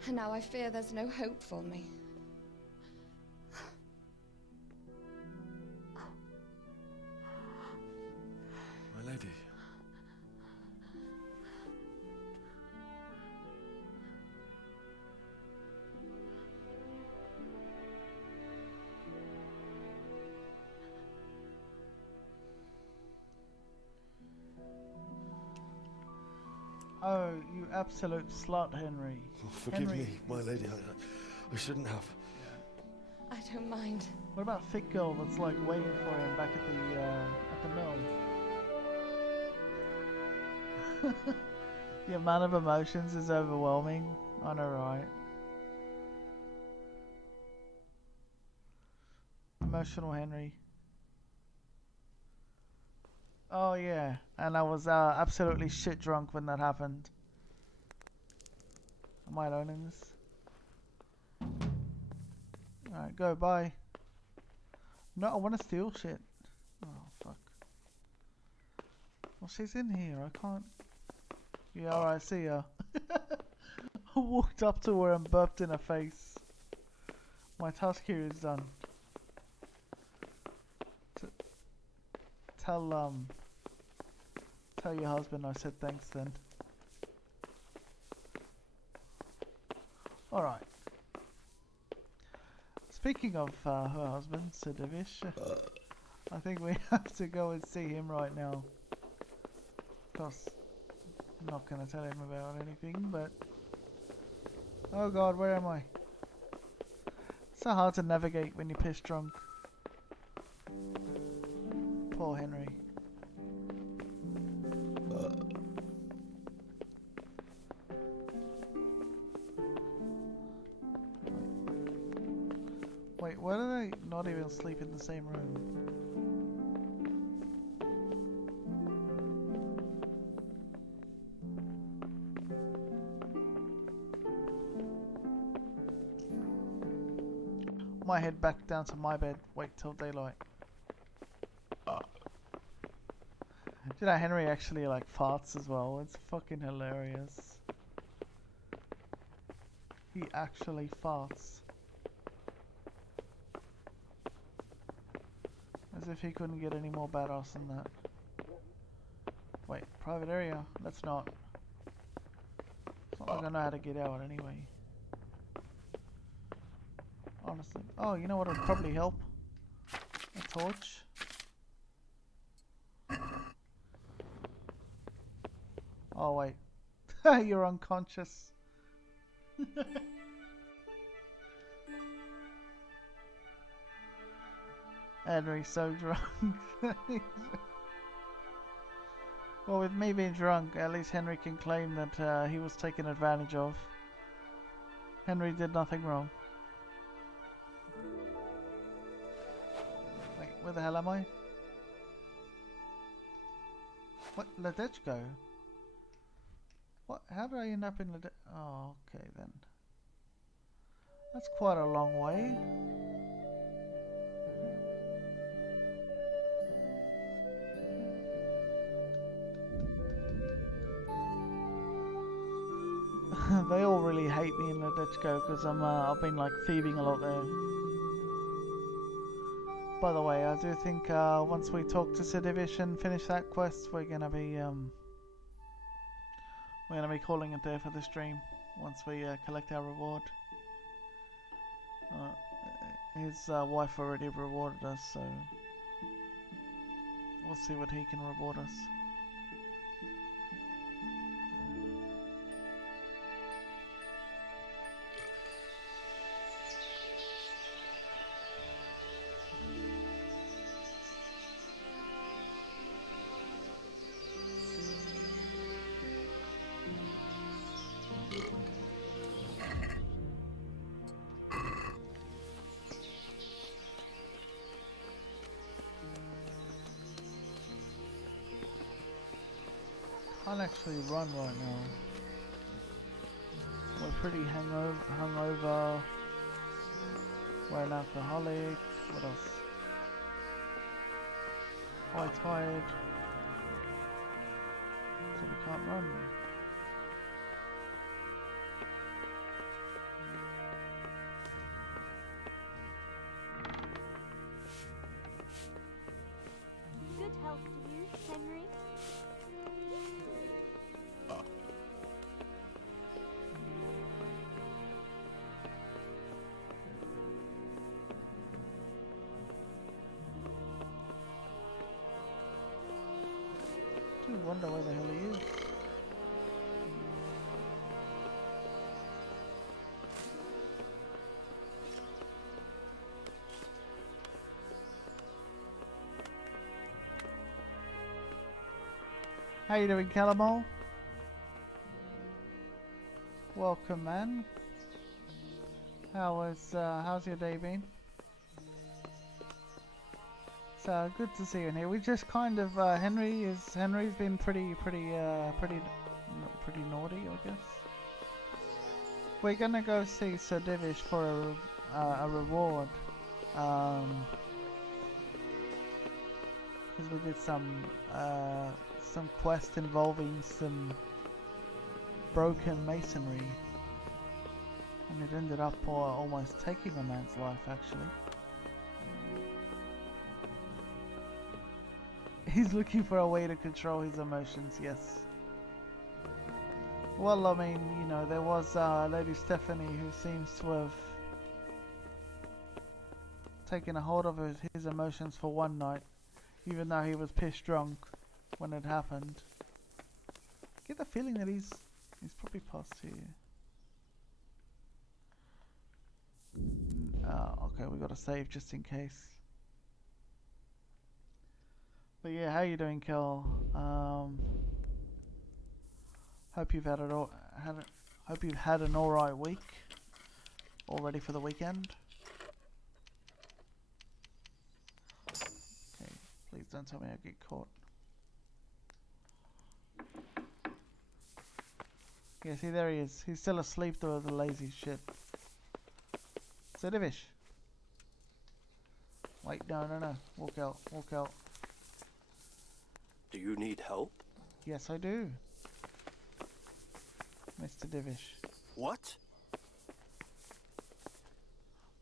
And now I fear there's no hope for me. My lady. Oh, you absolute slut, Henry. Oh, forgive Henry. me, my lady. I shouldn't have. I don't mind. What about Thick Girl that's like waiting for him back at the mill? The amount of emotions is overwhelming. I know, right? Emotional Henry. Oh yeah, and I was absolutely shit drunk when that happened. Am I alone in this? Alright, go, bye. No, I want to steal shit. Oh, fuck. Well, she's in here, I can't... Yeah, alright, see ya. I walked up to her and burped in her face. My task here is done. Tell your husband I said thanks then. Alright. Speaking of her husband, Sir Divish, I think we have to go and see him right now. Of course, I'm not going to tell him about anything, but... Oh god, where am I? It's so hard to navigate when you're pissed drunk. Poor Henry. Wait, why do they not even sleep in the same room? Might head back down to my bed, wait till daylight. You know, Henry actually like farts as well. It's fucking hilarious. He actually farts. As if he couldn't get any more badass than that. Wait, private area? Let's not. It's not like I know how to get out anyway. Honestly. Oh, you know what would probably help? A torch. Oh wait. You're unconscious. Henry's so drunk. Well, with me being drunk, at least Henry can claim that he was taken advantage of. Henry did nothing wrong. Wait, where the hell am I? What? Ledechko? What? How did I end up in Ledechko? Oh, okay then. That's quite a long way. They all really hate me in Ledechko because I've been like thieving a lot there. By the way, I do think once we talk to Sir Divish and finish that quest, we're gonna be calling it there for the stream once we collect our reward. His wife already rewarded us, so we'll see what he can reward us. Can't actually run right now. We're pretty hungover. We're an alcoholic. What else? Quite tired. So we can't run. Good health to you, Henry. I wonder where the hell he is. How you doing, Calamol? Welcome, man. How's your day been? It's good to see you in here. We just kind of Henry's been pretty naughty, I guess. We're gonna go see Sir Divish for a reward, because we did some quest involving some broken masonry. And it ended up almost taking a man's life, actually. He's looking for a way to control his emotions, yes. Well, I mean, you know, there was Lady Stephanie who seems to have taken a hold of his emotions for one night, even though he was piss drunk when it happened. I get the feeling that he's probably past here. Okay, we got to save just in case. But yeah, how you doing, Kel? Hope you've had hope you've had an alright week. All ready for the weekend. Okay, please don't tell me I get caught. Yeah, see, there he is. He's still asleep though, the lazy shit. Sedivish. Wait, no. Walk out. Do you need help? Yes, I do. Mr. Divish. What?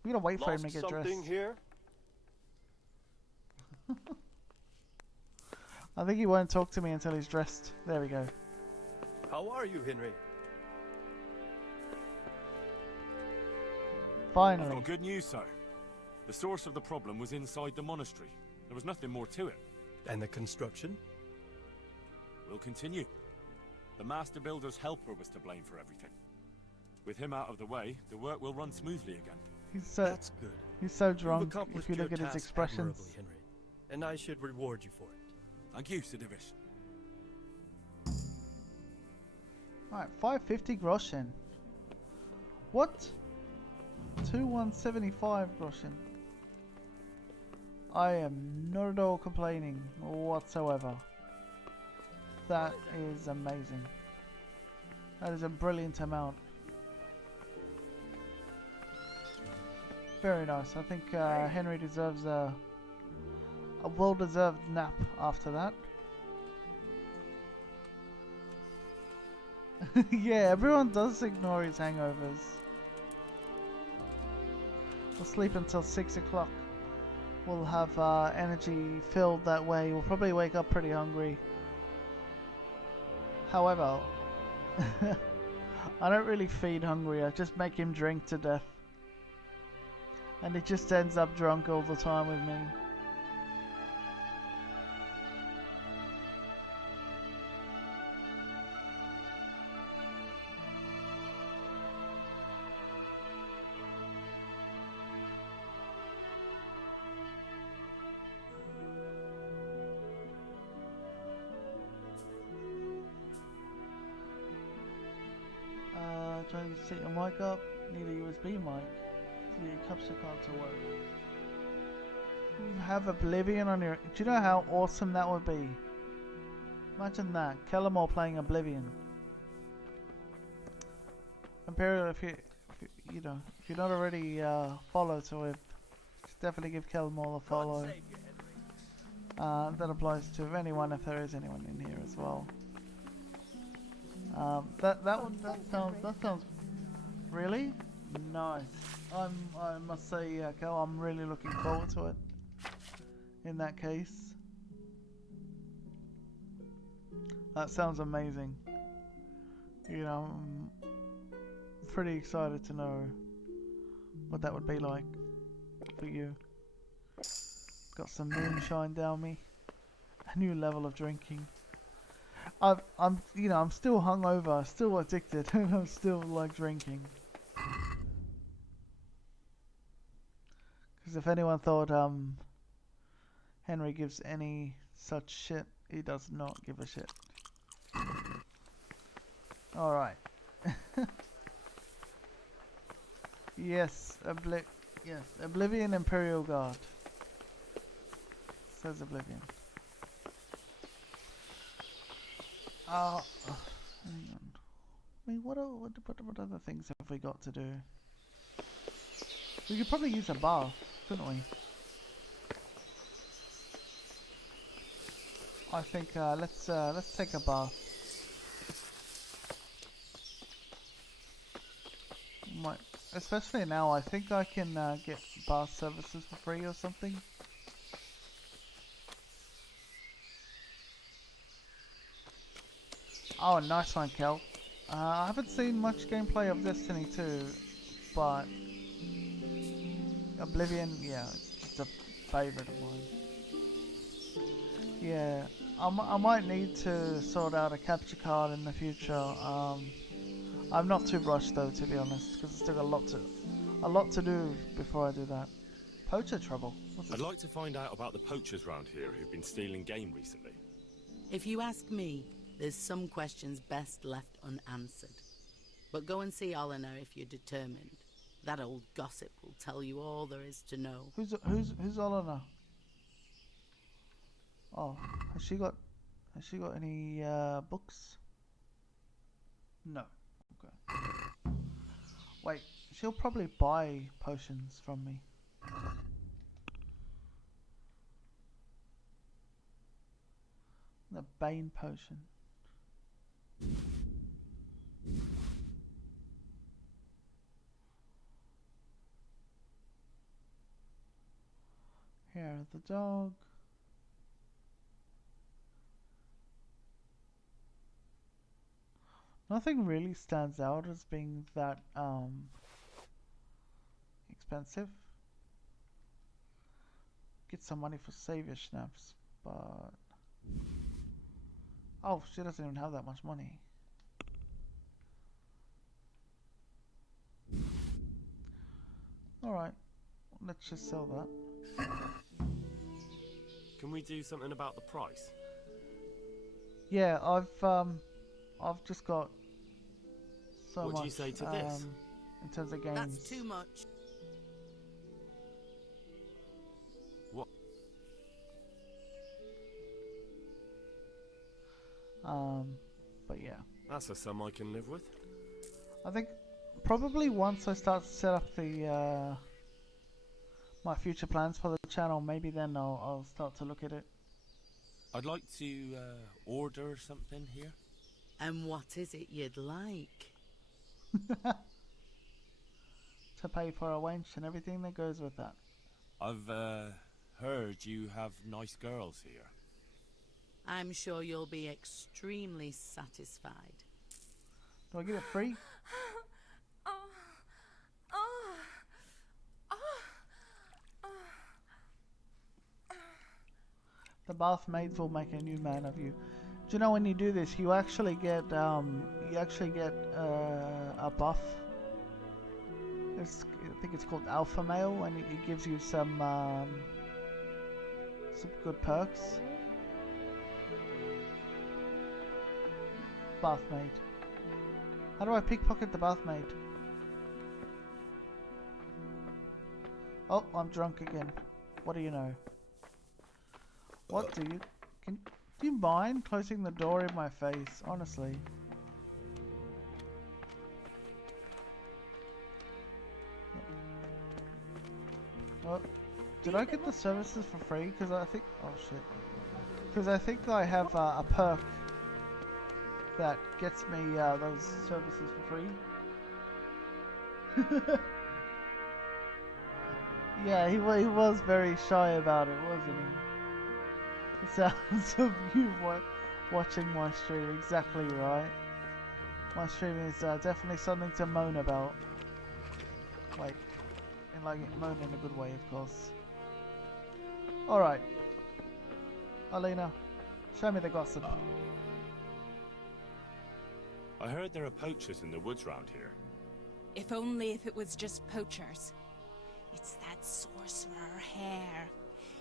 We gotta wait for him to Lost get dressed. something here? I think he won't talk to me until he's dressed. There we go. How are you, Henry? Finally. I've got good news, sir. The source of the problem was inside the monastery. There was nothing more to it. And the construction? We'll continue. The master builder's helper was to blame for everything. With him out of the way, the work will run smoothly again. That's good. He's so You've drunk accomplished if you look your at his task expressions. admirably, Henry, and I should reward you for it. Thank you, Sidivish. Alright, 550 groschen. What? 2175 groschen. I am not at all complaining whatsoever. That is amazing. That is a brilliant amount. Very nice. I think Henry deserves a well-deserved nap after that. Yeah, everyone does ignore his hangovers. We'll sleep until 6 o'clock. We'll have energy filled that way. We'll probably wake up pretty hungry. However, I don't really feed hungry. I just make him drink to death. And he just ends up drunk all the time with me. Trying to set your mic up. Need a USB mic. So your capture card to work. You have Oblivion on your... Do you know how awesome that would be? Imagine that. Kellamore playing Oblivion. Imperial, if you're not already followed to it, definitely give Kellamore a follow. That applies to anyone if there is anyone in here as well. That sounds really nice. I must say, Kel, I'm really looking forward to it. In that case, that sounds amazing. You know, I'm pretty excited to know what that would be like for you. Got some moonshine down me. A new level of drinking. I'm still hungover, still addicted, and I'm still like drinking. Because if anyone thought Henry gives any such shit, he does not give a shit. All right. Yes, Oblivion Imperial Guard. Says Oblivion. Hang on. I mean, what other things have we got to do? We could probably use a bath, couldn't we? I think let's take a bath. Especially now, I think I can get bath services for free or something. Oh, nice one, Kel. I haven't seen much gameplay of Destiny 2, but Oblivion, yeah, it's just a favourite of mine. Yeah, I might need to sort out a capture card in the future. I'm not too rushed though, to be honest, because it's still a lot to do before I do that. Poacher trouble. I'd like to find out about the poachers round here who've been stealing game recently. If you ask me, there's some questions best left unanswered. But go and see Eleanor if you're determined. That old gossip will tell you all there is to know. Who's Eleanor? Oh, has she got any books? No. Okay. Wait, she'll probably buy potions from me. The Bane potion. Hair of the dog. Nothing really stands out as being that expensive. Get some money for savior schnapps, but oh, she doesn't even have that much money. Alright, let's just sell that. Can we do something about the price? Yeah, I've just got so much. What do you say to this? In terms of games. That's too much. What? But yeah. That's a sum I can live with. I think probably once I start to set up the my future plans for the channel, maybe then I'll start to look at it. I'd like to order something here. And what is it you'd like? To pay for a wench and everything that goes with that. I've heard you have nice girls here. I'm sure you'll be extremely satisfied. Do I get it free? The bath maids will make a new man of you. Do you know when you do this, you actually get a buff. I think it's called Alpha Male, and it gives you some good perks. Bath maid. How do I pickpocket the bath maid? Oh, I'm drunk again. What do you know? What do you... Do you mind closing the door in my face? Honestly. Oh, did I get the services for free? Because I think... Oh shit. Because I think I have a perk that gets me those services for free. Yeah, he was very shy about it, wasn't he? The sounds of you watching my stream, exactly right. My stream is definitely something to moan about. Like, moan in a good way, of course. Alright. Alina, show me the gossip. I heard there are poachers in the woods round here. If only if it was just poachers. It's that sorcerer Hare.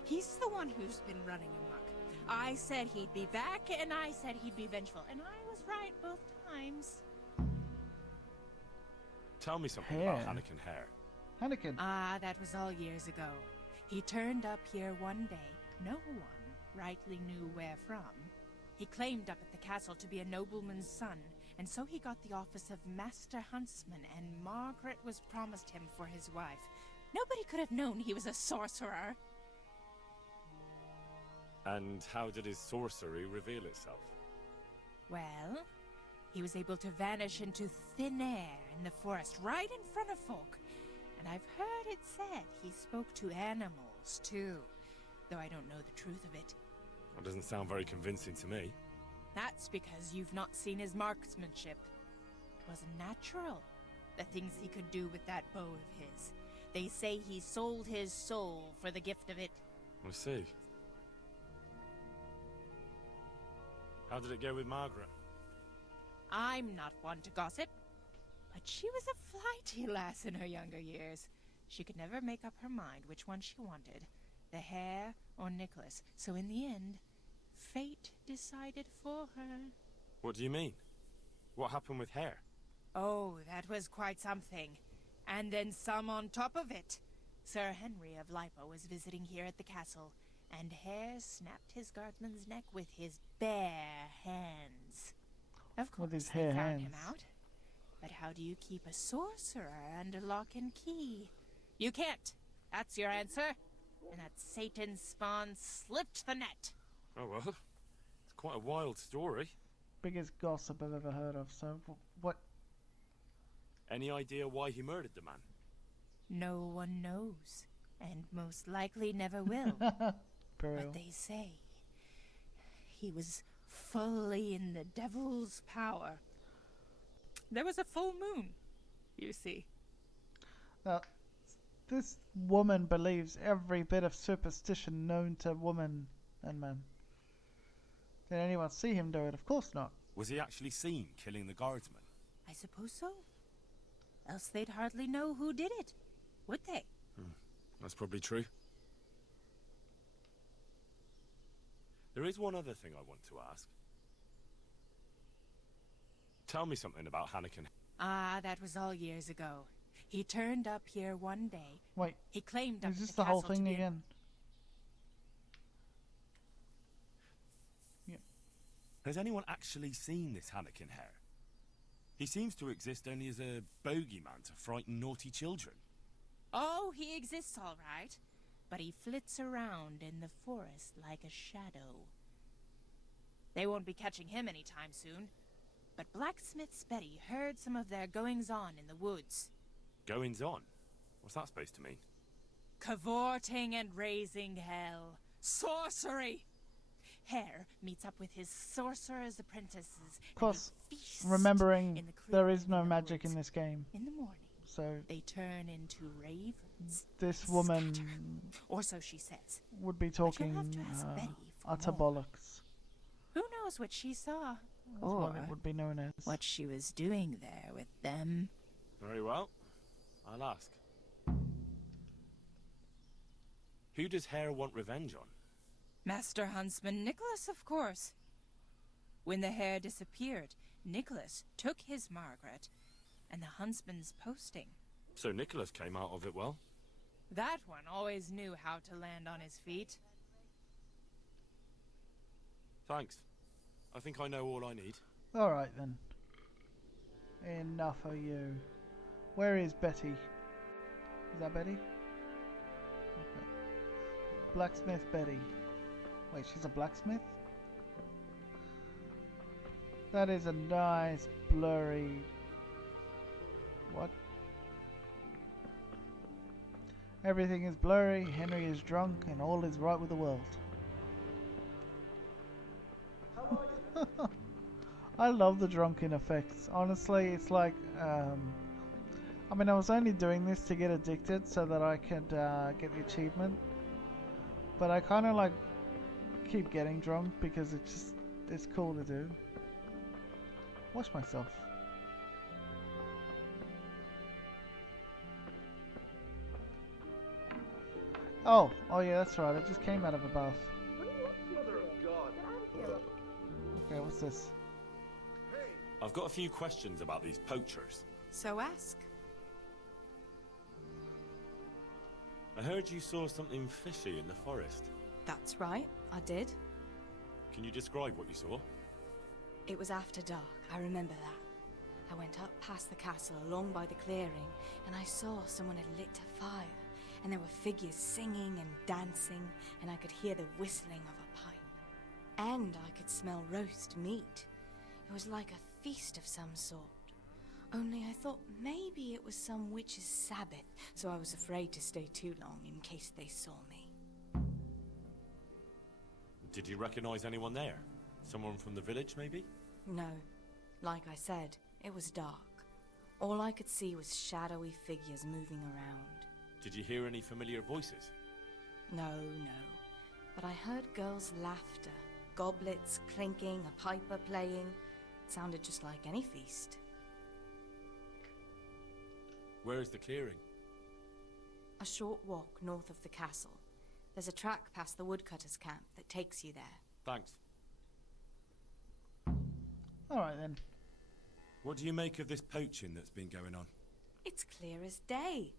He's the one who's been running amok. I said he'd be back, and I said he'd be vengeful, and I was right both times. Tell me something about Hannikin Hare. Hannikin? Ah, that was all years ago. He turned up here one day. No one rightly knew where from. He claimed up at the castle to be a nobleman's son, and so he got the office of Master Huntsman, and Margaret was promised him for his wife. Nobody could have known he was a sorcerer. And how did his sorcery reveal itself? Well, He was able to vanish into thin air in the forest right in front of folk. And I've heard it said he spoke to animals, too. Though I don't know the truth of it. That doesn't sound very convincing to me. That's because you've not seen his marksmanship. It was natural, the things he could do with that bow of his. They say he sold his soul for the gift of it. I see. How did it go with Margaret? I'm not one to gossip, but she was a flighty lass in her younger years. She could never make up her mind which one she wanted, the hare or Nicholas. So in the end, fate decided for her. What do you mean? What happened with Hare? Oh, that was quite something. And then some on top of it. Sir Henry of Lipa was visiting here at the castle, and Hare snapped his guardsman's neck with his bare hands. Of course, With his they hare found hands. him out. But how do you keep a sorcerer under lock and key? You can't. That's your answer. And that Satan's spawn slipped the net. Oh well, it's quite a wild story. Biggest gossip I've ever heard of. So what? Any idea why he murdered the man? No one knows, and most likely never will. Burial. But they say he was fully in the devil's power. There was a full moon, you see. Now, this woman believes every bit of superstition known to woman and man. Did anyone see him do it? Of course not. Was he actually seen killing the guardsman? I suppose so. Else they'd hardly know who did it, would they? That's probably true. There is one other thing I want to ask. Tell me something about Hannikin. Ah, that was all years ago. He turned up here one day. Wait, he claimed up is at this the the whole castle to thing be again? Has anyone actually seen this Hannikin Hare? He seems to exist only as a bogeyman to frighten naughty children. Oh, he exists all right. But he flits around in the forest like a shadow. They won't be catching him anytime soon. But Blacksmith's Betty heard some of their goings-on in the woods. Goings-on? What's that supposed to mean? Cavorting and raising hell. Sorcery! Hare meets up with his sorcerer's apprentices. Of course, remembering there is no magic in this game. In the morning, so they turn into ravens. This woman, or so she says, would be talking utter bollocks. Who knows what she saw? That's or what it would be known as. What she was doing there with them. Very well. I'll ask. Who does Hare want revenge on? Master Huntsman Nicholas, of course. When the hare disappeared, Nicholas took his Margaret and the huntsman's posting. So Nicholas came out of it well? That one always knew how to land on his feet. Thanks. I think I know all I need. Alright then. Enough of you. Where is Betty? Is that Betty? Okay. Blacksmith Betty. Wait, she's a blacksmith? That is a nice blurry... What? Everything is blurry, Henry is drunk, and all is right with the world. I love the drunken effects. Honestly, it's like, I mean, I was only doing this to get addicted so that I could get the achievement. But I kind of like keep getting drunk because it's cool to do. Wash myself. Oh yeah, that's right. I just came out of a bath. Okay, what's this? I've got a few questions about these poachers. So ask. I heard you saw something fishy in the forest. That's right, I did. Can you describe what you saw? It was after dark, I remember that. I went up past the castle along by the clearing, and I saw someone had lit a fire, and there were figures singing and dancing, and I could hear the whistling of a pipe. And I could smell roast meat. It was like a feast of some sort. Only I thought maybe it was some witch's Sabbath, so I was afraid to stay too long in case they saw me. Did you recognize anyone there? Someone from the village, maybe? No. Like I said, it was dark. All I could see was shadowy figures moving around. Did you hear any familiar voices? No. But I heard girls' laughter, goblets clinking, a piper playing. It sounded just like any feast. Where is the clearing? A short walk north of the castle. There's a track past the woodcutter's camp that takes you there. Thanks. Alright then. What do you make of this poaching that's been going on? It's clear as day.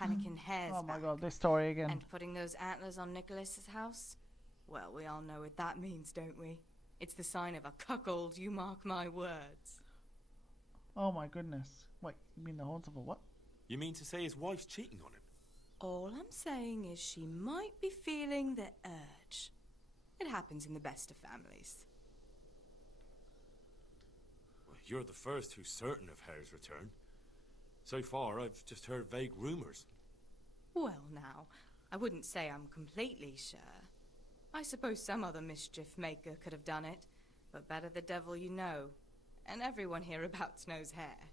Hannikin Hare's Oh my back. god, this story again. And putting those antlers on Nicholas's house? Well, we all know what that means, don't we? It's the sign of a cuckold, you mark my words. Oh my goodness. Wait, you mean the horns of a what? You mean to say his wife's cheating on him? All I'm saying is she might be feeling the urge. It happens in the best of families. Well, you're the first who's certain of Hare's return. So far, I've just heard vague rumors. Well, now, I wouldn't say I'm completely sure. I suppose some other mischief maker could have done it, but better the devil you know. And everyone hereabouts knows Hare.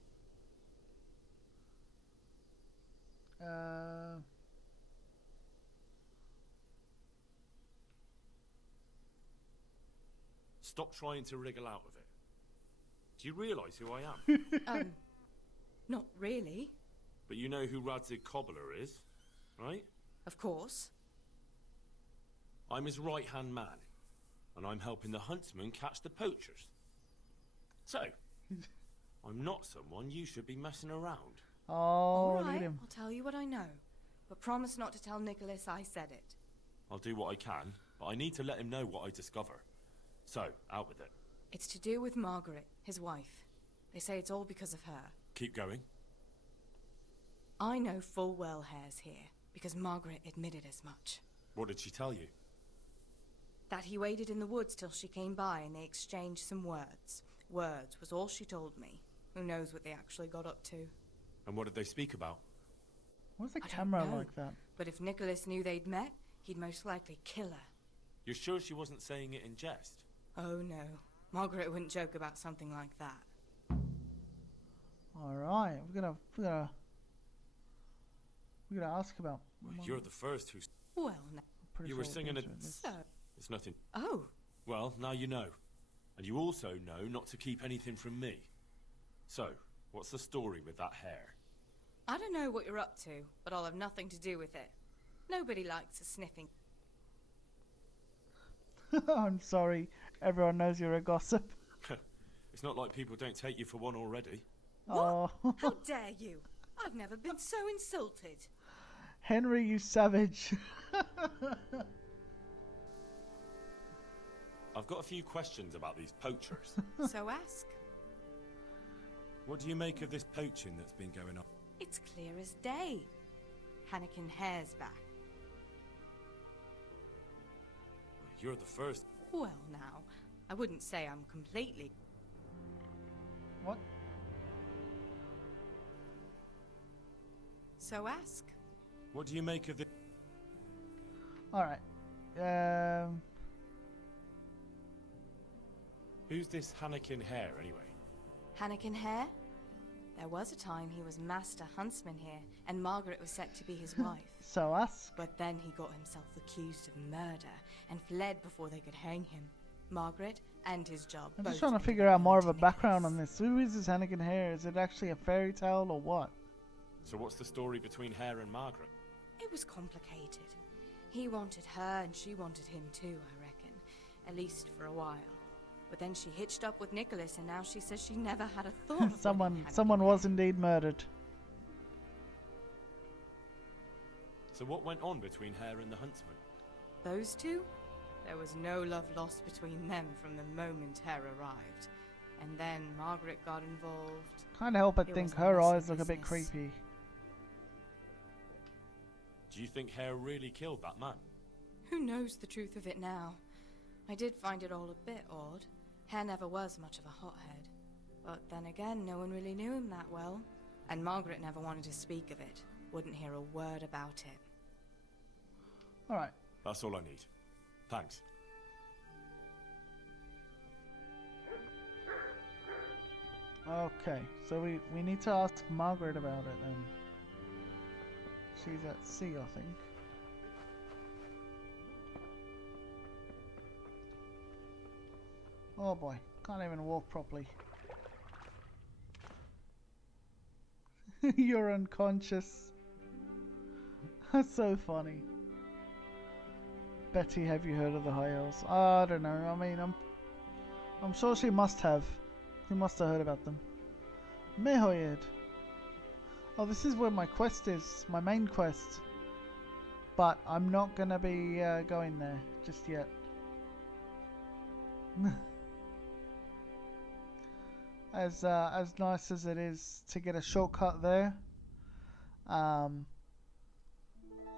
Stop trying to wriggle out of it. Do you realise who I am? Not really. But you know who Radzig Cobbler is, right? Of course. I'm his right-hand man, and I'm helping the huntsman catch the poachers. So, I'm not someone you should be messing around. Oh, All look right, at him. I'll tell you what I know. But promise not to tell Nicholas I said it. I'll do what I can, but I need to let him know what I discover. So, out with it. It's to do with Margaret, his wife. They say it's all because of her. Keep going. I know full well Hare's here, because Margaret admitted as much. What did she tell you? That he waited in the woods till she came by and they exchanged some words. Words was all she told me. Who knows what they actually got up to. And what did they speak about? What's the I camera don't know, like that? But if Nicholas knew they'd met, he'd most likely kill her. You're sure she wasn't saying it in jest? Oh no. Margaret wouldn't joke about something like that. Alright, we're gonna ask about Well, you're the first who's... Well, no. Pretty You sure were we'll singing get a... to it. So... It's nothing. Oh. Well, now you know. And you also know not to keep anything from me. So, what's the story with that Hare? I don't know what you're up to, but I'll have nothing to do with it. Nobody likes a sniffing. I'm sorry, everyone knows you're a gossip. It's not like people don't take you for one already. Oh. How dare you? I've never been so insulted. Henry, you savage. I've got a few questions about these poachers. So ask. What do you make of this poaching that's been going on? It's clear as day. Hannikin Hare's back. You're the first. Well, now, I wouldn't say I'm completely... What? So ask. What do you make of this? Alright. Who's this Hannikin Hare, anyway? Hannikin Hare? There was a time he was master huntsman here, and Margaret was set to be his wife. So ask. But then he got himself accused of murder, and fled before they could hang him. Margaret and his job I'm both just trying to ended figure up out more of going a to background Nicholas. on this. Who is this Hannikin Hare? Is it actually a fairy tale or what? So what's the story between Hare and Margaret? It was complicated. He wanted her, and she wanted him too, I reckon. At least for a while. But then she hitched up with Nicholas, and now she says she never had a thought of Someone was indeed murdered. So what went on between Hare and the huntsman? Those two? There was no love lost between them from the moment Hare arrived. And then Margaret got involved. Can't help but It think wasn't her messy eyes look a bit business. creepy. Do you think Hare really killed that man? Who knows the truth of it now? I did find it all a bit odd. Hare never was much of a hothead. But then again, no one really knew him that well. And Margaret never wanted to speak of it. Wouldn't hear a word about it. Alright. That's all I need. Thanks. Okay, so we need to ask Margaret about it then. She's at sea, I think. Oh boy, can't even walk properly. You're unconscious. That's so funny. Betty, have you heard of the High Elves? I don't know. I mean, I'm sure she must have. She must have heard about them. Mehoyed. Oh, this is where my quest is. My main quest. But I'm not gonna be going there just yet. As nice as it is to get a shortcut there, I'm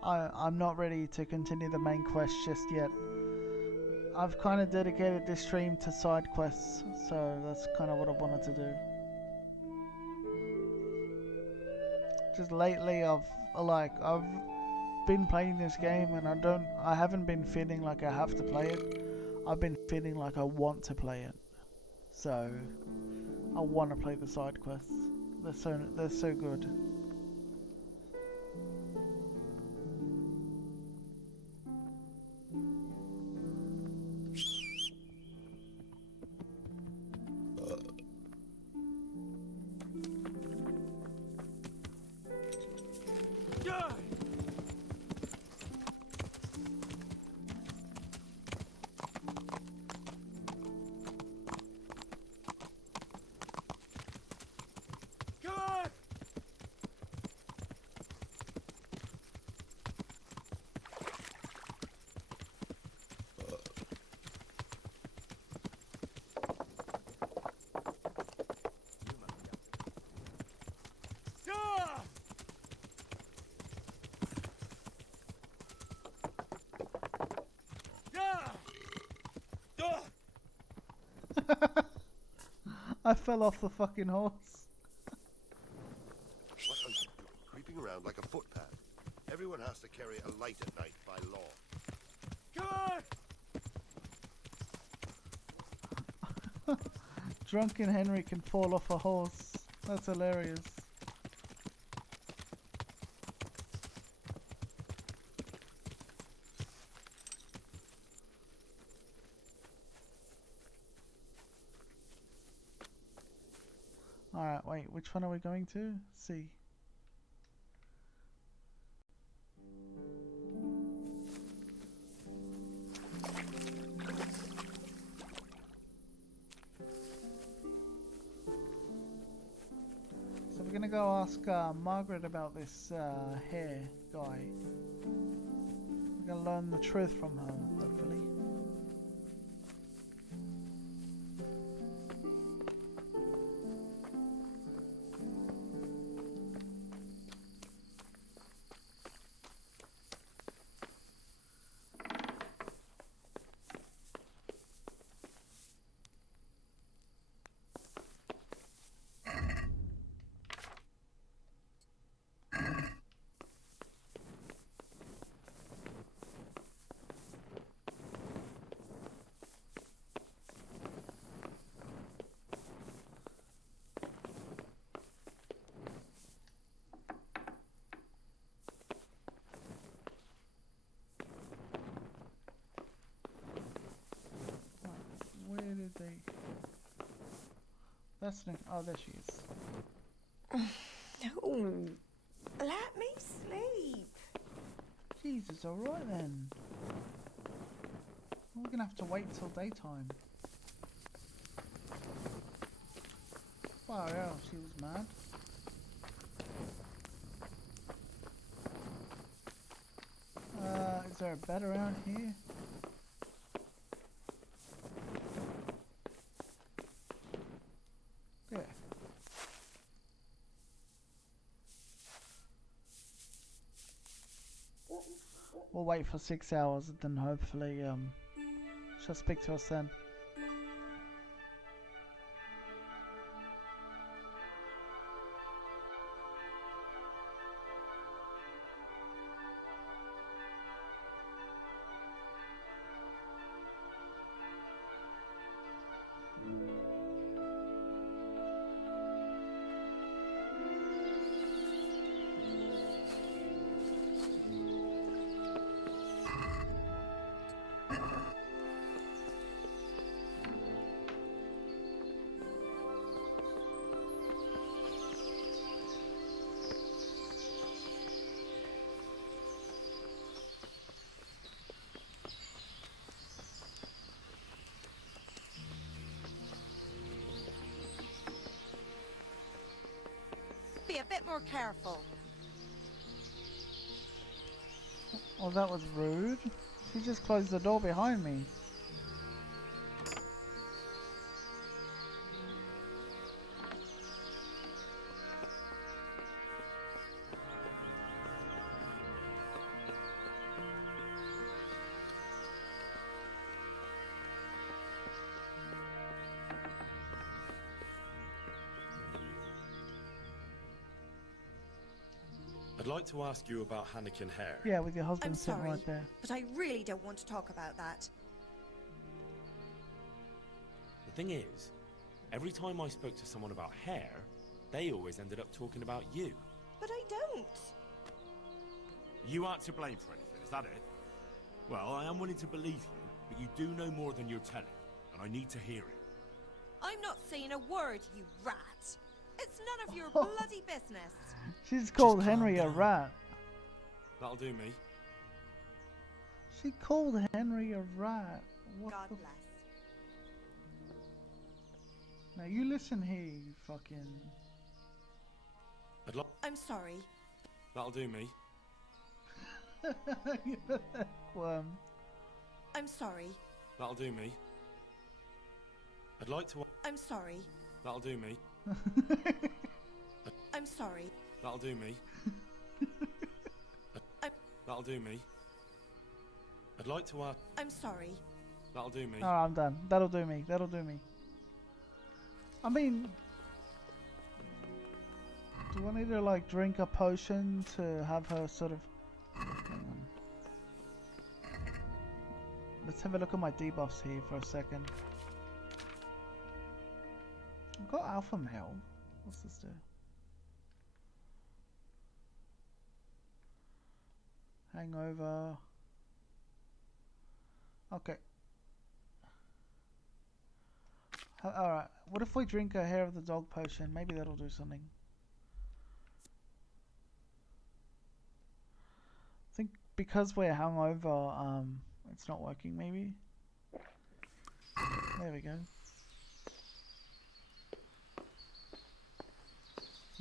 not ready to continue the main quest just yet. I've kind of dedicated this stream to side quests, so that's kind of what I wanted to do. Just lately, I've been playing this game, and I haven't been feeling like I have to play it. I've been feeling like I want to play it, so I want to play the side quests. They're so good. I fell off the fucking horse. What are you doing? Creeping around like a footpad. Everyone has to carry a light at night by law. Drunken Henry can fall off a horse. That's hilarious. Alright, wait, which one are we going to? See. So we're gonna go ask Margaret about this Hare guy. We're gonna learn the truth from her, hopefully. Where did they... That's no... Oh, there she is. No. Let me sleep. Jesus, alright then. We're gonna have to wait till daytime. Wow, yeah, she was mad. Is there a bed around here? Yeah. We'll wait for 6 hours and then hopefully she'll speak to us then. more careful. Oh, that was rude. She just closed the door behind me. I'd like to ask you about Hannikin Hare. Yeah, with your I'm husband sitting sorry, right there. but I really don't want to talk about that. The thing is, every time I spoke to someone about Hare, they always ended up talking about you. But I don't. You aren't to blame for anything, is that it? Well, I am willing to believe you, but you do know more than you're telling, and I need to hear it. I'm not saying a word, you rat. It's none of your bloody business. She's called Henry a rat. That'll do me. She called Henry a rat. What God the bless. Now you listen here, you fucking... I'm sorry. That'll do me. You worm. I'm sorry. That'll do me. I'd like to... I'm sorry. That'll do me. I'm sorry. That'll do me. That'll do me. I'd like to ask... I'm sorry. That'll do me. Oh, I'm done. That'll do me. That'll do me. I mean... Do I need to, like, drink a potion to have her sort of... Hang on. Let's have a look at my debuffs here for a second. I've got Alpha Male. What's this do? Hangover. Okay. Alright, what if we drink a Hair of the Dog potion? Maybe that'll do something. I think because we're hungover, it's not working maybe. There we go.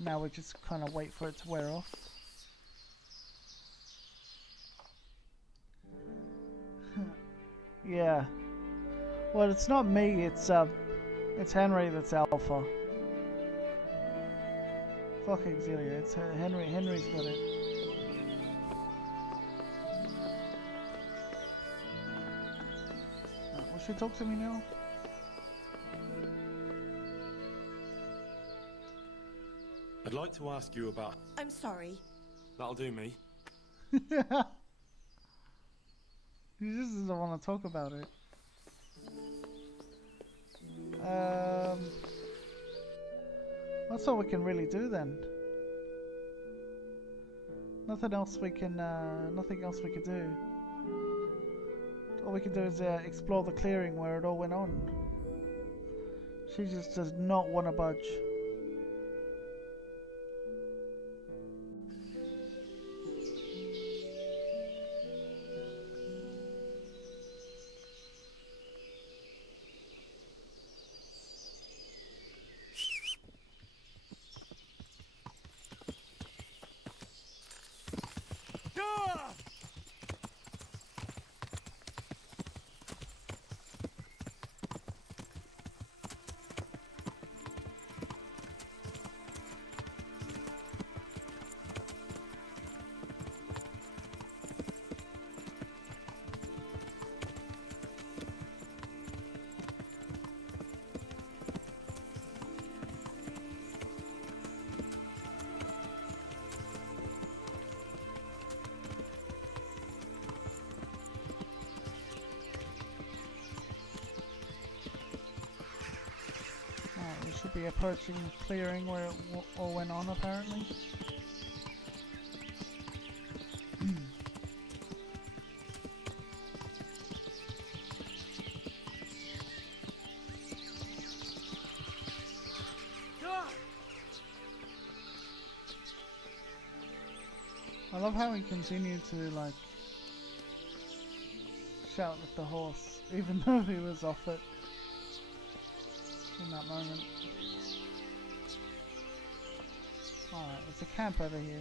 Now we just kind of wait for it to wear off. Yeah. Well, it's not me, it's Henry that's alpha. Fucking Zelia, it's Henry. Henry's got it. Will she talk to me now? I'd like to ask you about... I'm sorry. That'll do me. He just doesn't want to talk about it. That's all we can really do then. Nothing else we can do. All we can do is explore the clearing where it all went on. She just does not want to budge. We should be approaching the clearing where it all went on, apparently. I love how he continued to, like, shout at the horse, even though he was off it in that moment. Alright, there's a camp over here.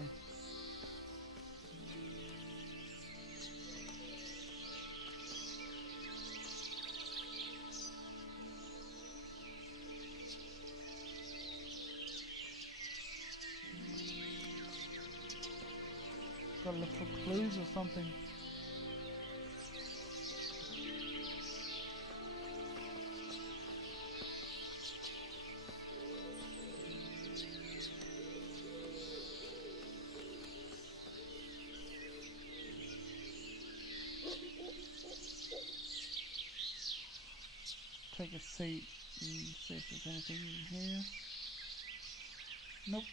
Gotta look for clues or something. Take a seat and see if there's anything in here. Nope.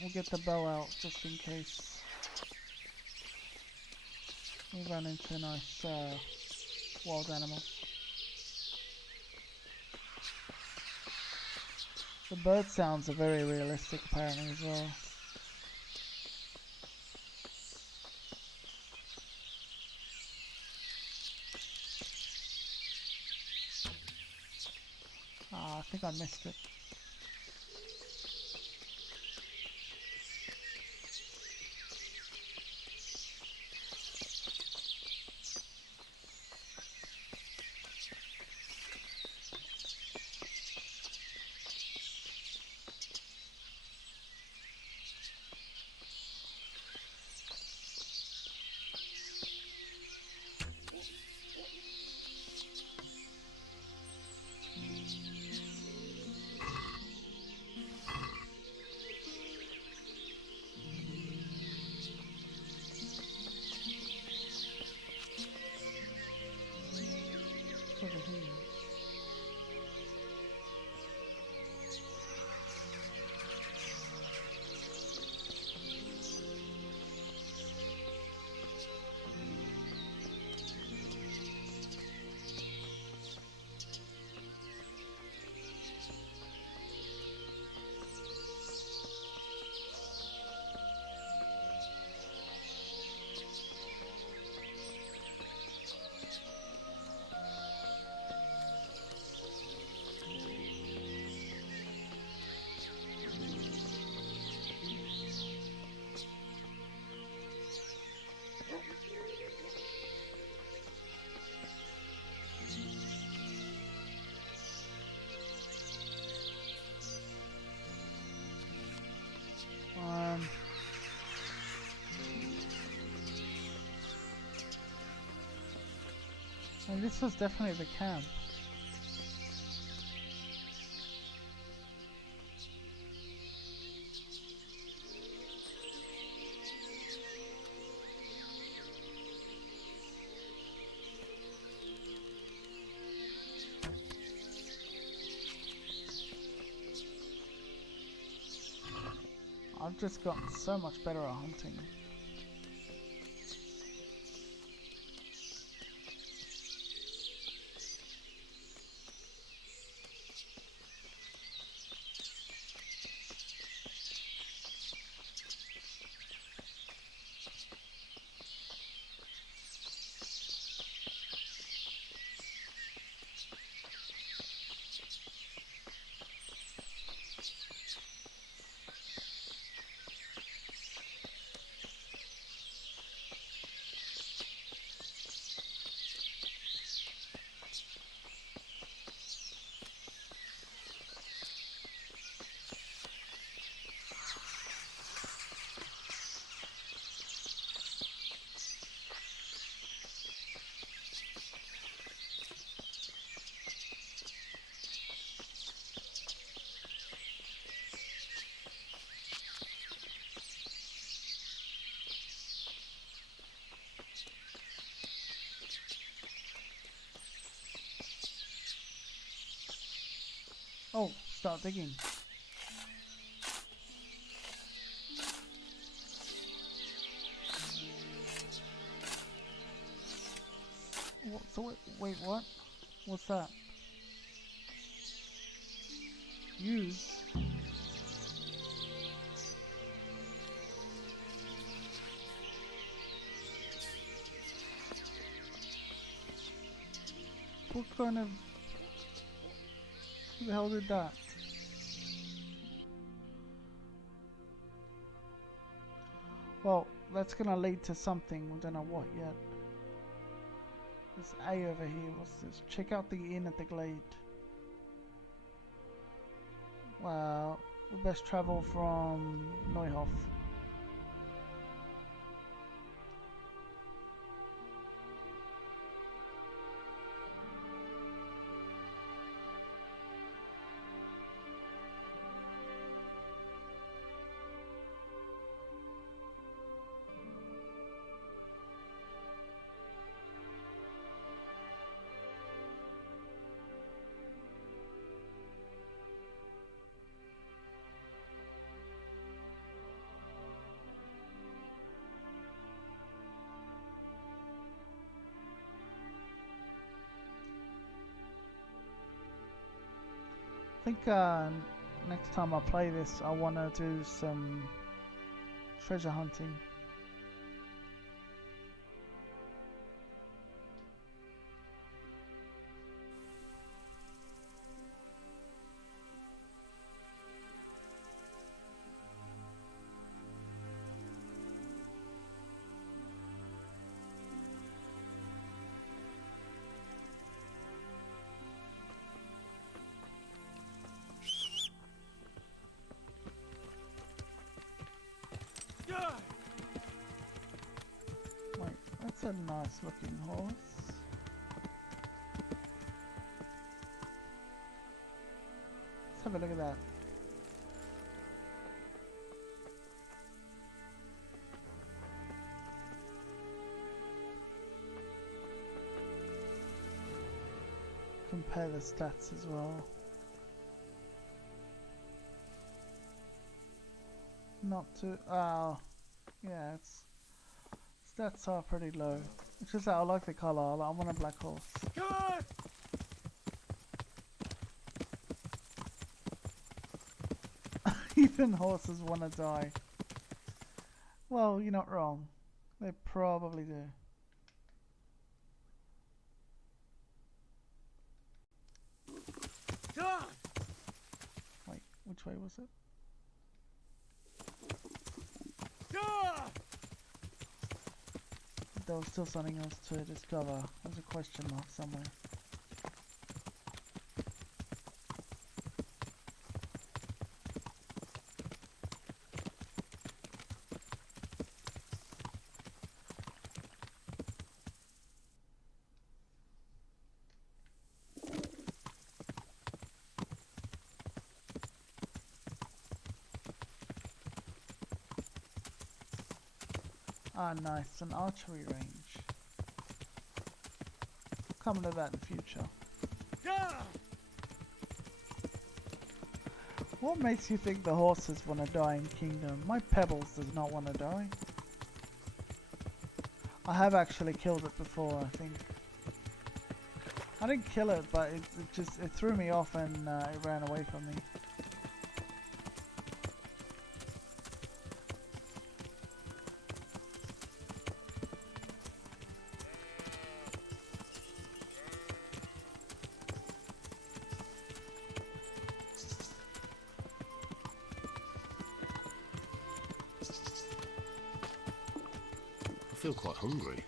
We'll get the bow out just in case we run into nice wild animals. The bird sounds are very realistic apparently as well. Ah, I think I missed it. Over here. And this was definitely the camp. I've just gotten so much better at hunting. Oh, start digging. What, so wait, what? What's that? Use? What kind of... Who the hell did that? Well, that's gonna lead to something. We don't know what yet. There's A over here. What's this? Check out the inn at the Glade. Well, we best travel from Neuhof. I think next time I play this, I want to do some treasure hunting. Wait, that's a nice looking horse. Let's have a look at that. Compare the stats as well. Not too... Oh, yeah, it's... Stats are pretty low. It's just that I like the colour. I want a black horse. Even horses want to die. Well, you're not wrong. They probably do. Wait, which way was it? There was still something else to discover. There's a question mark somewhere. Ah, nice, an archery range. Come to that in the future. What makes you think the horses want to die in Kingdom? My Pebbles does not want to die. I have actually killed it before, I think. I didn't kill it, but it threw me off and it ran away from me. I feel quite hungry.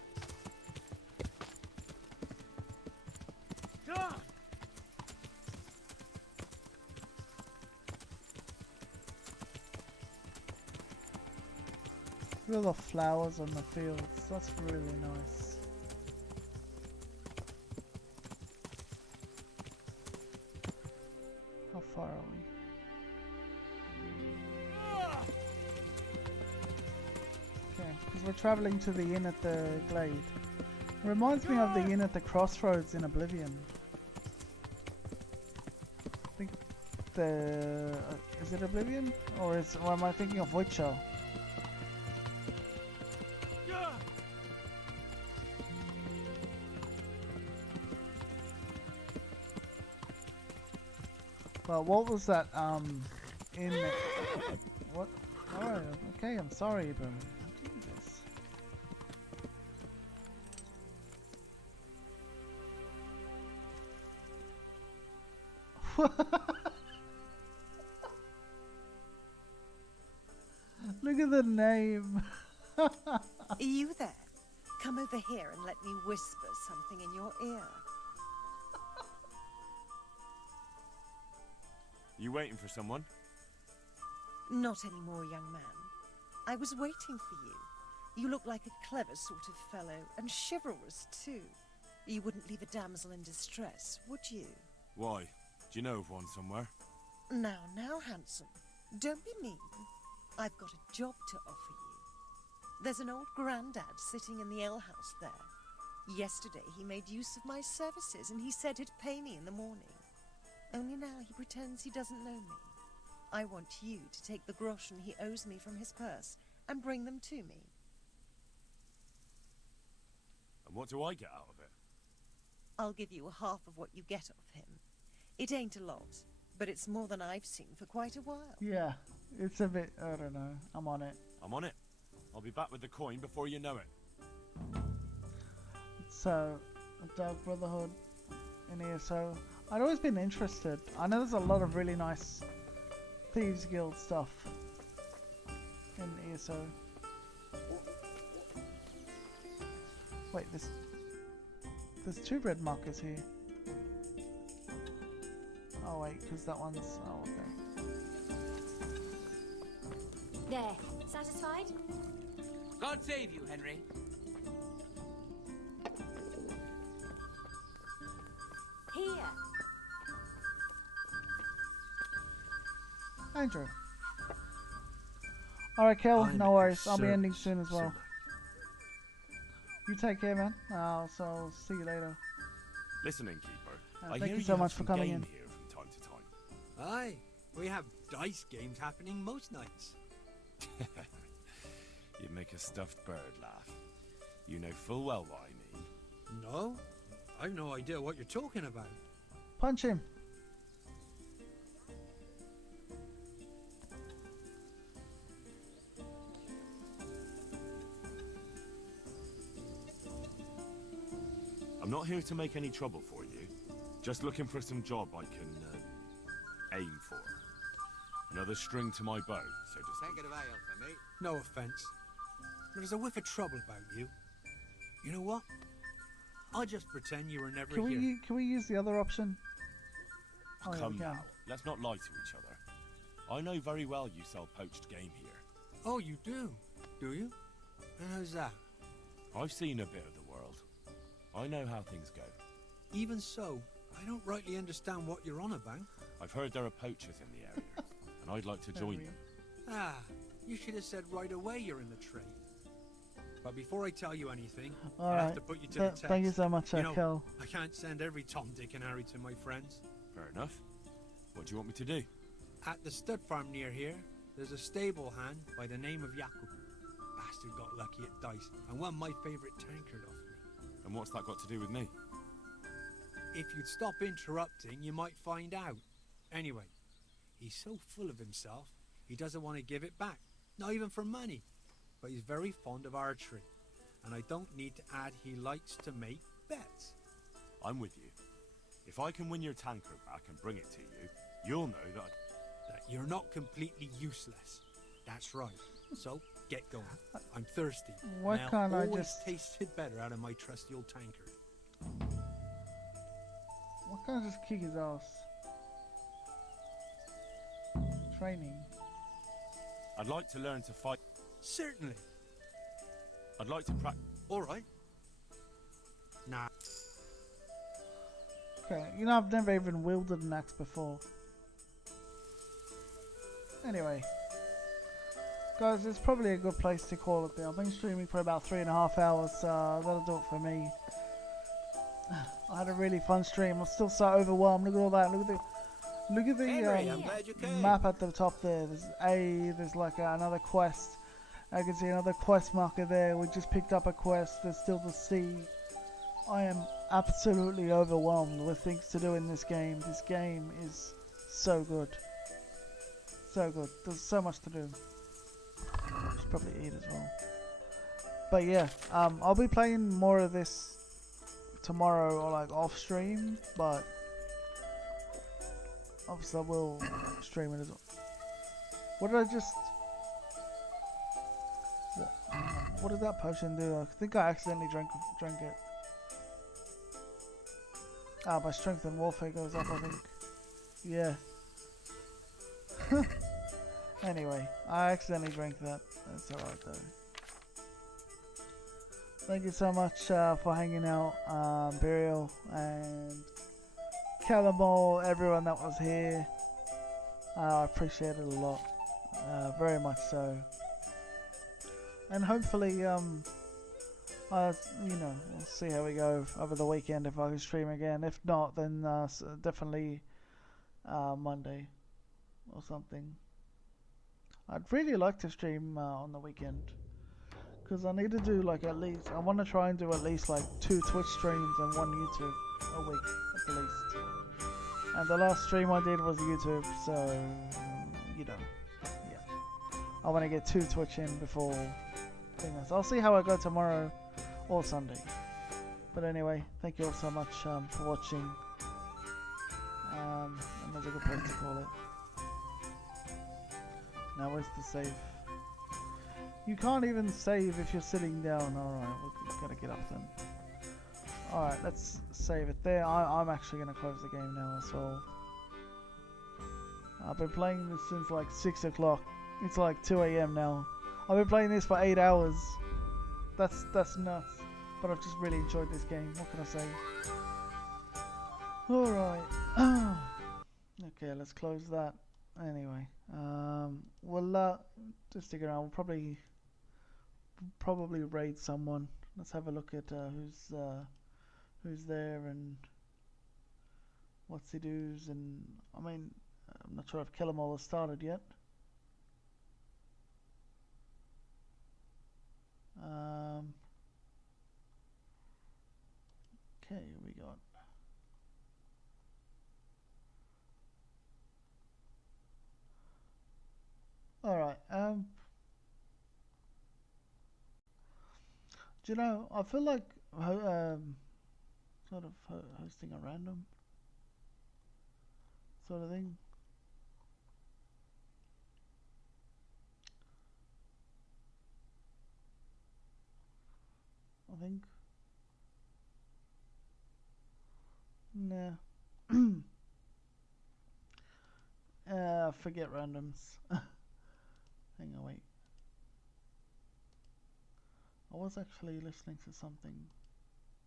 Look at the flowers on the fields. That's really nice. How far are we? Okay, because we're traveling to the inn at the Glade. Reminds me of the inn at the crossroads in Oblivion. I think the... is it Oblivion? Or am I thinking of Witcher? Well, what was that, in... What? Alright, okay, I'm sorry, but... Jesus. Look at the name. Are you there? Come over here and let me whisper something in your ear. You waiting for someone? Not anymore, young man. I was waiting for you. You look like a clever sort of fellow, and chivalrous too. You wouldn't leave a damsel in distress, would you? Why? Do you know of one somewhere? Now, handsome. Don't be mean. I've got a job to offer you. There's an old grandad sitting in the alehouse there. Yesterday he made use of my services, and he said he'd pay me in the morning. Only now he pretends he doesn't know me. I want you to take the groschen he owes me from his purse and bring them to me. And what do I get out of it? I'll give you half of what you get off him. It ain't a lot, but it's more than I've seen for quite a while. Yeah, it's a bit, I don't know. I'm on it. I'm on it. I'll be back with the coin before you know it. So, a Dark Brotherhood in ESO. I'd always been interested. I know there's a lot of really nice Thieves Guild stuff in ESO. Wait, there's two red markers here. Oh wait, because that one's, oh okay. There. Satisfied? God save you, Henry. Here. Andrew. Alright, Kel, no worries. I'll be ending soon as well. You take care, man. I'll see you later. Listen, Innkeeper. Thank you so much for coming in. Here from time to time. Aye, we have dice games happening most nights. You make a stuffed bird laugh. You know full well what I mean. No, I've no idea what you're talking about. Punch him. I'm not here to make any trouble for you. Just looking for some job I can aim for. Another string to my bow, so to speak. Take it away, for me. No offense. But there's a whiff of trouble about you. You know what? I'll just pretend you were never Can here. can we use the other option? Oh, yeah, Come we can. now, let's not lie to each other. I know very well you sell poached game here. Oh, you do? Do you? And how's that? I've seen a bit of the world. I know how things go. Even so, I don't rightly understand what you're on about. I've heard there are poachers in the area, and I'd like to join them. Ah, you should have said right away you're in the trade. But before I tell you anything, I have to put you to the test. Thank you so much, You know, Kel. I can't send every Tom, Dick and Harry to my friends. Fair enough. What do you want me to do? At the stud farm near here, there's a stable hand by the name of Jakub. Bastard got lucky at dice and won my favourite tankard off me. And what's that got to do with me? If you'd stop interrupting, you might find out. Anyway, he's so full of himself, he doesn't want to give it back. Not even for money. But he's very fond of archery. And I don't need to add he likes to make bets. I'm with you. If I can win your tankard back and bring it to you, you'll know that you're not completely useless. That's right. So, get going. I'm thirsty. Why and can't I always just- tasted better out of my trusty old tankard. Why can't I just kick his ass? Training. I'd like to learn to fight. Certainly. I'd like to practice. All right. Nah. Okay, you know I've never even wielded an axe before. Anyway. Guys, it's probably a good place to call it there. I've been streaming for about 3.5 hours, so that'll do it for me. I had a really fun stream. I'm still so overwhelmed. Look at all that. Look at the Henry, I'm glad you came. map at the top there. There's like another quest. I can see another quest marker there. We just picked up a quest. There's still the sea. I am absolutely overwhelmed with things to do in this game. This game is so good. So good. There's so much to do. Should probably eat as well. But yeah, I'll be playing more of this tomorrow or like off stream, but obviously I will stream it as well. What did I just... What did that potion do? I think I accidentally drank it. Ah, my strength and warfare goes up, I think. Yeah. Anyway, I accidentally drank that. That's alright though. Thank you so much for hanging out, Burial and Calamol, everyone that was here. I appreciate it a lot. Very much so. And hopefully, you know, we'll see how we go over the weekend if I can stream again. If not, then definitely Monday or something. I'd really like to stream on the weekend because I need to do like at least, I want to try and do at least like 2 Twitch streams and 1 YouTube a week at least. And the last stream I did was YouTube, so you know, yeah. I want to get 2 Twitch in before things. I'll see how I go tomorrow or Sunday. But anyway, thank you all so much for watching. And there's a good place to call it. Now where's the save? You can't even save if you're sitting down. Alright, we've got to get up then. Alright, let's save it there. I'm actually going to close the game now as well. I've been playing this since like 6 o'clock. It's like 2 AM now. I've been playing this for 8 hours. That's nuts. But I've just really enjoyed this game. What can I say? Alright. Okay, let's close that. Anyway, we'll just stick around. We'll probably raid someone. Let's have a look at who's there and what's he do's. And I mean, I'm not sure if Kill 'Em All has started yet. Okay, we got. Alright, do you know, I feel like sort of hosting a random sort of thing. I think. Nah. Forget randoms. Hang on, wait. I was actually listening to something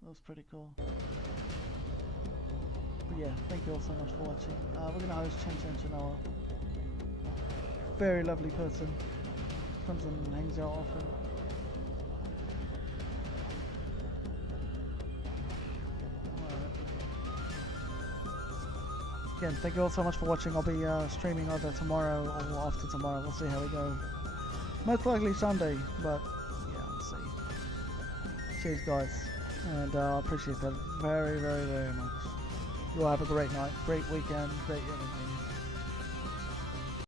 that was pretty cool. But yeah, thank you all so much for watching. We're gonna host Chen Chenoa. Very lovely person. Comes and hangs out often. Again, thank you all so much for watching. I'll be streaming either tomorrow or after tomorrow. We'll see how we go. Most likely Sunday, but yeah, we'll see. Cheers, guys. And I appreciate that very, very, very much. You all have a great night, great weekend, great everything.